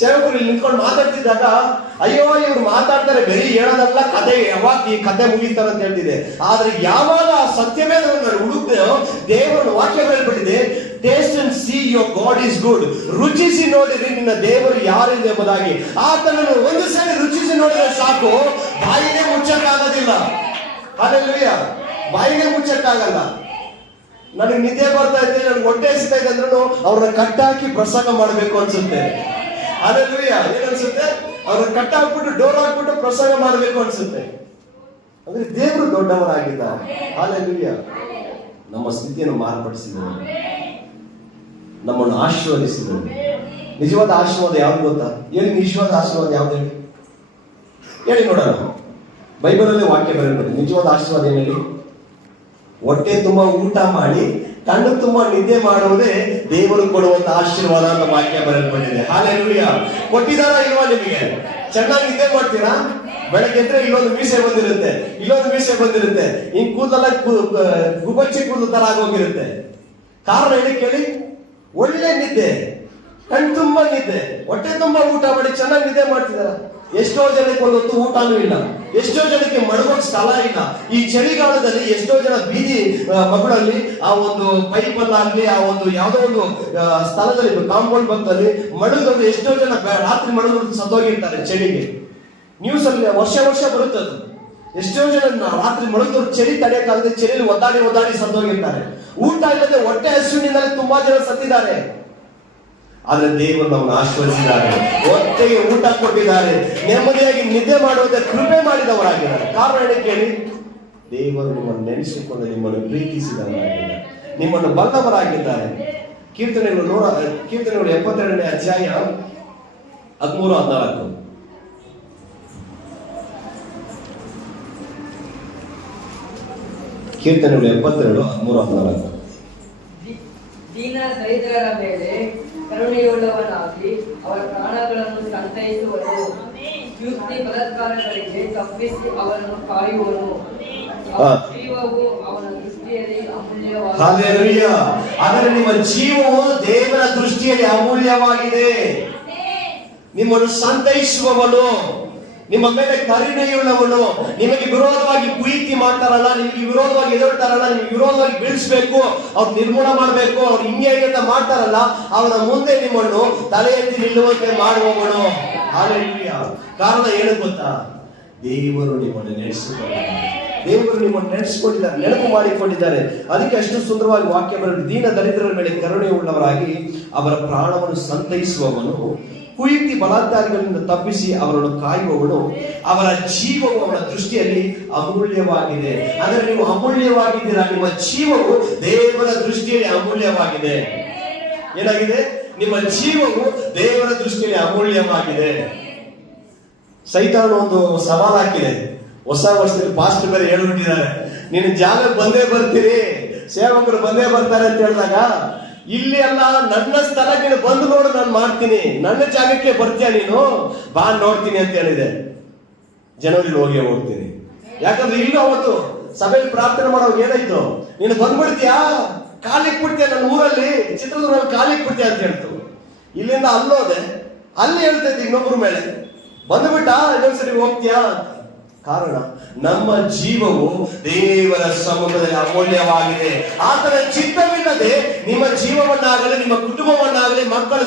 ಸೇವಕರು ಇಲ್ಲಿ ನಿಂತ್ಕೊಂಡು ಮಾತಾಡ್ತಿದ್ದಾಗ ಅಯ್ಯೋ ಇವ್ರು ಮಾತಾಡ್ತಾರೆ, ಬರೀ ಹೇಳೋದಲ್ಲ, ಕತೆ ಯಾವಾಗ ಈ ಕತೆ ಮುಗಿತಾರೆ ಅಂತ ಹೇಳ್ತಿದೆ. ಆದ್ರೆ ಯಾವಾಗ ಸತ್ಯವೇ ಹುಡುಕ್ತೇವೋ, ದೇವರ ವಾಕ್ಯ ಹೇಳ್ಬಿಟ್ಟಿದೆ, taste and see your God is good. ರುಚಿಸಿ ನೋಡಿರಿ ನಿನ್ನ ದೇವರು ಯಾರು ಎಂಬುದಾಗಿ. ಆತನನ್ನು ಒಂದು ಸರಿ ರುಚಿಸಿ ನೋಡಿದ್ರೆ ಸಾಕು, ಬಾಯಿಗೆ ಮುಚ್ಚಕ್ಕಾಗೋದಿಲ್ಲ. ಹಲ್ಲೆಲೂಯಾ. ಬಾಯಿಗೆ ಮುಚ್ಚಕ್ಕಾಗಲ್ಲ. ನನಗೆ ನಿದ್ದೆ ಬರ್ತಾ ಇದೆ, ನನ್ಗೆ ಹೊಟ್ಟೆ ಹಸಿತಾ ಇದೆ ಅಂದ್ರೂ ಅವ್ರನ್ನ ಕಟ್ಟಾಕಿ ಪ್ರಸಂಗ ಮಾಡಬೇಕು ಅನ್ಸುತ್ತೆ. ಹಲ್ಲೆಲೂಯಾ. ಏನ್ ಅನ್ಸುತ್ತೆ? ಅವ್ರನ್ನ ಕಟ್ಟಾಕ್ಬಿಟ್ಟು ಡೋರ್ ಹಾಕ್ಬಿಟ್ಟು ಪ್ರಸಂಗ ಮಾಡಬೇಕು ಅನ್ಸುತ್ತೆ. ಅಂದ್ರೆ ದೇವರು ದೊಡ್ಡವರಾಗಿದ್ದಾರೆ. ಹಲ್ಲೆಲೂಯಾ. ನಮ್ಮ ಸ್ಥಿತಿಯನ್ನು ಮಾರ್ಪಡಿಸಿದರು, ನಮ್ಮನ್ನು ಆಶೀರ್ವದಿಸಿದರು. ನಿಜವಾದ ಆಶೀರ್ವಾದ ಯಾವ್ದು ಗೊತ್ತಾ? ಹೇಳಿ, ನಿಜವಾದ ಆಶೀರ್ವಾದ ಯಾವ್ದು ಹೇಳಿ? ಹೇಳಿ ನೋಡೋಣ. ಬೈಬಲಲ್ಲಿ ವಾಕ್ಯ ಬರೆಯಬಹುದು. ನಿಜವಾದ ಆಶೀರ್ವಾದ ಏನು ಹೇಳಿ? ಹೊಟ್ಟೆ ತುಂಬಾ ಊಟ ಮಾಡಿ ಕಣ್ಣು ತುಂಬಾ ನಿದ್ದೆ ಮಾಡುವುದೇ ದೇವರು ಕೊಡುವಂತ ಆಶೀರ್ವಾದ ಅಂತ ವಾಕ್ಯ ಬರೆಯಲ್ಪಟ್ಟಿದೆ. ಹಲ್ಲೆಲೂಯಾ. ಕೊಟ್ಟಿದಾರ ಇಲ್ವಾ ನಿಮಗೆ? ಚೆನ್ನಾಗಿ ನಿದ್ದೆ ಮಾಡ್ತೀರಾ? ಬೆಳಗ್ಗೆ ಎದ್ರೆ ಇಲ್ಲೊಂದು ಮೀಸೆ ಬಂದಿರುತ್ತೆ, ಇಲ್ಲೊಂದು ಮೀಸೆ ಬಂದಿರುತ್ತೆ, ಹಿಂಗ್ ಕೂದಲೆಲ್ಲ ಗುಬಚ್ಚಿ ಕೂದಲು ತರ ಆಗೋಗಿರುತ್ತೆ. ಕಾರಣ ಹೇಳಿ ಕೇಳಿ? ಒಳ್ಳೆ ನಿದ್ದೆ, ಕಣ್ ತುಂಬಾ ನಿದ್ದೆ, ಹೊಟ್ಟೆ ತುಂಬಾ ಊಟ ಮಾಡಿ ಚೆನ್ನಾಗಿ ನಿದ್ದೆ ಮಾಡ್ತಿದಾರ. ಎಷ್ಟೋ ಜನಕ್ಕೆ ಒಂದೊತ್ತು ಊಟನೂ ಇಲ್ಲ, ಎಷ್ಟೋ ಜನಕ್ಕೆ ಮಡಗೋಕ್ ಸ್ಥಳ ಇಲ್ಲ. ಈ ಚಳಿಗಾಲದಲ್ಲಿ ಎಷ್ಟೋ ಜನ ಬೀದಿ ಮಗಳಲ್ಲಿ ಆ ಒಂದು ಪೈಪ್ ಅಲ್ಲಾಗ್ಲಿ, ಆ ಒಂದು ಯಾವ್ದೋ ಒಂದು ಸ್ಥಳದಲ್ಲಿ ಕಾಂಪೌಂಡ್ ಪಕ್ಕದಲ್ಲಿ ಮಡಗದಲ್ಲಿ ಎಷ್ಟೋ ಜನ ರಾತ್ರಿ ಮಡಗೋದು ಸತ್ತೋಗಿರ್ತಾರೆ ಚಳಿಗೆ. ನ್ಯೂಸ್ ಅಲ್ಲಿ ವರ್ಷ ಬರುತ್ತೆ ಅದು. ಎಷ್ಟೋ ಜನ ರಾತ್ರಿ ಮಡಗದವ್ರು ಚಳಿ ತಡೆಯಕ್ಕಾಗದೆ ಚಳಿಯಲ್ಲಿ ಒದ್ದಾಡಿ ಸತ್ತೋಗಿರ್ತಾರೆ. ಊಟ ಇಲ್ಲದೆ ಹೊಟ್ಟೆ ಹಸುವಿನಿಂದಲೇ ತುಂಬಾ ಜನ ಸತ್ತಿದ್ದಾರೆ. ಆದ್ರೆ ದೇವರು ನಮ್ಮನ್ನು ಆಶೀರ್ವದಿಸಿದ್ದಾರೆ, ಹೊಟ್ಟೆಗೆ ಊಟ ಕೊಟ್ಟಿದ್ದಾರೆ, ನೆಮ್ಮದಿಯಾಗಿ ನಿದ್ದೆ ಮಾಡುವುದೇ ಕೃಪೆ ಮಾಡಿದವರಾಗಿದ್ದಾರೆ. ಕಾರಣ ಏನು ಕೇಳಿ? ದೇವರು ನಿಮ್ಮನ್ನು ನೆನೆಸಿಕೊಂಡು ನಿಮ್ಮನ್ನು ಪ್ರೀತಿಸಿದವರಾಗಿದ್ದಾರೆ, ನಿಮ್ಮನ್ನು ಬಲ್ಲವರಾಗಿದ್ದಾರೆ. ಕೀರ್ತನೆಗಳು 72ನೇ ಅಧ್ಯಾಯ 13-14. ಕೀರ್ತನೆಗಳು 72:13-14. ದೀನ ದರಿದ್ರರ ಮೇಲೆ ಕರುಣೆಯುಳ್ಳವನಾಗಿ ಅವರ ಪ್ರಾಣಗಳನ್ನು ಸಂತೈಸುವನು, ಯುಕ್ತಿ ಬಲಾತ್ಕಾರಗಳಿಗೆ ತಪ್ಪಿಸಿ ಅವರನ್ನು ಕಾಯುವನು. ಅವನ ಜೀವವು ಅವನ ದೃಷ್ಟಿಯಲ್ಲಿ ಅಮೂಲ್ಯವಾಗಿದೆ. ಆದರೆ ನಿಮ್ಮ ಜೀವವು ದೇವರ ದೃಷ್ಟಿಯಲ್ಲಿ ಅಮೂಲ್ಯವಾಗಿದೆ. ನಿಮ್ಮನ್ನು ಸಂತೈಸುವವನು, ನಿಮ್ಮ ಮೇಲೆ ಕರುಣೆಯುಳ್ಳವನು, ನಿಮಗೆ ವಿರೋಧವಾಗಿ ಕುಯಿತಿ ಮಾಡ್ತಾರಲ್ಲ, ನಿಮಗೆ ವಿರೋಧವಾಗಿ ಎದುರ್ತಾರಲ್ಲ, ನಿಮಗೆ ವಿರೋಧವಾಗಿ ಬೀಳಿಸ್ಬೇಕು, ಅವ್ರು ನಿರ್ಮೂಲ ಮಾಡಬೇಕು, ಅವ್ರು ಹಿಂಗೆ ಅಂತ ಮಾಡ್ತಾರಲ್ಲ, ಅವನ ಮುಂದೆ ನಿಮ್ಮನ್ನು ತಲೆ ಎತ್ತಿ ನಿಲ್ಲುವಂತೆ ಮಾಡುವವನು. ಹಾಲೆಲೂಯಾ. ಕಾರಣ ಏನು ಗೊತ್ತಾ? ದೇವರು ನಿಮ್ಮನ್ನು ನೆನೆಸಿಕೊಂಡಿದ್ದಾರೆ, ದೇವರು ನಿಮ್ಮನ್ನು ನೆನೆಸಿಕೊಂಡಿದ್ದಾರೆ, ನೆನಪು ಮಾಡಿಕೊಂಡಿದ್ದಾರೆ. ಅದಕ್ಕೆ ಅಷ್ಟು ಸುಂದರವಾಗಿ ವಾಕ್ಯ ಬರೆದು, ದೀನ ದರಿದ್ರರ ಮೇಲೆ ಕರುಣೆ ಉಳ್ಳವರಾಗಿ ಅವರ ಪ್ರಾಣವನ್ನು ಸಂತೈಸುವವನು, ಕುಯುಕ್ತಿ ಬಲಾತ್ಕಾರಿಗಳಿಂದ ತಪ್ಪಿಸಿ ಅವರನ್ನು ಕಾಯುವವನು, ಅವರ ಜೀವವು ಅವನ ದೃಷ್ಟಿಯಲ್ಲಿ ಅಮೂಲ್ಯವಾಗಿದೆ. ಅಂದ್ರೆ ನೀವು ಅಮೂಲ್ಯವಾಗಿದ್ದೀರಾ, ನಿಮ್ಮ ಜೀವವು ದೇವರ ದೃಷ್ಟಿಯಲ್ಲಿ ಅಮೂಲ್ಯವಾಗಿದೆ. ಏನಾಗಿದೆ? ನಿಮ್ಮ ಜೀವವು ದೇವರ ದೃಷ್ಟಿಯಲ್ಲಿ ಅಮೂಲ್ಯವಾಗಿದೆ. ಸೈತಾನ ಒಂದು ಸವಾಲು ಹಾಕಿದೆ, ಹೊಸ ವರ್ಷದಲ್ಲಿ ಪಾಸ್ಟ್ ಬೇರೆ ಹೇಳ್ಬಿಟ್ಟಿದ್ದಾರೆ, ನೀನು ಜಾಗ ಬಂದೇ ಬರ್ತೀರಿ, ಸೇವಕರು ಬಂದೇ ಬರ್ತಾರೆ ಅಂತ ಹೇಳಿದಾಗ, ಇಲ್ಲಿ ಅಲ್ಲ ನನ್ನ ಸ್ಥಳಕ್ಕೆ ಬಂದು ನೋಡು, ನಾನು ಮಾಡ್ತೀನಿ, ನನ್ನ ಜಾಗಕ್ಕೆ ಬರ್ತೀಯ ನೀನು, ಬಾ ನೋಡ್ತೀನಿ ಅಂತ ಹೇಳಿದೆ. ಜನವರಿ ಹೋಗ್ತೀನಿ. ಯಾಕಂದ್ರೆ ಇಲ್ಲೂ ಅವತ್ತು ಸಭೆಯಲ್ಲಿ ಪ್ರಾರ್ಥನೆ ಮಾಡೋವಾಗ ಏನಾಯ್ತು, ನೀನು ಬಂದ್ಬಿಡ್ತೀಯಾ, ಕಾಲಿಕ್ ಬಿಡ್ತೀಯ, ನನ್ನ ಊರಲ್ಲಿ ಚಿತ್ರದುರ್ಗದಲ್ಲಿ ಕಾಲಿಕ್ ಬಿಡ್ತೀಯ ಅಂತ ಹೇಳ್ತು. ಇಲ್ಲಿಂದ ಅಲ್ಲೋದೆ, ಅಲ್ಲಿ ಹೇಳ್ತೈತಿ ಇನ್ನೊಬ್ಬರ ಮೇಲೆ, ಬಂದ್ಬಿಟ್ಟ ಇನ್ನೊಂದ್ಸರಿ ಹೋಗ್ತೀಯಾ. ಕಾರಣ ನಮ್ಮ ಜೀವವು ದೇವರ ಸಮ್ಮುಖದಲ್ಲಿ ಅಮೂಲ್ಯವಾಗಿದೆ. ಆತನ ಚಿತ್ತವಿಲ್ಲದೆ ನಿಮ್ಮ ಜೀವವನ್ನಾಗಲಿ, ನಿಮ್ಮ ಕುಟುಂಬವನ್ನಾಗಲಿ, ಮಕ್ಕಳ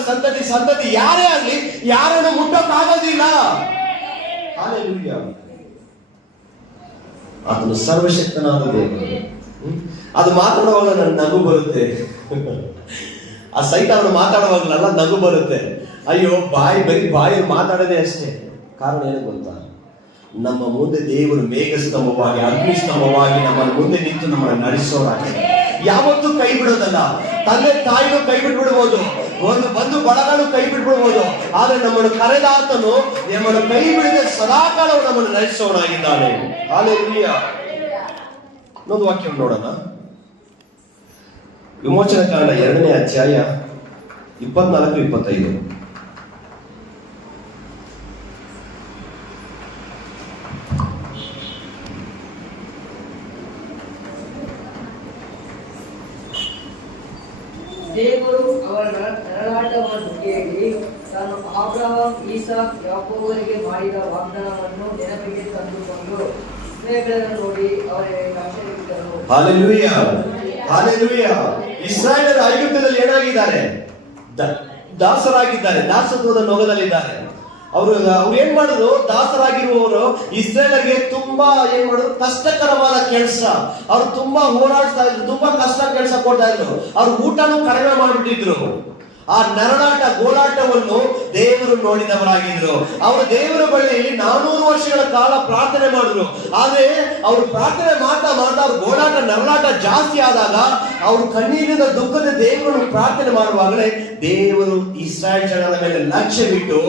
ಸಂತತಿ ಯಾರೇ ಆಗಲಿ ಯಾರನ್ನು ಮುಟ್ಟಕ್ಕಾಗೋದಿಲ್ಲ. ಆತನು ಸರ್ವಶಕ್ತನಾದ ದೇವರು. ಅದು ಮಾತಾಡುವಾಗ ನನ್ನ ನಗು ಬರುತ್ತೆ. ಆ ಸೈತಾನ ಮಾತಾಡುವಾಗಲೆಲ್ಲ ನಗು ಬರುತ್ತೆ. ಅಯ್ಯೋ ಬರೀ ಬಾಯಲ್ಲಿ ಮಾತಾಡೋದೇ ಅಷ್ಟೇ. ಕಾರಣ ಏನು ಗೊತ್ತಾ? ನಮ್ಮ ಮುಂದೆ ದೇವರು ಮೇಘಸ್ತಂಭವಾಗಿ, ಅಗ್ನಿಸ್ತಂಭವಾಗಿ ನಮ್ಮ ಮುಂದೆ ನಿಂತು ನಮ್ಮನ್ನು ನಡೆಸೋರಾಗಿ, ಯಾವತ್ತೂ ಕೈ ಬಿಡೋದಲ್ಲ. ತಂದೆ ತಾಯಿನೂ ಕೈ ಬಿಟ್ಬಿಡ್ಬೋದು, ಒಂದು ಬಂಧು ಬಳಗನು ಕೈ ಬಿಟ್ಬಿಡ್ಬೋದು, ಆದ್ರೆ ನಮ್ಮನ್ನು ಕರೆದ ಆತನು ನಮ್ಮನ್ನು ಕೈ ಬಿಡದೆ ಸದಾಕಾಲ ನಮ್ಮನ್ನು ನಡೆಸೋನಾಗಿದ್ದಾನೆ. ಹಲ್ಲೆಲೂಯಾ. ಇನ್ನೊಂದು ವಾಕ್ಯ ನೋಡೋಣ. ವಿಮೋಚನ ಕಾಂಡ 2ನೇ ಅಧ್ಯಾಯ 24-25. ದೇವರು ಅವರ ನರಳಾಟವನ್ನು ಕೇಳಿ ತಾನು ಅಬ್ರಹಾಮ್, ಈಸಾಕ್, ಯಾಕೋಬರಿಗೆ ಮಾಡಿದ ವಾಗ್ದಾನವನ್ನು ನೆನಪಿಗೆ ತಂದುಕೊಂಡು ಇಸ್ರಾಯೇಲರನ್ನು ನೋಡಿ ಅವರಿಗೆ ಆಶೀರ್ವದಿಸಿದನು. Hallelujah, hallelujah. ಇಸ್ರಾಯೇಲರು ಐಗುಪ್ತದಲ್ಲಿ ಏನಾಗಿದ್ದಾರೆ? ದಾಸರಾಗಿದ್ದಾರೆ, ದಾಸತ್ವದ ನೊಗದಲ್ಲಿದ್ದಾರೆ. ಅವರು ಏನ್ ಮಾಡಿದ್ರು? ದಾಸರಾಗಿರುವವರು ಇಸ್ರೇಲರಿಗೆ ತುಂಬಾ ಏನ್ ಮಾಡಿದ್ರು? ಕಷ್ಟಕರವಾದ ಕೆಲಸ. ಅವ್ರು ತುಂಬಾ ಹೋರಾಡ್ತಾ ಇದ್ರು, ತುಂಬಾ ಕಷ್ಟ ಕೆಲಸ ಕೊಡ್ತಾ ಇದ್ರು. ಅವ್ರು ಊಟನೂ ಕಡಿಮೆ ಮಾಡಿಬಿಟ್ಟಿದ್ರು. ಆ ನರಳಾಟ ಗೋಳಾಟವನ್ನು ದೇವರು ನೋಡಿದವರಾಗಿದ್ರು. ಅವರು ದೇವರ ಬಳಿ 400 ವರ್ಷಗಳ ಕಾಲ ಪ್ರಾರ್ಥನೆ ಮಾಡಿದ್ರು. ಆದ್ರೆ ಅವರು ಪ್ರಾರ್ಥನೆ ಮಾಡ್ತಾ ಅವ್ರ ಗೋಳಾಟ ನರಳಾಟ ಜಾಸ್ತಿ ಆದಾಗ ಅವರು ಕಣ್ಣೀರಿನ ದುಃಖದ ದೇವರನ್ನು ಪ್ರಾರ್ಥನೆ ಮಾಡುವಾಗಲೇ ದೇವರು ಇಸ್ರಾಯೇಲ್ ಜನರ ಮೇಲೆ ಲಕ್ಷ್ಯ ಬಿಟ್ಟು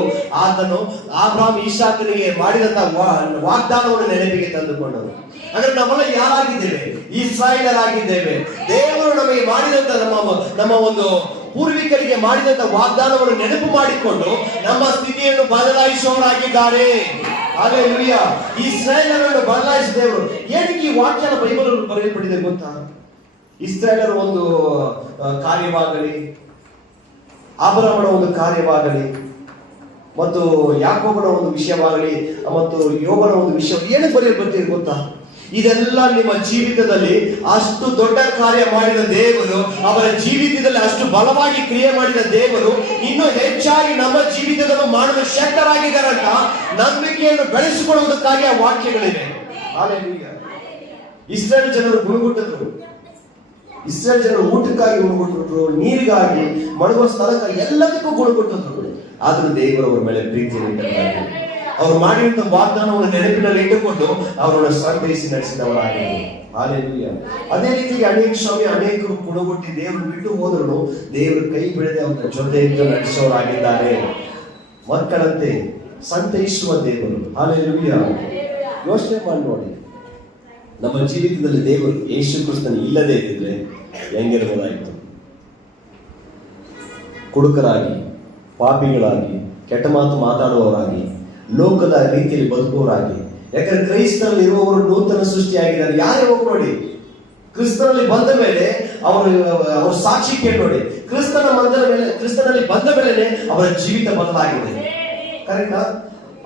ಆತನು ಅಬ್ರಹಾಮ್, ಈಸಾಕನಿಗೆ ಮಾಡಿದಂತ ವಾಗ್ದಾನವನ್ನು ನೆನಪಿಗೆ ತಂದುಕೊಂಡರು. ಅಂದ್ರೆ ನಾವೆಲ್ಲ ಯಾರಾಗಿದ್ದೇವೆ? ಇಸ್ರಾಯೇಲರಾಗಿದ್ದೇವೆ. ದೇವರು ನಮಗೆ ಮಾಡಿದಂತ ನಮ್ಮ ಒಂದು ಪೂರ್ವಿಕರಿಗೆ ಮಾಡಿದಂತ ವಾಗ್ದಾನವನ್ನು ನೆನಪು ಮಾಡಿಕೊಂಡು ನಮ್ಮ ಸ್ಥಿತಿಯನ್ನು ಬದಲಾಯಿಸುವವರಾಗಿದ್ದಾರೆ. ಹಲ್ಲೆಲೂಯಾ. ಇಸ್ರಾಯೇಲರನ್ನು ಬದಲಾಯಿಸಿದವರು. ಏನಕ್ಕೆ ಈ ವಾಕ್ಯನ ಬೈಬಲ್ ಬರೆಯಲ್ಪಟ್ಟಿದೆ ಗೊತ್ತಾ? ಇಸ್ರಾಯೇಲರ ಒಂದು ಕಾರ್ಯವಾಗಲಿ, ಅಬ್ರಹಾಮನ ಒಂದು ಕಾರ್ಯವಾಗಲಿ, ಮತ್ತು ಯಾಕೋಬನ ಒಂದು ವಿಷಯವಾಗಲಿ, ಮತ್ತು ಯೋಬನ ಒಂದು ವಿಷಯ ಏನಕ್ಕೆ ಬರೆಯಲ್ಪಟ್ಟಿದೆ ಗೊತ್ತಾ? ಇದೆಲ್ಲ ನಿಮ್ಮ ಜೀವಿತದಲ್ಲಿ ಅಷ್ಟು ದೊಡ್ಡ ಕಾರ್ಯ ಮಾಡಿದ ದೇವರು, ಅವರ ಜೀವಿತದಲ್ಲಿ ಅಷ್ಟು ಬಲವಾಗಿ ಕ್ರಿಯೆ ಮಾಡಿದ ದೇವರು ಇನ್ನೂ ಹೆಚ್ಚಾಗಿ ನಮ್ಮ ಜೀವಿತದಲ್ಲೂ ಮಾಡಲು ಶಕ್ತರಾಗಿದ್ದಾರಂತ ನಂಬಿಕೆಯನ್ನು ಬೆಳೆಸಿಕೊಳ್ಳುವುದಕ್ಕಾಗಿ ಆ ವಾಕ್ಯಗಳಿವೆ. ಹಲ್ಲೆಲೂಯಾ. ಇಸ್ರಾಯೇಲ್ ಜನರು ಗುಣಗುಟ್ಟರು. ಇಸ್ರೇಲ್ ಜನರು ಊಟಕ್ಕಾಗಿ ಗುಣಕೊಟ್ಟರು, ನೀರಿಗಾಗಿ, ಮಡಗುವ ಸ್ಥಳಕ್ಕಾಗಿ, ಎಲ್ಲದಕ್ಕೂ ಗುಣಕೊಟ್ಟರು. ಆದ್ರೂ ದೇವರು ಅವರ ಮೇಲೆ ಪ್ರೀತಿಯನ್ನು ಇಟ್ಟಿದ್ದಾರೆ. ಅವರು ಮಾಡಿರುವಂತ ವಾಗ್ದಾನವನ್ನು ನೆನಪಿನಲ್ಲಿ ಇಟ್ಟುಕೊಂಡು ಅವರನ್ನು ಸಂತೈಸಿ ನಡೆಸಿದವರಾಗಿದ್ದಾರೆ. ಹಾಲೆಲೂಯಾ. ಅದೇ ರೀತಿ ಅನೇಕ ಸಮಯ ಅನೇಕರು ಗುಣಗೊಟ್ಟಿ ದೇವರು ಬಿಟ್ಟು ಹೋದರೂ ದೇವರು ಕೈ ಬಿಡದೆ ಅವರ ಜೊತೆಯಿಂದ ನಡೆಸೋರಾಗಿದ್ದಾರೆ. ಮಕ್ಕಳಂತೆ ಸಂತೈಸುವ ದೇವರು. ಹಾಲೆಲೂಯಾ. ಯೋಚನೆ ಮಾಡಿ ನೋಡಿ, ನಮ್ಮ ಜೀವಿತದಲ್ಲಿ ದೇವರು ಯೇಸು ಕ್ರಿಸ್ತನು ಇಲ್ಲದೆ ಇದ್ದರೆ ಹೆಂಗಿರಬಹುದಾಯಿತು? ಕುಡುಕರಾಗಿ, ಪಾಪಿಗಳಾಗಿ, ಕೆಟ್ಟ ಮಾತು ಮಾತಾಡುವವರಾಗಿ, ಲೋಕದ ರೀತಿಯಲ್ಲಿ ಬದುಕುವವರಾಗಿ. ಯಾಕಂದ್ರೆ ಕ್ರೈಸ್ತನಲ್ಲಿ ಇರುವವರು ನೂತನ ಸೃಷ್ಟಿಯಾಗಿದ್ದಾರೆ. ಯಾರೇ ಹೋಗಿ ನೋಡಿ, ಕ್ರಿಸ್ತನಲ್ಲಿ ಬಂದ ಮೇಲೆ ಅವ್ರ ಸಾಕ್ಷಿ ಕೇಳಿ ನೋಡಿ. ಕ್ರಿಸ್ತನಲ್ಲಿ ಬಂದ ಮೇಲೆ ಅವರ ಜೀವಿತ ಬದಲಾಗಿದೆ. ಕರೆಕ್ಟಾ?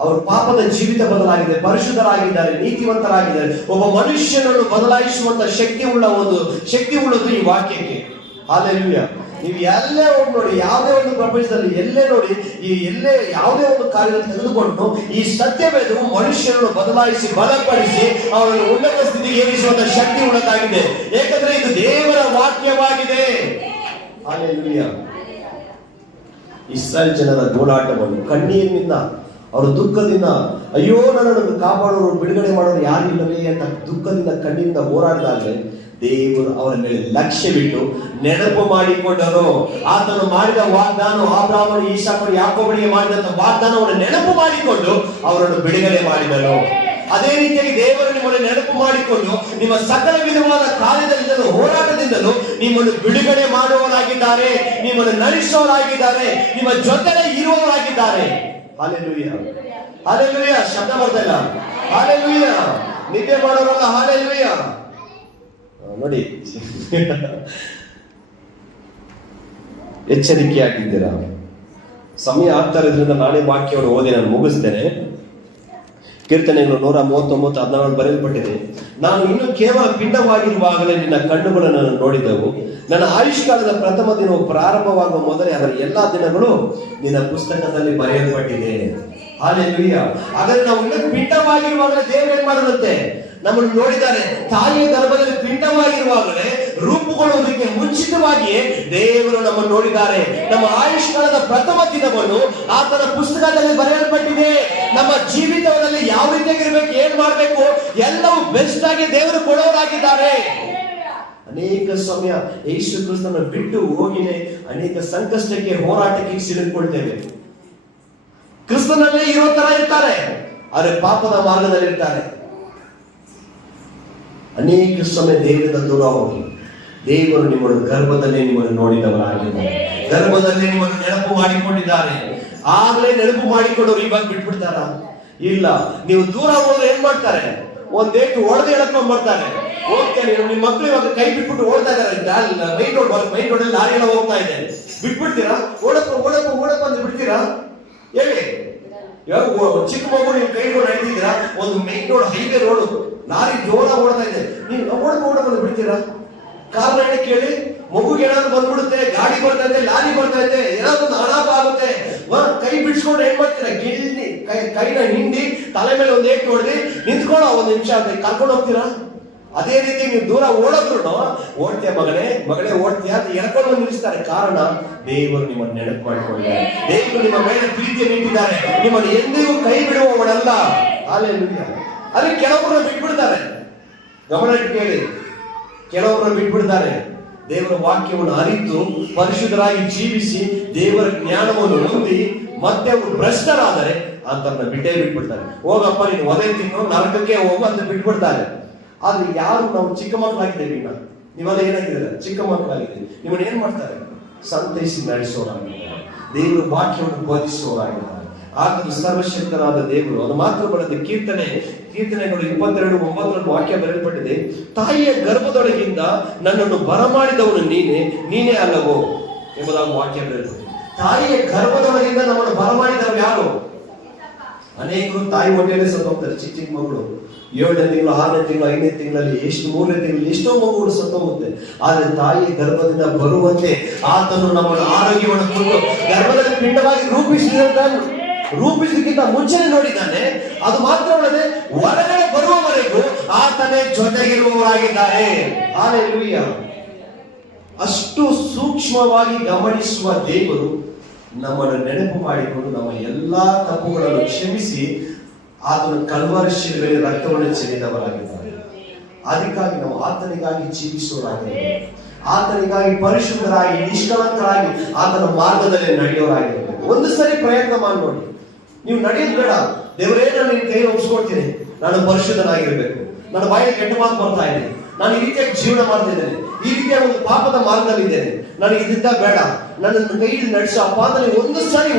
ಅವ್ರ ಪಾಪದ ಜೀವಿತ ಬದಲಾಗಿದೆ, ಪರಿಶುದ್ಧರಾಗಿದ್ದಾರೆ, ನೀತಿವಂತರಾಗಿದ್ದಾರೆ. ಒಬ್ಬ ಮನುಷ್ಯನನ್ನು ಬದಲಾಯಿಸುವಂತ ಶಕ್ತಿ ಉಳ್ಳದು ಈ ವಾಕ್ಯಕ್ಕೆ. ಹಾಲೆಲೂಯಾ. ನೀವು ಎಲ್ಲೇ ಹೋಗಿ ನೋಡಿ, ಯಾವುದೇ ಒಂದು ಪ್ರಪಂಚದಲ್ಲಿ ಎಲ್ಲೇ ನೋಡಿ, ಯಾವುದೇ ಒಂದು ಕಾರ್ಯವನ್ನು ತೆಗೆದುಕೊಂಡು ಈ ಸತ್ಯವೇದವು ಮನುಷ್ಯನನ್ನು ಬದಲಾಯಿಸಿ ಬಲಪಡಿಸಿ ಅವರನ್ನು ಉನ್ನತ ಸ್ಥಿತಿಗೆ ಏರಿಸುವಂತ ಶಕ್ತಿ ಉಳ್ಳದಾಗಿದೆ. ಏಕೆಂದ್ರೆ ಇದು ದೇವರ ವಾಕ್ಯವಾಗಿದೆ. ಹಾಲೆಲೂಯಾ. ಇಸ್ರಾಯೇಲ್ ಜನರ ಗೋಳಾಟವನ್ನು ಕಣ್ಣೀರಿನಿಂದ, ಅವರ ದುಃಖದಿಂದ, ಅಯ್ಯೋ ನನ್ನನ್ನು ಕಾಪಾಡೋರು, ಬಿಡುಗಡೆ ಮಾಡೋರು ಯಾರು ಇಲ್ಲವೇ ಅಂತ ದುಃಖದಿಂದ ಕಣ್ಣಿಂದ ಹೋರಾಡಿದಾಗಲೇ ದೇವರು ಅವರ ಮೇಲೆ ಲಕ್ಷ್ಯವಿಟ್ಟು ನೆನಪು ಮಾಡಿಕೊಂಡರು. ಆತನು ಮಾಡಿದ ವಾಗ್ದಾನ, ಅಬ್ರಹಾಮನು, ಇಸಾಕನು, ಯಾಕೋಬನಿಗೆ ಮಾಡಿದಂತ ವಾಗ್ದಾನವನ್ನು ನೆನಪು ಮಾಡಿಕೊಂಡು ಅವರನ್ನು ಬಿಡುಗಡೆ ಮಾಡಿದರು. ಅದೇ ರೀತಿಯಾಗಿ ದೇವರು ನಿಮ್ಮನ್ನು ನೆನಪು ಮಾಡಿಕೊಂಡು ನಿಮ್ಮ ಸಕಲ ವಿಧವಾದ ಕಾರ್ಯದಿಂದಲೂ ಹೋರಾಟದಿಂದಲೂ ನಿಮ್ಮನ್ನು ಬಿಡುಗಡೆ ಮಾಡುವವರಾಗಿದ್ದಾರೆ, ನಿಮ್ಮನ್ನು ನಡೆಸುವವರಾಗಿದ್ದಾರೆ, ನಿಮ್ಮ ಜೊತೆ ಇರುವವರಾಗಿದ್ದಾರೆ. ಹಾಲೆಲೂಯಾ. ಹಾಲೆಲೂಯಾ. ಶಬ್ದ ಬರ್ತಾ ಇಲ್ಲ. ಹಾಲೆಲೂಯಾ. ನಿದ್ದೆ ಮಾಡೋರಲ್ಲ. ಹಾಲೆಲೂಯಾ. ನೋಡಿ, ಎಚ್ಚರಿಕೆಯಾಗಿದ್ದೀರಾ? ಸಮಯ ಆಗ್ತಾ ಇರೋದ್ರಿಂದ ನಾಳೆ ವಾಕ್ಯವನ್ನು ಓದಿ ನಾನು ಮುಗಿಸ್ತೇನೆ. ಕೀರ್ತನೆಗಳು 139:14 ಬರೆಯಲ್ಪಟ್ಟಿದೆ. ನಾನು ಇನ್ನು ಕೇವಲ ಪಿಂಡವಾಗಿರುವಾಗಲೇ ನಿನ್ನ ಕಣ್ಣುಗಳನ್ನು ನೋಡಿದೆವು. ನನ್ನ ಆಯುಷ್ಕಾಲದ ಪ್ರಥಮ ದಿನವು ಪ್ರಾರಂಭವಾಗುವ ಮೊದಲೇ ಅದರ ಎಲ್ಲಾ ದಿನಗಳು ನಿನ್ನ ಪುಸ್ತಕದಲ್ಲಿ ಬರೆಯಲ್ಪಟ್ಟಿದೆ. ಹಾಲೆಲೂಯಾ. ಹಾಗಾದ್ರೆ ನಾವು ಇನ್ನು ಪಿಂಡವಾಗಿರುವಾಗಲೇ ದೇವರು ಏನ್ ಮಾಡಿರುತ್ತೆ? ನಮ್ಮನ್ನು ನೋಡಿದ್ದಾರೆ. ತಾಯಿಯ ಗರ್ಭದಲ್ಲಿ ಪಿಂಡವಾಗಿರುವಾಗಲೇ ರೂಪುಗೊಳ್ಳುವುದಕ್ಕೆ ಮುಂಚಿತವಾಗಿಯೇ ದೇವರು ನಮ್ಮನ್ನು ನೋಡಿದ್ದಾರೆ. ನಮ್ಮ ಆಯುಷ್ಕಾಲದ ಪ್ರಥಮ ದಿನವನ್ನು ಆತನ ಪುಸ್ತಕದಲ್ಲಿ ಬರೆಯಲ್ಪಟ್ಟಿದೆ. ನಮ್ಮ ಜೀವಿತದಲ್ಲಿ ಯಾವ ರೀತಿಯಾಗಿರ್ಬೇಕು, ಏನ್ ಮಾಡ್ಬೇಕು, ಎಲ್ಲವೂ ಬೆಸ್ಟ್ ಆಗಿ ದೇವರು ಕೊಡೋರಾಗಿದ್ದಾರೆ. ಅನೇಕ ಸಮಯ ಯೇಸು ಕ್ರಿಸ್ತನ ಬಿಟ್ಟು ಹೋಗಿನೇ ಅನೇಕ ಸಂಕಷ್ಟಕ್ಕೆ, ಹೋರಾಟಕ್ಕೆ ಸಿಲುಕೊಳ್ತೇವೆ. ಕ್ರಿಸ್ತನಲ್ಲೇ ಇರೋ ತರ ಇರ್ತಾರೆ, ಆದರೆ ಪಾಪದ ಮಾರ್ಗದಲ್ಲಿ ಇರ್ತಾರೆ. ಅನೇಕ ಸಮಯ ದೇವರಿಂದ ದೂರ ಹೋಗಿ ದೇವರು ನಿಮ್ಮನ್ನು ಗರ್ಭದಲ್ಲಿ ನಿಮ್ಮನ್ನು ನೋಡಿದವರಾಗಿದ್ದಾರೆ. ಗರ್ಭದಲ್ಲಿ ನಿಮ್ಮನ್ನು ನೆನಪು ಮಾಡಿಕೊಂಡಿದ್ದಾರೆ. ಆಗ್ಲೇ ನೆನಪು ಮಾಡಿಕೊಂಡವ್ರು ಇವಾಗ ಬಿಟ್ಬಿಡ್ತಾರ? ಇಲ್ಲ. ನೀವು ದೂರ ಹೋದ್ರೆ ಏನ್ ಮಾಡ್ತಾರೆ? ಒಂದೇಟು ಹೊಡೆದು ಎಳ್ಕೊಂಡ್ ಬರ್ತಾರೆ. ಹೋಗ್ತಾರೆ. ನಿಮ್ಮ ಮಕ್ಕಳು ಇವಾಗ ಕೈ ಬಿಟ್ಬಿಟ್ಟು ಓಡ್ತಾ ಇದಾರೆ. ಮೈನ್ ರೋಡ್ ಅಲ್ಲಿ ಲಾರಿ ಎಲ್ಲ ಹೋಗ್ತಾ ಇದೆ. ಬಿಟ್ಬಿಡ್ತೀರಾ? ಓಡಪ್ಪ ಅಂತ ಬಿಡ್ತೀರಾ? ಹೇಳಿ. ಇವಾಗ ಚಿಕ್ಕ ಮಗು ನೀವು ಕೈ ರೋಡ್ ನಡೀತಿದ್ದೀರಾ, ಒಂದು main road, highway road, lorry ಜೋರ ಓಡ್ತಾ ಇದೆ, ನೀವು ಓಡಬಂದು ಬಿಡ್ತೀರಾ? ಕಾರಣ ಹೇಳಿ ಕೇಳಿ. ಮಗುಗೆ ಏನಾದ್ರು ಬಂದ್ಬಿಡುತ್ತೆ, ಗಾಡಿ ಬರ್ತಾ ಇದೆ, ಲಾರಿ ಬರ್ತಾ ಇದೆ, ಏನಾದ್ರು ಒಂದು ಅನಾಥ ಆಗುತ್ತೆ, ಕೈ ಬಿಡಿಸ್ಕೊಂಡು ಏನ್ ಮಾಡ್ತೀರಾ? ಗಿಲ್ಡಿ ಕೈನ ಹಿಂಡಿ ತಲೆ ಮೇಲೆ ಒಂದು ಏಟು ಹೊಡೆದಿ ನಿಂತ್ಕೊಳ್ಳೋ ಒಂದು ನಿಮಿಷ ಅಂತ ಕರ್ಕೊಂಡು ಹೋಗ್ತೀರಾ? ಅದೇ ರೀತಿ ನೀವು ದೂರ ಓಡೋದ್ರು ಓಡ್ತೀಯ ಮಗಳೇ ಓಡ್ತೀಯ ಅಂತ ಎಳ್ಕೊಂಡು ನಿಲ್ಲಿಸ್ತಾರೆ. ಕಾರಣ ದೇವರು ನಿಮ್ಮನ್ನು ನೆನಪು ಮಾಡಿಕೊಂಡಿದ್ದಾರೆ. ದೇವರು ನಿಮ್ಮ ಮೇಲೆ ಪ್ರೀತಿಯನ್ನು ಇಟ್ಟಿದ್ದಾರೆ. ನಿಮ್ಮನ್ನು ಎಂದಿಗೂ ಕೈ ಬಿಡುವವಳಲ್ಲ. ಹಾಲೆಲೂಯಾ. ಅಲ್ಲಿ ಕೆಲವರನ್ನು ಬಿಟ್ಬಿಡ್ತಾರೆ. ಗಮನ ಇಟ್ಟು ಕೇಳಿ. ಕೆಲವರನ್ನು ಬಿಟ್ಬಿಡ್ತಾರೆ. ದೇವರ ವಾಕ್ಯವನ್ನು ಅರಿತು ಪರಿಶುದ್ಧರಾಗಿ ಜೀವಿಸಿ ದೇವರ ಜ್ಞಾನವನ್ನು ಹೊಂದಿ ಮತ್ತೆ ಅವರು ಭ್ರಷ್ಟರಾದರೆ ಅಂತನ್ನ ಬಿಟ್ಬಿಡ್ತಾರೆ. ಹೋಗಪ್ಪ ನೀನು ಒದೆ ತಿನ್ನು, ನರಕಕ್ಕೆ ಹೋಗು ಅಂತ ಬಿಟ್ಬಿಡ್ತಾರೆ. ಆದ್ರೆ ಯಾರು ನಾವು ಚಿಕ್ಕ ಮಕ್ಕಳಾಗಿದ್ದೇವೆ, ನೀವೆಲ್ಲ ಏನಾಗಿದ್ದಾರೆ? ಚಿಕ್ಕ ಮಕ್ಕಳಾಗಿದ್ದೀವಿ. ನಿಮ್ಮನ್ನು ಏನ್ ಮಾಡ್ತಾರೆ? ಸಂತೈಸಿ ನಡೆಸೋರಾಗಿದ್ದಾರೆ. ದೇವರ ವಾಕ್ಯವನ್ನು ಬೋಧಿಸುವವರಾಗಿದ್ದಾರೆ. ಆದರೂ ಸರ್ವಶಕ್ತನಾದ ದೇವರು. ಅದು ಮಾತ್ರವಲ್ಲದೆ ಕೀರ್ತನೆಗಳು 22:9 ವಾಕ್ಯ ಬರೆಯಲ್ಪಟ್ಟಿದೆ. ತಾಯಿಯ ಗರ್ಭದೊಳಗಿಂದ ನನ್ನನ್ನು ಬರಮಾಡಿದವನು ನೀನೇ ಅಲ್ಲವೋ ಎಂಬುದಾಗಿ ವಾಕ್ಯ ಬರೆಯಲ್ಪಟ್ಟಿದೆ. ತಾಯಿಯ ಗರ್ಭದೊಳಗಿಂದ ನಮ್ಮನ್ನು ಬರಮಾಡಿದವರು ಯಾರು? ಅನೇಕರು ತಾಯಿ ಹೊಟ್ಟೆಯಲ್ಲೇ ಸತ್ತೋಗ್ತಾರೆ. ಚಿಕ್ಕ ಮಕ್ಕಳು 7ನೇ ತಿಂಗಳು, 6ನೇ ತಿಂಗಳು, 5ನೇ ತಿಂಗಳಲ್ಲಿ, 3ನೇ ತಿಂಗಳು ಎಷ್ಟೋ ಮಗುಗಳು ಸತ್ತೋಗುತ್ತೆ. ಆದ್ರೆ ತಾಯಿ ಗರ್ಭದಿಂದ ಬರುವಂತೆ ಆತನು ನಮ್ಮನ್ನು ಆರೋಗ್ಯವನ್ನು ಕೊಟ್ಟು ಗರ್ಭದಲ್ಲಿ ಪಿಂಡವಾಗಿ ರೂಪಿಸಲಿಕ್ಕಿಂತ ಮುಂಚೆನೆ ನೋಡಿದ್ದಾನೆ. ಅದು ಮಾತ್ರವಲ್ಲದೆ ಹೊರಗಡೆ ಬರುವವರೆಗೂ ಆತನೇ ಜೊತೆಗಿರುವವರಾಗಿದ್ದಾರೆ. ಹಾಲೆಲೂಯಾ. ಅಷ್ಟು ಸೂಕ್ಷ್ಮವಾಗಿ ಗಮನಿಸುವ ದೇವರು ನಮ್ಮನ್ನು ನೆನಪು ಮಾಡಿಕೊಂಡು ನಮ್ಮ ಎಲ್ಲಾ ತಪ್ಪುಗಳನ್ನು ಕ್ಷಮಿಸಿ ಆತನ ಕಲ್ವಾರಿ ಶಿಲುಬೆಯಲ್ಲಿ ರಕ್ತವನ್ನು ಚೆಲ್ಲಿದವರಾಗಿದ್ದಾರೆ. ಅದಕ್ಕಾಗಿ ನಾವು ಆತನಿಗಾಗಿ ಜೀವಿಸುವವರಾಗಿದ್ದೇವೆ. ಆತನಿಗಾಗಿ ಪರಿಶುದ್ಧರಾಗಿ ನಿಷ್ಕಲಂಕರಾಗಿ ಆತನ ಮಾರ್ಗದಲ್ಲಿ ನಡೆಯೋರಾಗಿರಬೇಕು. ಒಂದು ಸರಿ ಪ್ರಯತ್ನ ಮಾಡಿ ನೋಡಿ. ನೀವು ನಡೆಯೋದು ಬೇಡ, ದೇವರೇ ನಾನು ನಿನ್ನ ಕೈ ಒಪ್ಪಿಸ್ಕೊಡ್ತೀನಿ, ನಾನು ಪರಿಶುದ್ಧನಾಗಿರ್ಬೇಕು, ನನ್ನ ಬಾಯಿಗೆ ಕೆಟ್ಟ ಮಾತು ಬರ್ತಾ ಇದೆ, ನಾನು ಈ ರೀತಿಯಾಗಿ ಜೀವನ ಮಾಡ್ತಿದ್ದೇನೆ, ಈ ರೀತಿಯ ಒಂದು ಪಾಪದ ಮಾರ್ಗದಲ್ಲಿ ಇದ್ದೇನೆ, ನನಗೆ ಇದ್ದಿದ್ದ ಬೇಡ, ನನ್ನನ್ನು ಕೈ ಹಿಡಿದು ನಡೆಸೋ ಅಪ್ಪ ಅಂತ ನೀವು ಒಂದು ಸಾರಿ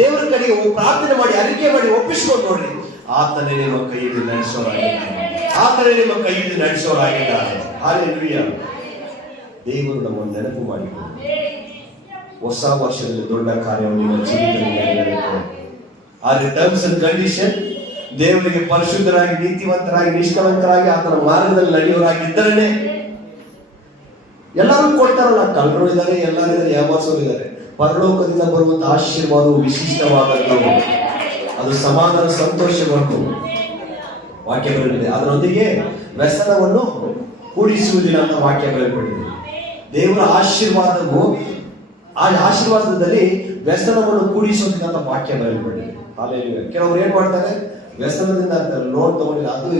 ದೇವರ ಕಡೆಗೆ ಪ್ರಾರ್ಥನೆ ಮಾಡಿ ಅರಿಕೆ ಮಾಡಿ ಒಪ್ಪಿಸ್ಕೊಂಡು ನೋಡ್ರಿ. ಆತನೇ ನಿಮ್ಮ ಕೈ ಹಿಡಿದು ನಡೆಸೋರಾಗಿದ್ದಾರೆ. ಆತನೇ ನಿಮ್ಮ ಕೈ ಹಿಡಿದು ನಡೆಸೋರಾಗಿದ್ದಾರೆ. ಹಲ್ಲೆಲೂಯಾ. ದೇವರು ನಮ್ಮನ್ನು ನೆನಪು ಮಾಡಿಕೊಂಡು ಹೊಸ ವರ್ಷದಲ್ಲಿ ದೊಡ್ಡ ಕಾರ್ಯವನ್ನು ನಿಮ್ಮ ಜೀವಿತದಲ್ಲಿ ನೆರವೇರಿಸಬೇಕು. ಆದ್ರೆ ಟರ್ಮ್ಸ್ ಅಂಡ್ ಕಂಡೀಷನ್ ದೇವರಿಗೆ ಪರಿಶುದ್ಧರಾಗಿ ನೀತಿವಂತರಾಗಿ ನಿಷ್ಕಲಂಕರಾಗಿ ಆತನ ಮಾರ್ಗದಲ್ಲಿ ನಡೆಯೋರಾಗಿದ್ದರೇ. ಎಲ್ಲರೂ ಕೊಡ್ತಾರಲ್ಲ, ಕಳ್ಳರು ಇದ್ದಾರೆ, ಎಲ್ಲರಿದ್ದಾರೆ, ಯಾವಾಸರು ಇದ್ದಾರೆ. ಪರಲೋಕದಿಂದ ಬರುವಂತ ಆಶೀರ್ವಾದವು ವಿಶಿಷ್ಟವಾದದ್ದು, ಅದು ಸಮಾಧಾನ ಸಂತೋಷವನ್ನು ವಾಕ್ಯ ಬರೆದಿದೆ. ಅದರೊಂದಿಗೆ ವ್ಯಸನವನ್ನು ಕೂಡಿಸುವುದಿಲ್ಲ ಅಂತ ವಾಕ್ಯ ಬರೆಯಲ್ಪಟ್ಟಿದೆ. ದೇವರ ಆಶೀರ್ವಾದವು ಆ ಆಶೀರ್ವಾದದಲ್ಲಿ ವ್ಯಸನವನ್ನು ಕೂಡಿಸೋದಿಲ್ಲ ಅಂತ ವಾಕ್ಯ ಬರೆಯಲ್ಪಟ್ಟಿದೆ. ಹಲ್ಲೆಲೂಯಾ. ಕೆಲವರು ಏನ್ ಮಾಡ್ತಾರೆ, ವ್ಯಸನದಿಂದ ಲೋನ್ ತಗೊಂಡಿಲ್ಲ, ಅದು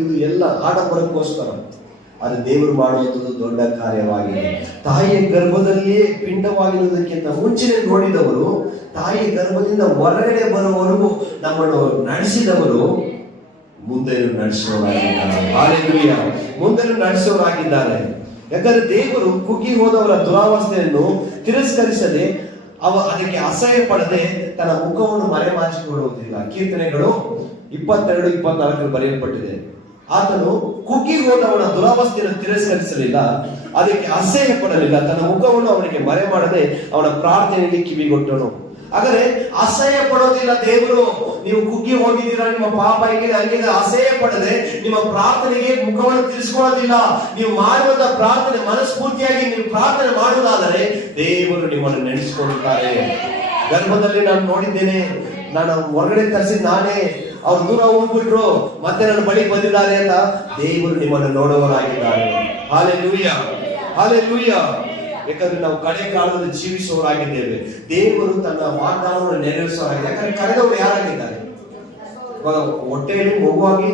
ಇದು ಎಲ್ಲ ಆಡಂಬರಕ್ಕೋಸ್ಕರ. ಅದು ದೇವರು ಮಾಡುವಂಥದ್ದು ದೊಡ್ಡ ಕಾರ್ಯವಾಗಿದೆ. ತಾಯಿಯ ಗರ್ಭದಲ್ಲಿಯೇ ಪಿಂಡವಾಗಿರುವುದಕ್ಕಿಂತ ಮುಂಚೆನೆ ನೋಡಿದವರು, ತಾಯಿಯ ಗರ್ಭದಿಂದ ಹೊರಗಡೆ ಬರುವವರೆಗೂ ನಮ್ಮನ್ನು ನಡೆಸಿದವರು ಮುಂದೆ ನಡೆಸುವವರಾಗಿದ್ದಾರೆ. ಹಲ್ಲೆಲೂಯಾ. ಮುಂದೆ ನಡೆಸುವವರಾಗಿದ್ದಾರೆ. ಯಾಕಂದ್ರೆ ದೇವರು ಕುಗ್ಗಿ ಹೋದವರ ದುರಾವಸ್ಥೆಯನ್ನು ತಿರಸ್ಕರಿಸದೆ ಅದಕ್ಕೆ ಅಸಹ್ಯ ಪಡದೆ ತನ್ನ ಮುಖವನ್ನು ಮರೆಮಾಚಿಕೊಳ್ಳುವುದಿಲ್ಲ. ಕೀರ್ತನೆಗಳು 22-24 ಬರೆಯಲ್ಪಟ್ಟಿದೆ. ಆತನು ಕುಗ್ಗಿ ಹೋದವನ ದುರಾವಸ್ಥೆಯನ್ನು ತಿರಸ್ಕರಿಸಲಿಲ್ಲ, ಅದಕ್ಕೆ ಅಸಹ್ಯ ಪಡಲಿಲ್ಲ, ತನ್ನ ಮುಖವನ್ನು ಅವನಿಗೆ ಮರೆ ಮಾಡದೆ ಅವನ ಪ್ರಾರ್ಥನೆಗೆ ಕಿವಿಗೊಟ್ಟನು. ಹಾಗಾದ್ರೆ ಅಸಹ್ಯ ಪಡೋದಿಲ್ಲ ದೇವರು. ನೀವು ಕುಗ್ಗಿ ಹೋಗಿದ್ದೀರಾ, ನಿಮ್ಮ ಪಾಪ ಹೇಗಿದೆ ಹಂಗಿದೆ, ಅಸಹ್ಯ ಪಡದೆ ನಿಮ್ಮ ಪ್ರಾರ್ಥನೆಗೆ ಮುಖವನ್ನು ತಿರ್ಸ್ಕೊಳ್ಳೋದಿಲ್ಲ. ನೀವು ಮಾಡುವಂತ ಪ್ರಾರ್ಥನೆ ಮನಸ್ಫೂರ್ತಿಯಾಗಿ ನೀವು ಪ್ರಾರ್ಥನೆ ಮಾಡುವುದಾದರೆ ದೇವರು ನಿಮ್ಮನ್ನು ನೆನೆಸಿಕೊಳ್ಳುತ್ತಾರೆ. ಗರ್ಭದಲ್ಲಿ ನಾನು ನೋಡಿದ್ದೇನೆ, ನಾನು ಹೊರಗಡೆ ತರಿಸಿದ ನಾನೇ, ಅವ್ರು ದೂರ ಹೋಗ್ಬಿಟ್ರು, ಮತ್ತೆ ನನ್ನ ಬಳಿ ಬಂದಿದ್ದಾರೆ ಅಂತ ದೇವರು ನಿಮ್ಮನ್ನು ನೋಡುವವರಾಗಿದ್ದಾರೆ. Hallelujah, hallelujah. ಯಾಕಂದ್ರೆ ನಾವು ಕಡೆ ಕಾಲದಲ್ಲಿ ಜೀವಿಸುವವರಾಗಿದ್ದೇವೆ. ದೇವರು ತನ್ನ ವಾಗ್ದಾನವನ್ನು ನೆರವೇರಿಸುವವರಾಗಿದ್ದಾರೆ. ಯಾಕಂದ್ರೆ ಕರೆದವರು ಯಾರಾಗಿದ್ದಾರೆ? ಇವಾಗ ಹೊಟ್ಟೆಯಲ್ಲಿ ಮಗುವಾಗಿ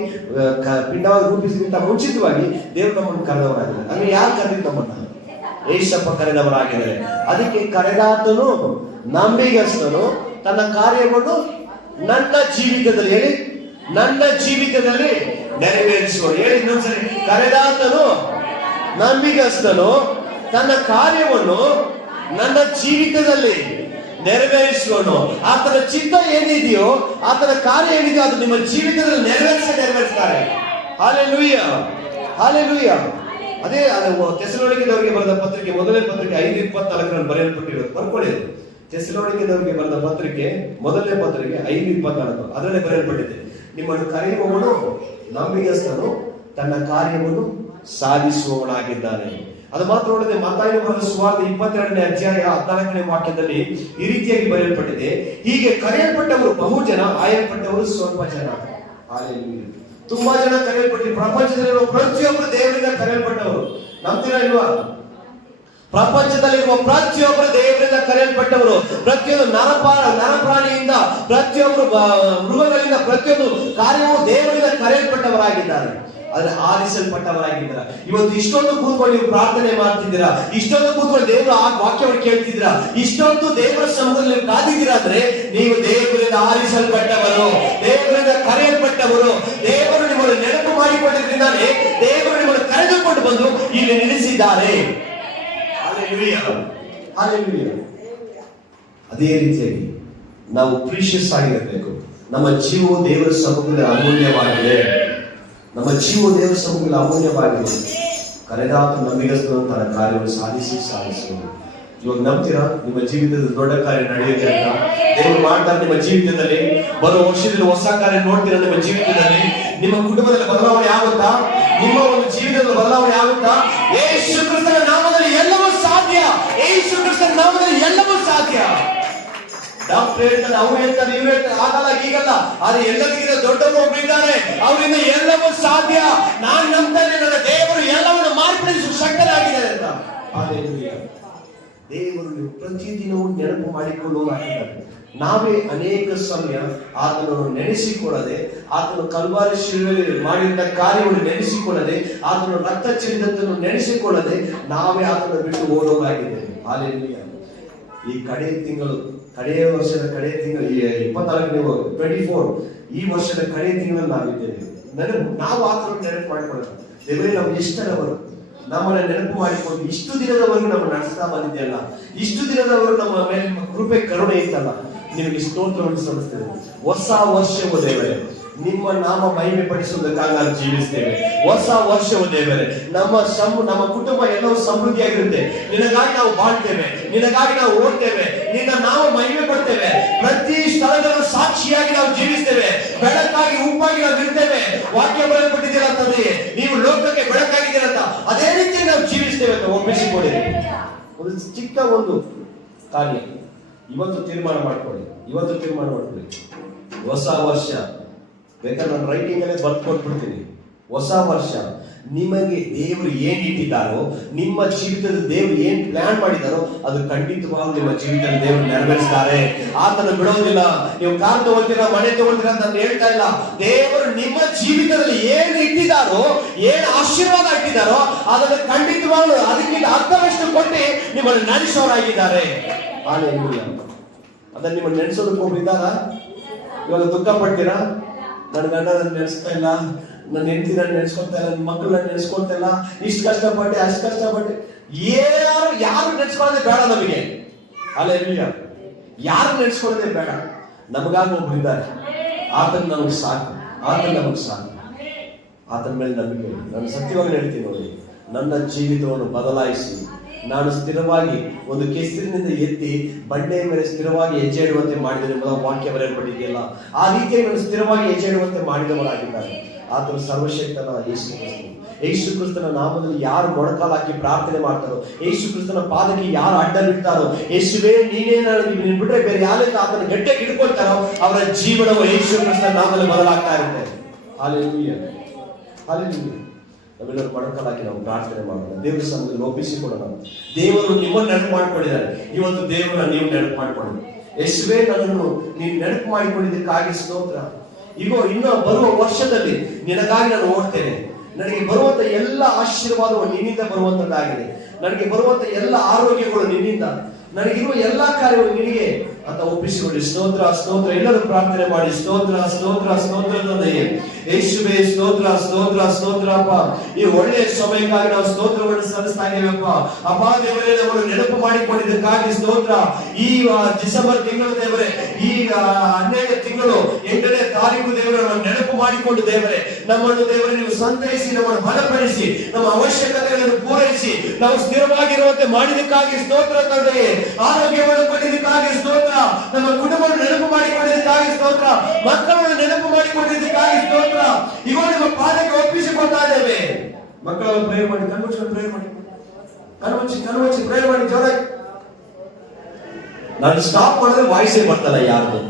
ಪಿಂಡವಾಗಿ ರೂಪಿಸಿದಂತ ಮುಂಚಿತವಾಗಿ ದೇವರು ನಮ್ಮನ್ನು ಕರೆದವರಾಗಿದ್ದಾರೆ. ಅಂದ್ರೆ ಯಾರು ಕರೆದಿದ್ದು ನಮ್ಮನ್ನ? ಏಸಪ್ಪ ಕರೆದವರಾಗಿದ್ದಾರೆ. ಅದಕ್ಕೆ ಕರೆದಾತನು ನಂಬಿಗಸ್ತನು ತನ್ನ ಕಾರ್ಯವನ್ನು ನನ್ನ ಜೀವಿತದಲ್ಲಿ, ಹೇಳಿ, ನನ್ನ ಜೀವಿತದಲ್ಲಿ ನೆರವೇರಿಸುವರು. ಹೇಳಿ ಇನ್ನೊಂದ್ಸರಿ, ಕರೆದಾತನು ನಂಬಿಗಸ್ತನು ತನ್ನ ಕಾರ್ಯವನ್ನು ನನ್ನ ಜೀವಿತದಲ್ಲಿ ನೆರವೇರಿಸುವನು. ಆತನ ಚಿತ್ತ ಏನಿದೆಯೋ, ಆತನ ಕಾರ್ಯ ಏನಿದೆಯೋ ಅದು ನಿಮ್ಮ ಜೀವಿತದಲ್ಲಿ ನೆರವೇರಿಸ್ತಾರೆ. Hallelujah, hallelujah. ಅದೇ ಥೆಸಲೋನಿಕದವರಿಗೆ ಬರೆದ ಪತ್ರಿಕೆ, ಮೊದಲನೇ ಪತ್ರಿಕೆ 5:24 ಬರೆಯಲ್ಪಟ್ಟಿರೋದು. ಬರ್ಕೊಳ್ಳಿ. ಥೆಸಲೋನಿಕದವರಿಗೆ ಬರೆದ ಪತ್ರಿಕೆ, ಮೊದಲನೇ ಪತ್ರಿಕೆ 5:24 ಅದರಲ್ಲಿ ಬರೆಯಲ್ಪಟ್ಟಿದೆ. ನಿಮ್ಮನ್ನು ಕರೆಯುವವನು ನಂಬಿಗಸ್ತನು, ತನ್ನ ಕಾರ್ಯವನ್ನು ಸಾಧಿಸುವವನಾಗಿದ್ದಾನೆ. ಅದು ಮಾತ್ರ ನೋಡಿದೆ. ಮತ್ತಾಯನ ಬರೆದ ಸುವಾರ್ತೆ 22ನೇ ಅಧ್ಯಾಯ 14ನೇ ವಾಕ್ಯದಲ್ಲಿ ಈ ರೀತಿಯಾಗಿ ಬರೆಯಲ್ಪಟ್ಟಿದೆ, ಹೀಗೆ ಕರೆಯಲ್ಪಟ್ಟವರು ಬಹು ಜನ, ಆಯಲ್ಪಟ್ಟವರು ಸ್ವಲ್ಪ ಜನ. ಹಲ್ಲೆಲೂಯಾ. ತುಂಬಾ ಜನ ಕರೆಯಲ್ಪಟ್ಟಿದ್ದಾರೆ. ಪ್ರಪಂಚದಲ್ಲಿರುವ ಪ್ರತಿಯೊಬ್ಬರು ದೇವರಿಂದ ಕರೆಯಲ್ಪಟ್ಟವರು. ನಂಬ್ತೀರಾ ಇಲ್ವಾ? ಪ್ರಪಂಚದಲ್ಲಿರುವ ಪ್ರತಿಯೊಬ್ಬರು ದೇವರಿಂದ ಕರೆಯಲ್ಪಟ್ಟವರು. ಪ್ರತಿಯೊಂದು ನರಪ್ರಾಣಿಯಿಂದ, ಪ್ರತಿಯೊಬ್ಬರು ಮೃಗಗಳಿಂದ, ಪ್ರತಿಯೊಂದು ಕಾರ್ಯವು ದೇವರಿಂದ ಕರೆಯಲ್ಪಟ್ಟವರಾಗಿದ್ದಾರೆ. ಆದ್ರೆ ಆರಿಸಲ್ಪಟ್ಟವರಾಗಿದ್ದೀರಾ. ಇವತ್ತು ಇಷ್ಟೊಂದು ಕೂತ್ಕೊಂಡು ನೀವು ಪ್ರಾರ್ಥನೆ ಮಾಡ್ತಿದ್ದೀರಾ, ಇಷ್ಟೊಂದು ಕೂತ್ಕೊಂಡು ದೇವರ ಆ ವಾಕ್ಯವನ್ನು ಕೇಳ್ತಿದ್ದೀರಾ, ಇಷ್ಟೊಂದು ದೇವರ ಸಮ್ಮುಖದಲ್ಲಿ ನೀವು ಕಾದಿದ್ದೀರಾ ಅಂದ್ರೆ ನೀವು ದೇವರಿಂದ ಆರಿಸಲ್ಪಟ್ಟವರು, ದೇವರಿಂದ ಕರೆಯಲ್ಪಟ್ಟವರು. ದೇವರು ನಿಮ್ಮನ್ನು ನೆನಪು ಮಾಡಿಕೊಂಡಿದ್ರಿಂದಾನೆ ದೇವರು ನಿಮ್ಮನ್ನು ಕರೆದುಕೊಂಡು ಬಂದು ಇಲ್ಲಿ ನಿಲ್ಲಿಸಿದ್ದಾರೆ. Hallelujah, hallelujah. ಅದೇ ರೀತಿಯಾಗಿ ನಾವು ಪ್ರೀಶಿಯಸ್ ಆಗಿರಬೇಕು. ನಮ್ಮ ಜೀವವು ದೇವರ ಸಮ್ಮುಖದಲ್ಲಿ ಅಮೂಲ್ಯವಾಗಿದೆ. ನಮ್ಮ ಜೀವ ದೇವರ ಸಮ್ಮುಖದಲ್ಲಿ ಅಮೂಲ್ಯವಾಗಿದೆ. ಕರೆದಾತ ನಂಬಿಗಸ್ತನು ತನ್ನ ಕಾರ್ಯವನ್ನು ಸಾಧಿಸುವುದು. ಇವಾಗ ನಂಬ್ತೀರಾ ನಿಮ್ಮ ಜೀವಿತದ ದೊಡ್ಡ ಕಾರ್ಯ ನಡೆಯುತ್ತೆ ಅಂತ? ದೇವರು ಮಾಡ್ತಾರೆ ನಿಮ್ಮ ಜೀವಿತದಲ್ಲಿ. ಬರೋ ವರ್ಷದಲ್ಲಿ ಹೊಸ ಕಾರ್ಯ ನೋಡ್ತೀರಾ ನಿಮ್ಮ ಜೀವಿತದಲ್ಲಿ. ನಿಮ್ಮ ಕುಟುಂಬದಲ್ಲಿ ಬದಲಾವಣೆ ಆಗುತ್ತಾ? ನಿಮ್ಮ ಒಂದು ಜೀವಿತದಲ್ಲಿ ಬದಲಾವಣೆ ಆಗುತ್ತಾ? ಯೇಸು ಕ್ರಿಸ್ತನ ನಾಮದಲ್ಲಿ ಎಲ್ಲವೂ ಸಾಧ್ಯ. ಯೇಸು ಕ್ರಿಸ್ತನ ನಾಮದಲ್ಲಿ ಎಲ್ಲವೂ ಸಾಧ್ಯ. ಡಾಕ್ಟರ್ ಹೇಳ್ತಾರೆ, ಅವ್ರು ಹೇಳ್ತಾರೆ, ಇವ್ರು ಹೇಳ್ತಾರೆ, ಆಗಲ್ಲ ಈಗಲ್ಲ. ಆದ್ರೆ ಎಲ್ಲರಿಗಿಂತ ದೊಡ್ಡವರು ಒಬ್ಬರಿದ್ದಾರೆ, ಅವರಿಂದ ಎಲ್ಲವೂ ಸಾಧ್ಯ. ನಾನು ನಂಬ್ತೇನೆ, ನನ್ನ ದೇವರು ಎಲ್ಲವನ್ನು ಮಾರ್ಪಡಿಸುವ ಶಕ್ತರಾಗಿದ್ದಾರೆ ಅಂತ. ದೇವರು ನೀವು ಪ್ರತಿದಿನವೂ ನೆನಪು ಮಾಡಿಕೊಳ್ಳುವರಾಗಿದ್ದಾರೆ. ನಾವೇ ಅನೇಕ ಸಮಯ ಆತನನ್ನು ನೆನೆಸಿಕೊಳ್ಳದೆ, ಆತನು ಕಲ್ವಾರಿ ಶಿಲುಬೆಯಲ್ಲಿ ಮಾಡಿದ ಕಾರ್ಯವನ್ನು ನೆನೆಸಿಕೊಳ್ಳದೆ, ಆತನ ರಕ್ತ ಚೆಲ್ಲಿದಂತನ್ನು ನೆನೆಸಿಕೊಳ್ಳದೆ ನಾವೇ ಆತನ ಬಿಟ್ಟು ಓಡೋರಾಗಿದ್ದೇವೆ. ಹಾಲೆಲೂಯಾ. ಈ ಕಡೆಯ ವರ್ಷದ ಕಡೆಯ ತಿಂಗಳು 24 ಈ ವರ್ಷದ ಕಡೆಯ ತಿಂಗಳಲ್ಲಿ ನಾವಿದ್ದೇವೆ. ನಾವು ಆತನನ್ನು ನೆನಪು ಮಾಡಿಕೊಳ್ಳೋಣ. ದೇವರೇ, ನಾವು ಎಷ್ಟರವರು ನಮ್ಮನ್ನ ನೆನಪು ಮಾಡಿಕೊಂಡು ಇಷ್ಟು ದಿನದವರೆಗೂ ನಮ್ಮ ನಡೆಸ್ತಾ ಬಂದಿದೆಯಲ್ಲ, ಇಷ್ಟು ದಿನದವರೆಗೂ ನಮ್ಮ ಮೇಲೆ ನಿಮ್ಮ ಕೃಪೆ ಕರುಣೆ ಇತ್ತಲ್ಲ, ನಿಮಗೆ ಸ್ತೋತ್ರವನ್ನು ಸಲ್ಲಿಸ್ತೇವೆ. ಹೊಸ ವರ್ಷವು ದೇವರೇ ನಿಮ್ಮ ನಾಮ ಮಹಿಮೆ ಪಡಿಸುವುದಕ್ಕಾಗಿ ನಾವು ಜೀವಿಸ್ತೇವೆ. ಹೊಸ ವರ್ಷವು ದೇವರೇ ನಮ್ಮ ಕುಟುಂಬ ಎಲ್ಲವೂ ಸಮೃದ್ಧಿಯಾಗಿರುತ್ತೆ. ನಿನಗಾಗಿ ನಾವು ಬಾಳ್ತೇವೆ, ನಿನಗಾಗಿ ನಾವು ಓಡ್ತೇವೆ, ನಿನ್ನ ನಾಮ ಮಹಿಮೆ ಪಡ್ತೇವೆ. ಪ್ರತಿ ಸ್ಥಳದಲ್ಲೂ ಸಾಕ್ಷಿಯಾಗಿ ನಾವು ಜೀವಿಸ್ತೇವೆ, ಬೆಳಕಾಗಿ ಉಪ್ಪಾಗಿ ನಾವು ಇರ್ತೇವೆ. ವಾಕ್ಯ ಬರೆಯಲ್ಪಟ್ಟಿದ್ದೀರಾ ತಂದೆಯೇ, ನೀವು ಲೋಕಕ್ಕೆ ಬೆಳಕಾಗಿದ್ದೀರಂತ ಅದೇ ರೀತಿ ನಾವು ಜೀವಿಸ್ತೇವೆ ಅಂತ ಒಪ್ಪಿಸಿಕೊಡಿ. ಒಂದು ಚಿಕ್ಕ ಒಂದು ಕಾರ್ಯ ಇವತ್ತು ತೀರ್ಮಾನ ಮಾಡ್ಕೊಳ್ಳಿ. ಹೊಸ ವರ್ಷ ಬೇಕಾದ್ರೆ ನಾನು ರೈಟಿಂಗ್ ಅಲ್ಲೇ ಬರ್ಕೊಟ್ಬಿಡ್ತೀನಿ. ಹೊಸ ವರ್ಷ ನಿಮಗೆ ದೇವರು ಏನ್ ಇಟ್ಟಿದ್ದಾರೋ, ನಿಮ್ಮ ಜೀವಿತದ ದೇವರು ಏನ್ ಪ್ಲಾನ್ ಮಾಡಿದಾರೋ ಅದು ಖಂಡಿತವಾಗ್ಲೂ ನಿಮ್ಮ ಜೀವಿತದ ದೇವರು ನೆರವೇರಿಸ್ತಾರೆ. ಆತನ ಬಿಡೋದಿಲ್ಲ. ನೀವು ಕಾರ್ ತಗೊಳ್ತೀರಾ, ಮನೆ ತಗೊಳ್ತೀರಾ ಅಂತ ನಾನು ಹೇಳ್ತಾ ಇಲ್ಲ. ದೇವರು ನಿಮ್ಮ ಜೀವಿತದಲ್ಲಿ ಏನು ಇಟ್ಟಿದ್ದಾರೋ, ಏನು ಆಶೀರ್ವಾದ ಇಟ್ಟಿದ್ದಾರೋ ಅದನ್ನು ಖಂಡಿತವಾಗ್ಲೂ ಅದಕ್ಕಿಂತ ಅರ್ಥವಷ್ಟು ಕೊಟ್ಟು ನಿಮ್ಮನ್ನು ನಡೆಸೋರಾಗಿದ್ದಾರೆ. ಅದನ್ನ ನಿಮ್ಮನ್ನು ನೆನೆಸೋದಕ್ಕೆ ಹೋಗಿದ್ದಾರ. ಇವಾಗ ದುಃಖ ಪಡ್ತೀರಾ, ನನ್ನ ಗಂಡ ನನ್ನ ನೆನೆಸ್ತಾ ಇಲ್ಲ, ನನ್ನ ಹೆಂಡತಿ ನಾನು ನೆನೆಸ್ಕೊಳ್ತಾ ಇಲ್ಲ, ನನ್ನ ಮಕ್ಕಳು ನಾನು ನೆನೆಸ್ಕೊಳ್ತಾ ಇಲ್ಲ, ಇಷ್ಟು ಕಷ್ಟಪಟ್ಟೆ ಅಷ್ಟು ಕಷ್ಟಪಟ್ಟೆ. ಯಾರು ನೆನೆಸ್ಕೊಳ್ಳೋದೇ ಬೇಡ ನಮಗೆ. ಹಲ್ಲೆಲೂಯಾ. ಯಾರು ನೆನೆಸ್ಕೊಳ್ಳೋದೇ ಬೇಡ. ನಮಗಾಗಿ ಒಬ್ಬರಿದ್ದಾರೆ. ಆತನ ನಮಗೆ ಸಾಕು. ಆತನ ಮೇಲೆ ನಂಬಿಕೆ. ನಾನು ಸತ್ಯವಾಗಿ ಹೇಳ್ತೀನಿ ನೋಡಿ, ನನ್ನ ಜೀವಿತವನ್ನು ಬದಲಾಯಿಸಿ ನಾನು ಸ್ಥಿರವಾಗಿ ಒಂದು ಕೆಸರಿನಿಂದ ಎತ್ತಿ ಬಂಡೆಯ ಮೇಲೆ ಸ್ಥಿರವಾಗಿ ಹೆಜ್ಜೆ ಇಡುವಂತೆ ಮಾಡಿದರೆ ಎಂಬ ವಾಕ್ಯ ಬರೆಯಲ್ಪಟ್ಟಿದೆಯಲ್ಲ, ಆ ರೀತಿಯಾಗಿ ನಾನು ಸ್ಥಿರವಾಗಿ ಹೆಜ್ಜೆ ಇಡುವಂತೆ ಮಾಡಿದವರಾಗಿದ್ದಾರೆ. ಆತನು ಸರ್ವಶಕ್ತನ ಯೇಸು ಕ್ರಿಸ್ತನ ನಾಮದಲ್ಲಿ ಯಾರು ಮೊಣಕಾಲು ಹಾಕಿ ಪ್ರಾರ್ಥನೆ ಮಾಡ್ತಾರೋ, ಯೇಸು ಕ್ರಿಸ್ತನ ಪಾದಕ್ಕೆ ಯಾರು ಅಡ್ಡ ಬಿಡ್ತಾರೋ, ಯೇಸುವೇ ನೀನೇ ನೀನು ಬಿಟ್ರೆ ಬೇರೆ ಯಾರಿಂದ ಆತನ ಗಟ್ಟಿಯಾಗಿ ಹಿಡ್ಕೊಳ್ತಾರೋ ಅವರ ಜೀವನವು ಯೇಸು ಕ್ರಿಸ್ತನ ನಾಮದಲ್ಲಿ ಬದಲಾಗ್ತಾ ಇರುತ್ತೆ. ಹಲ್ಲೆಲೂಯಾ. ನಾವೆಲ್ಲರೂ ಮೊಣಕಾಲು ಹಾಕಿ ನಾವು ಪ್ರಾರ್ಥನೆ ಮಾಡೋಣ. ದೇವರ ಸಮ್ಮುಖದಲ್ಲಿ ಒಪ್ಪಿಸಿಕೊಡೋಣ. ದೇವರು ನಿಮ್ಮನ್ನು ನೆನಪು ಮಾಡಿಕೊಂಡಿದ್ದಾರೆ. ಇವತ್ತು ದೇವರನ್ನ ನೀವು ನೆನಪು ಮಾಡಿಕೊಳ್ಳಿ. ಯೇಸುವೇ, ನನ್ನನ್ನು ನೀನು ನೆನಪು ಮಾಡಿಕೊಂಡಿದ್ದಕ್ಕಾಗಿ ಸ್ತೋತ್ರ. ಈಗ ಇನ್ನು ಬರುವ ವರ್ಷದಲ್ಲಿ ನಿನಗಾಗಿ ನಾನು ಓಡ್ತೇನೆ. ನನಗೆ ಬರುವಂತ ಎಲ್ಲ ಆಶೀರ್ವಾದವು ನಿನ್ನಿಂದ ಬರುವಂತದ್ದಾಗಿದೆ. ನನಗೆ ಬರುವಂತ ಎಲ್ಲ ಆರೋಗ್ಯಗಳು ನಿನ್ನಿಂದ, ನನಗಿರುವ ಎಲ್ಲಾ ಕಾರ್ಯಗಳು ನಿನಗೆ ಅಂತ ಒಪ್ಪಿಸಿಕೊಳ್ಳಿ. ಸ್ತೋತ್ರ. ಎಲ್ಲರೂ ಪ್ರಾರ್ಥನೆ ಮಾಡಿ. ಸ್ತೋತ್ರ ತಂದೆಯೇ. ಯೇಸುವೇ ಸ್ತೋತ್ರ ಅಪ್ಪ. ಈ ಒಳ್ಳೆಯ ಸಮಯಕ್ಕಾಗಿ ನಾವು ಸ್ತೋತ್ರವನ್ನು ಸಲ್ಲಿಸ್ತಾ ಇದ್ದೇವಪ್ಪ. ಅಪ್ಪ ದೇವರೇ, ನಮ್ಮನ್ನು ನೆನಪು ಮಾಡಿಕೊಂಡಿದ್ದಕ್ಕಾಗಿ ಸ್ತೋತ್ರ. ಈ ಡಿಸೆಂಬರ್ ತಿಂಗಳು ದೇವರೇ, ಈ 12ನೇ ತಿಂಗಳು 8ನೇ ತಾರೀಕು ದೇವರೇ, ನಮ್ಮನ್ನು ನೆನಪು ಮಾಡಿಕೊಂಡು ದೇವರೇ, ನಮ್ಮನ್ನು ದೇವರೇ ನೀವು ಸಂತೈಸಿ, ನಮ್ಮನ್ನು ಬಲಪಡಿಸಿ, ನಮ್ಮ ಅವಶ್ಯಕತೆಗಳನ್ನು ಪೂರೈಸಿ, ನಾವು ಸ್ಥಿರವಾಗಿರುವಂತೆ ಮಾಡಿದಕ್ಕಾಗಿ ಸ್ತೋತ್ರ ತಂದೆಯೇ. ಆರೋಗ್ಯವನ್ನು ಕೊಟ್ಟಿದ್ದಕ್ಕಾಗಿ ಸ್ತೋತ್ರ. ನಮ್ಮ ಕುಟುಂಬವನ್ನು ನೆನಪು ಮಾಡಿಕೊಂಡಿದ್ದಕ್ಕಾಗಿ ಸ್ತೋತ್ರ. ಮಕ್ಕಳನ್ನು ನೆನಪು ಮಾಡಿಕೊಂಡಿದ್ದಕ್ಕಾಗಿ ಸ್ತೋತ್ರ. ಇವಾಗ ನಿಮ್ಮ ಪಾದಕ್ಕೆ ಒಪ್ಪಿಸಿಕೊಳ್ತಾ ಇದ್ದೇವೆ. ಮಕ್ಕಳನ್ನು ಪ್ರೇಯರ್ ಮಾಡಿ, ಕಣ್ಮುಚ್ಚಿ ಪ್ರೇಯರ್ ಮಾಡಿ ಜೋರಾಗಿ. ನಾನು ಸ್ಟಾಪ್ ಮಾಡಿದ್ರೆ ವಾಯ್ಸೇ ಬರ್ತಲ್ಲ ಯಾರ್ದು.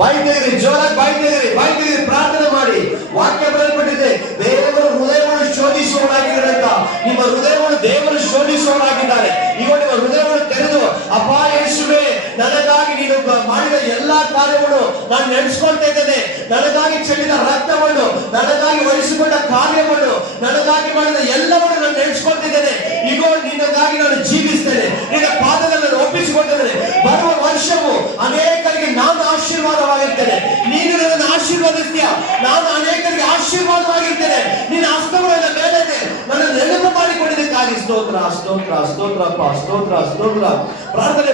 ಬಾಯಿ ತೆಗೆದ್ರಿ, ಜೋರಾಗಿ ಬಾಯಿ ತೆಗೆದ್ರಿ, ಪ್ರಾರ್ಥನೆ ಮಾಡಿ. ವಾಕ್ಯ ಬರೆಯಲ್ಪಟ್ಟಿದೆ, ದೇವರು ಹೃದಯವನ್ನು ಶೋಧಿಸುವವರಾಗಿದ್ದಾರೆ ಅಂತ. ನಿಮ್ಮ ಹೃದಯವನ್ನು ದೇವರು ಶೋಧಿಸುವವರಾಗಿದ್ದಾರೆ. ಈಗ ನಿಮ್ಮ ಹೃದಯವನ್ನು ತೆರೆದು, ಅಪ್ಪ ಯೇಸುವೇ, ನನಗಾಗಿ ನೀನು ಮಾಡಿದ ಎಲ್ಲಾ ಕಾರ್ಯವನ್ನು ನಾನು ನೆನೆಸ್ಕೊಳ್ತಾ ಇದ್ದೇನೆ. ನನಗಾಗಿ ಚೆಲ್ಲಿದ ರಕ್ತವನ್ನು, ನನಗಾಗಿ ವಹಿಸಿಕೊಂಡ ಕಾರ್ಯವನ್ನು, ನನಗಾಗಿ ಮಾಡಿದ ಎಲ್ಲವನ್ನು ನಾನು ನೆನೆಸ್ಕೊಳ್ತಿದ್ದೇನೆ. ಈಗ ನಿನ್ನಗಾಗಿ ನಾನು ಜೀವಿಸ್ತೇನೆ. ನಿನ್ನ ಪಾದದಲ್ಲಿ ನಾನು ಒಪ್ಪಿಸಿಕೊಳ್ತಿದ್ದೇನೆ. ಬರುವ ವರ್ಷವು ಅನೇಕರಿಗೆ ನಾನು ಆಶೀರ್ವಾದವಾಗಿರ್ತೇನೆ. ನೀನು ನನ್ನನ್ನು ಆಶೀರ್ವಾದಿಸ್ತೀಯ, ನಾನು ಅನೇಕರಿಗೆ ಆಶೀರ್ವಾದವಾಗಿರ್ತೇನೆ. ನಿನ್ನ ಹಸ್ತಗಳು ನನ್ನ ಮೇಲೆ ಇದೆ. ನನ್ನ ನೆನಪು ಮಾಡಿಕೊಂಡಿದ್ದಕ್ಕಾಗಿ ಸ್ತೋತ್ರ. ಪ್ರಾರ್ಥನೆ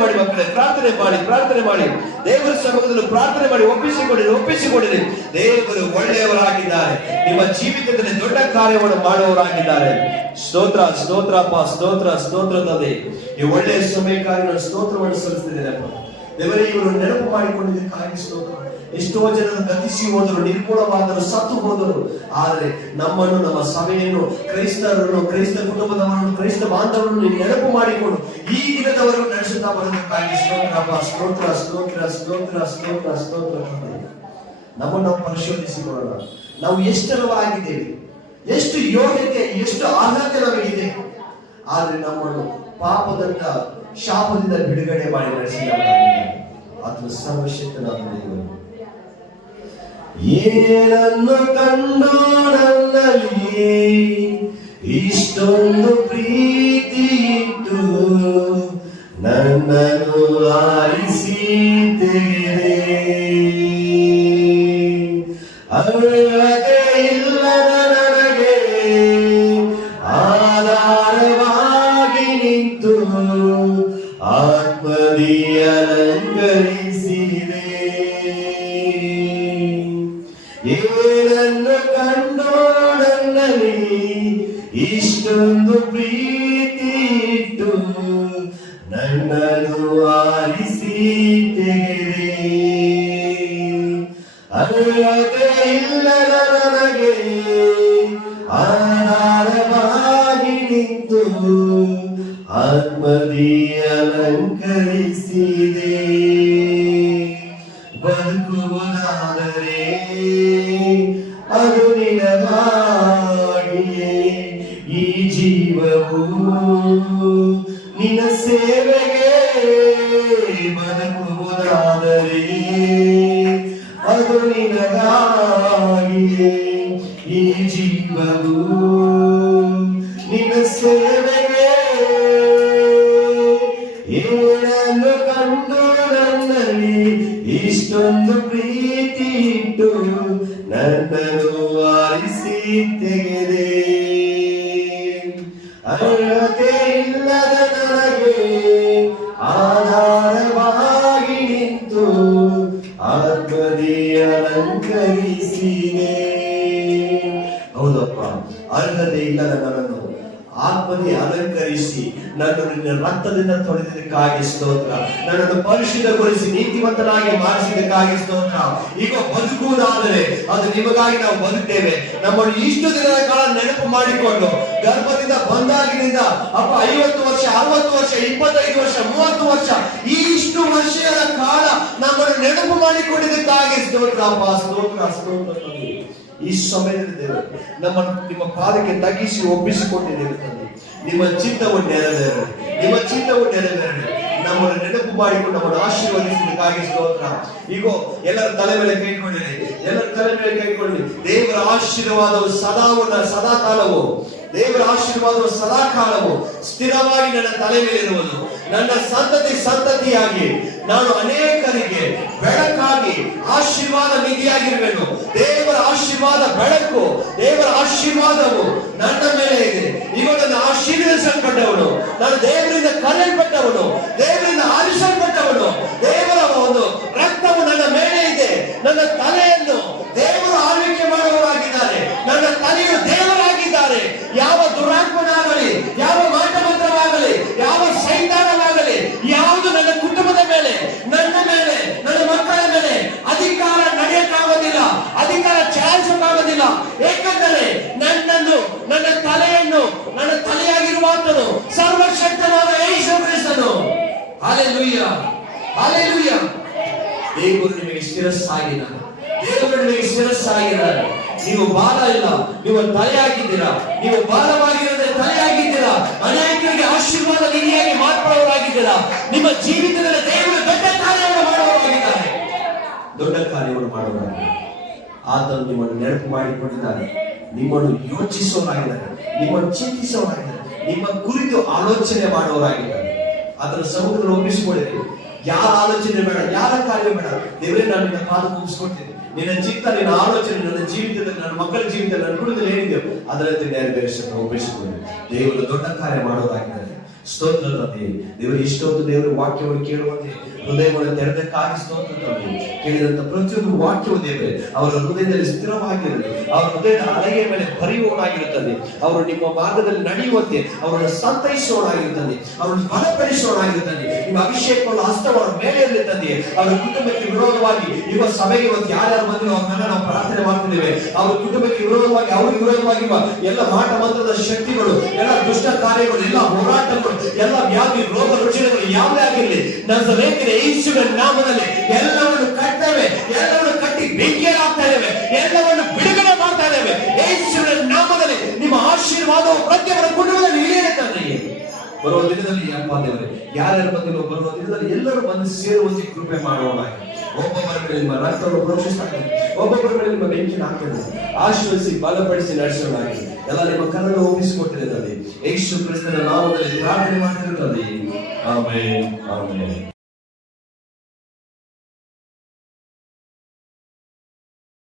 ಮಾಡಿ ಮಕ್ಕಳೇ, ಪ್ರಾರ್ಥನೆ ಮಾಡಿ. ದೇವರ ಸಮ್ಮುಖದಲ್ಲಿ ಪ್ರಾರ್ಥನೆ ಮಾಡಿ ಒಪ್ಪಿಸಿಕೊಡಿರಿ. ದೇವರು ಒಳ್ಳೆಯವರಾಗಿದ್ದಾರೆ. ನಿಮ್ಮ ಜೀವಿತದಲ್ಲಿ ದೊಡ್ಡ ಕಾರ್ಯವನ್ನು ಮಾಡುವವರಾಗಿದ್ದಾರೆ. ಸ್ತೋತ್ರ ತಂದೆ. ಈ ಒಳ್ಳೆಯ ಸಮಯಕ್ಕಾಗಿ ನಾನು ಸ್ತೋತ್ರವನ್ನು ಸಲ್ಲಿಸ್ತಿದ್ದೇನೆ. ದೇವರೇ, ಇವರು ನೆನಪು ಮಾಡಿಕೊಂಡಿದ್ದಕ್ಕಾಗಿ ಸ್ತೋತ್ರ. ಎಷ್ಟೋ ಜನರು ಗತಿಸಿ ಹೋದರು, ನಿರ್ಮೂಲವಾದರು, ಸತ್ತು ಹೋದರು. ಆದರೆ ನಮ್ಮನ್ನು, ನಮ್ಮ ಸಭೆಯನ್ನು, ಕ್ರೈಸ್ತರನ್ನು, ಕ್ರೈಸ್ತ ಕುಟುಂಬದವರನ್ನು, ಕ್ರೈಸ್ತ ಬಾಂಧವರನ್ನು ನೀವು ನೆನಪು ಮಾಡಿಕೊಂಡು ಈ ದಿನದವರೆಗೂ ನಡೆಸುತ್ತಾ ಬರುವುದಕ್ಕಾಗಿ ಸ್ತೋತ್ರ. ನಮ್ಮನ್ನು ನಾವು ಪರಿಶೋಧಿಸಿಕೊಳ್ಳೋಣ. ನಾವು ಎಷ್ಟರವಾಗಿದ್ದೇವೆ, ಎಷ್ಟು ಯೋಗ್ಯತೆ, ಎಷ್ಟು ಅರ್ಹತೆ ನಮಗಿದೆ. ಆದ್ರೆ ನಮ್ಮನ್ನು ಪಾಪದಿಂದ ಶಾಪದಿಂದ ಬಿಡುಗಡೆ ಮಾಡಿ ನಡೆಸಿದ ಆತನು ಸರ್ವಶಕ್ತನಾದ ದೇವರು. ಏನನ್ನು ಕಂಡು ನನ್ನಲ್ಲಿ ಇಷ್ಟೊಂದು ಪ್ರೀತಿ ಇಟ್ಟು ನನ್ನನ್ನು ಆರಿಸಿ ತೆಗೆದೆ. ಅರ್ಹತೆ ಇಲ್ಲದ ನನಗೆ ಆಧಾರವಾಗಿ ನಿಂತು ಆತ್ಮದಿ ಅಲಂಕರಿಸಿದೆ. ಏನನ್ನು ಕಂಡು ನನ್ನಲ್ಲಿ ಇಷ್ಟೊಂದು ಪ್ರೀತಿ ಇಟ್ಟು ನನ್ನನ್ನು ಆರಿಸಿ ತೆಗೆದೆ. ಅರ್ಹತೆ ಇಲ್ಲದ ನನಗೆ ಆಧಾರವಾಗಿ ನಿಂತು ಆತ್ಮದಿ ಅಲಂಕರಿಸಿದೆ. ಬದುಕುವುದಾದರೆ ಅದು ನಿನಗಾಗಿಯೇ, ಈ ಜೀವವು ನಿನ್ನ ಸೇವೆಗೆ. ಬದುಕುವುದಾದರೆ ಅದು ನಿನಗಾಗಿಯೇ, ಈ ಜೀವವು ನಿನ್ನ ಸೇವೆಗೆ. ಏನನ್ನು ಕಂಡು ನನ್ನಲ್ಲಿ ಇಷ್ಟೊಂದು ಪ್ರೀತಿ ಇಟ್ಟು ನನ್ನನ್ನು ಆರಿಸಿ ತೆಗೆದೆ. ಅರ್ಹತೆ ಇಲ್ಲದ ನನಗೆ ಆಧಾರವಾಗಿ ನಿಂತು ಆತ್ಮದಿ ಅಲಂಕರಿಸಿದೆ. ಹೌದಪ್ಪ, ಅರ್ಹತೆ ಇಲ್ಲದ ನನ್ನನ್ನು ಆತ್ಮದಿ ಅಲಂಕರಿಸಿ ನನ್ನನ್ನು ನಿನ್ನ ರಕ್ತದಿಂದ ತೊಳೆದಿದ್ದಕ್ಕಾಗಿ ಸ್ತೋತ್ರ. ನನ್ನನ್ನು ಪರಿಶುದ್ಧಗೊಳಿಸಿ ನೀತಿವಂತನಾಗಿ ಮಾಡಿಸಿದ್ದಕ್ಕಾಗಿ ಸ್ತೋತ್ರ. ಈಗ ಬದುಕುವುದಾದರೆ ಅದು ನಿಮಗಾಗಿ ನಾವು ಬದುಕ್ತೇವೆ. ನಮ್ಮನ್ನು ಇಷ್ಟು ದಿನದ ಕಾಲ ನೆನಪು ಮಾಡಿಕೊಂಡು ಗರ್ಭದಿಂದ ಬಂದಾಗಿನಿಂದ ಅಪ್ಪ 50 ವರ್ಷ, 60 ವರ್ಷ, 25 ವರ್ಷ, 30 ವರ್ಷ, ಈ ಇಷ್ಟು ವರ್ಷಗಳ ಕಾಲ ನಮ್ಮನ್ನು ನೆನಪು ಮಾಡಿಕೊಂಡಿದ್ದಕ್ಕಾಗಿ ಸ್ತೋತ್ರ ಅಪ್ಪ. ಸ್ತೋತ್ರ ಸ್ತೋತ್ರ. ಈ ಸಮಯದಲ್ಲಿ ದೇವರು ನಮ್ಮನ್ನು ನಿಮ್ಮ ಪಾದಕ್ಕೆ ತಗ್ಗಿಸಿ ಒಪ್ಪಿಸಿಕೊಂಡಿದ್ದೇವೆ ತಂದೆ. ನಿಮ್ಮ ಚಿತ್ತವನ್ನು ನೆರವೇರಲಿ, ನಿಮ್ಮ ಚಿತ್ತವನ್ನು ನೆರವೇರಲಿ. ನಮ್ಮನ್ನು ನೆನಪು ಮಾಡಿಕೊಂಡು ನಮ್ಮನ್ನು ಆಶೀರ್ವದಿಸಿದ್ದಕ್ಕಾಗಿ ಸ್ತೋತ್ರ. ಈಗೋ ಎಲ್ಲರ ತಲೆ ಮೇಲೆ ಕೈಗೊಂಡಿರಿ, ಎಲ್ಲರ ತಲೆ ಮೇಲೆ ಕೈಗೊಂಡಿ. ದೇವರ ಆಶೀರ್ವಾದವು ಸದಾ ಕಾಲವು, ದೇವರ ಆಶೀರ್ವಾದವು ಸದಾ ಕಾಲವು ಸ್ಥಿರವಾಗಿ ನನ್ನ ತಲೆ ಮೇಲೆ ಇರುವುದು. ನನ್ನ ಸಂತತಿಯಾಗಿ ನಾನು ಅನೇಕರಿಗೆ ಬೆಳಕಾಗಿ ಆಶೀರ್ವಾದ ನಿಧಿಯಾಗಿರುವೆನು. ದೇವರ ಆಶೀರ್ವಾದ ಬೆಳಕು, ದೇವರ ಆಶೀರ್ವಾದವು ನನ್ನ ಮೇಲೆ ಇದೆ. ಈಗ ನನ್ನ ಆಶೀರ್ವದಿಸಲ್ಪಟ್ಟವನು, ನಾನು ದೇವರಿಂದ ಕರೆಯಲ್ಪಟ್ಟವನು, ದೇವರಿಂದ ಆರಿಸಲ್ಪಟ್ಟವನು. ದೇವರ ಒಂದು ರಕ್ತವು ನನ್ನ ಮೇಲೆ ಇದೆ. ನನ್ನ ತಲೆಯನ್ನು ದೇವರು ಆಳ್ವಿಕೆ ಮಾಡುವವರಾಗಿದ್ದಾರೆ. ನನ್ನ ತಲೆಯು ದೇವರಾಗಿದ್ದಾರೆ. ಯಾವ ದುರಾತ್ಮನಾಗಲಿ, ಯಾವ ಮಾಟಮಂತ್ರವಾಗಲಿ, ಯಾವ ಸೈತಾನವಾಗಲಿ, ಯಾವುದು ನನ್ನ ಕುಟುಂಬದ ಮೇಲೆ, ನನ್ನ ಮೇಲೆ, ನನ್ನ ಮಕ್ಕಳ ಮೇಲೆ ಅಧಿಕಾರ ನಡೆಯಕ್ಕಾಗೋದಿಲ್ಲ, ಅಧಿಕಾರ ಚಾಲಿಸಕ್ಕಾಗೋದಿಲ್ಲ. ಏಕೆಂದರೆ ನನ್ನನ್ನು, ನನ್ನ ತಲೆಯನ್ನು, ನನ್ನ ತಲೆಯಾಗಿರುವಾತನು ಸರ್ವಶಕ್ತನಾದ ಯೇಸು ಕ್ರಿಸ್ತನು. Hallelujah, hallelujah. ದೇವರು ನಿಮಗೆ ಶಿರಸ್ಸಾಗಿದ್ದಾನೆ. ದೇವರು ನಿಮಗೆ ಶಿರಸ್ಸಾಗಿದ್ದಾರೆ. ನೀವು ಬಾಲ ಇಲ್ಲ, ನೀವು ತಲೆಯಾಗಿದ್ದೀರಾ. ನೀವು ಬಾಲವಾಗಿರೋದ್ರೆ ತಲೆಯಾಗಿದ್ದೀರಾ. ಅನೇಕರಿಗೆ ಆಶೀರ್ವಾದ ನಿಧಿಯಾಗಿ ಮಾರ್ಪಡುವವರಾಗಿದ್ದೀರಾ. ನಿಮ್ಮ ಜೀವಿತದಲ್ಲಿ ದೇವರು ದೊಡ್ಡ ಕಾರ್ಯವನ್ನು ಮಾಡುವವರಾಗಿದ್ದಾರೆ, ದೊಡ್ಡ ಕಾರ್ಯವನ್ನು ಮಾಡುವವರಾಗಿದ್ದಾರೆ. ಆತನು ನಿಮ್ಮನ್ನು ನೆನಪು ಮಾಡಿಕೊಂಡಿದ್ದಾರೆ, ನಿಮ್ಮನ್ನು ಯೋಚಿಸುವವರಾಗಿದ್ದಾರೆ, ನಿಮ್ಮನ್ನು ಚಿಂತಿಸುವವರಾಗಿದ್ದಾರೆ, ನಿಮ್ಮ ಕುರಿತು ಆಲೋಚನೆ ಮಾಡುವವರಾಗಿದ್ದಾರೆ. ಅದರ ಸಮುದ್ರ ಒಪ್ಪಿಸಿಕೊಳ್ಳಿರಿ. ಯಾರ ಆಲೋಚನೆ ಬೇಡ, ಯಾರ ಕಾರ್ಯ ಬೇಡ. ದೇವರೇ, ನಾನು ನಿನ್ನ ಪಾದ ಒಪ್ಪಿಸಿಕೊಡ್ತೀನಿ. ನಿನ್ನ ಚಿತ್ತ, ನಿನ್ನ ಆಲೋಚನೆ ನನ್ನ ಜೀವಿತದಲ್ಲಿ, ನನ್ನ ಮಕ್ಕಳ ಜೀವಿತದಲ್ಲಿ, ನನ್ನ ಕುಟುಂಬದಲ್ಲಿ ಏನಿದೆಯೋ ಅದರಂತೆ ನೆರವೇರಿಸಲು ಒಪ್ಪಿಸಿಕೊಳ್ಳಿ. ದೇವರು ದೊಡ್ಡ ಕಾರ್ಯ ಮಾಡೋದಾಗಿದ್ದಾರೆ. ಸ್ತೋತ್ರ ತಂದೆ. ದೇವರು ಇಷ್ಟೊಂದು ದೇವರು ವಾಕ್ಯವನ್ನು ಕೇಳುವಂತೆ ಹೃದಯವನ್ನು ತೆರೆದಕ್ಕಾಗಿ ಸ್ತೋತ್ರ ತಂದೆ. ಕೇಳಿದಂತ ಪ್ರತಿಯೊಂದು ವಾಕ್ಯವು ದೇವರೇ ಅವರ ಹೃದಯದಲ್ಲಿ ಸ್ಥಿರವಾಗಿರಲಿ. ಅವರ ಹೃದಯದ ಅಲೆಯ ಮೇಲೆ ಬರೆಯುವವನಾಗಿರುತ್ತದೆ. ಅವರು ನಿಮ್ಮ ಮಾರ್ಗದಲ್ಲಿ ನಡೆಯುವಂತೆ ಅವರನ್ನು ಸಂತೈಸುವವನಾಗಿರುತ್ತದೆ, ಅವರನ್ನು ಬಲಪಡಿಸುವವನಾಗಿರುತ್ತದೆ. ನಿಮ್ಮ ಅಭಿಷೇಕವನ್ನು ಹಸ್ತವರ ಮೇಲೆ ಇರಲಿ ತಂದೆ. ಅವರ ಕುಟುಂಬಕ್ಕೆ ವಿರೋಧವಾಗಿ ಇವ ಸಭೆಗೆ ಇವತ್ತು ಯಾರ್ಯಾರು ಬಂದಿರೋ ಅವ್ರನ್ನೆಲ್ಲ ನಾವು ಪ್ರಾರ್ಥನೆ ಮಾಡ್ತಿದ್ದೇವೆ. ಅವರ ಕುಟುಂಬಕ್ಕೆ ವಿರೋಧವಾಗಿ, ಅವ್ರಿಗೆ ವಿರೋಧವಾಗಿ ಎಲ್ಲ ಮಾಟ ಮಂತ್ರದ ಶಕ್ತಿಗಳು, ಎಲ್ಲ ದುಷ್ಟ ಕಾರ್ಯಗಳು, ಎಲ್ಲ ಹೋರಾಟಗಳು, ಎಲ್ಲ ವ್ಯಾಧಿ ರೋಗ ರುಜಿನಗಳು ಯಾವುದೇ ಆಗಿರಲಿ, ನಜರೇತಿನ ಯೇಸುವಿನ ನಾಮದಲ್ಲಿ ಎಲ್ಲವನ್ನು ಕಟ್ಟೇವೆ, ಎಲ್ಲವನ್ನು ಕಟ್ಟಿ ಬೆಂಕಿಯಲ್ಲಿ ಹಾಕ್ತಾ ಇದ್ದೇವೆ, ಎಲ್ಲವನ್ನು ಬಿಡುಗಡೆ ಮಾಡ್ತಾ ಇದ್ದೇವೆ. ಯೇಸುವಿನ ನಾಮದಲ್ಲಿ ನಿಮ್ಮ ಆಶೀರ್ವಾದವು ಪ್ರತಿಯೊಬ್ಬರ ಕುಟುಂಬದಲ್ಲಿ ಇಳಿಯಲಿ ತಂದೆ. ಬರುವ ದಿನದಲ್ಲಿ ಅಪ್ಪ ದೇವರೇ, ಯಾರ್ಯಾರ ಬಂದಿರೋ ಬರುವ ದಿನದಲ್ಲಿ ಎಲ್ಲರೂ ಬಂದು ಸೇರುವಂತೆ ಕೃಪೆ ಮಾಡೋಣ. ಒಬ್ಬೊಬ್ಬರ ಮೇಲೆ ನಿಮ್ಮ ರಕ್ತವನ್ನು ಪ್ರೋಕ್ಷಿಸ್ತಾರೆ, ಒಬ್ಬೊಬ್ಬರ ಮೇಲೆ ನಿಮ್ಮ ಬೆಂಕಿನ ಹಾಕಿದ್ರು ಆಶೀರ್ವದಿಸಿ ಬಲಪಡಿಸಿ ನಡೆಸೋಣಾಗಿ ಎಲ್ಲ ನಿಮ್ಮ ಕರನ್ನು ಒಪ್ಪಿಸಿಕೊಟ್ಟಿರುತ್ತದೆ. ಯೇಸು ಕ್ರಿಸ್ತನ ನಾಮದಲ್ಲಿ ಪ್ರಾರ್ಥನೆ ಮಾಡ್ತಿರುತ್ತದೆ. Amen, amen.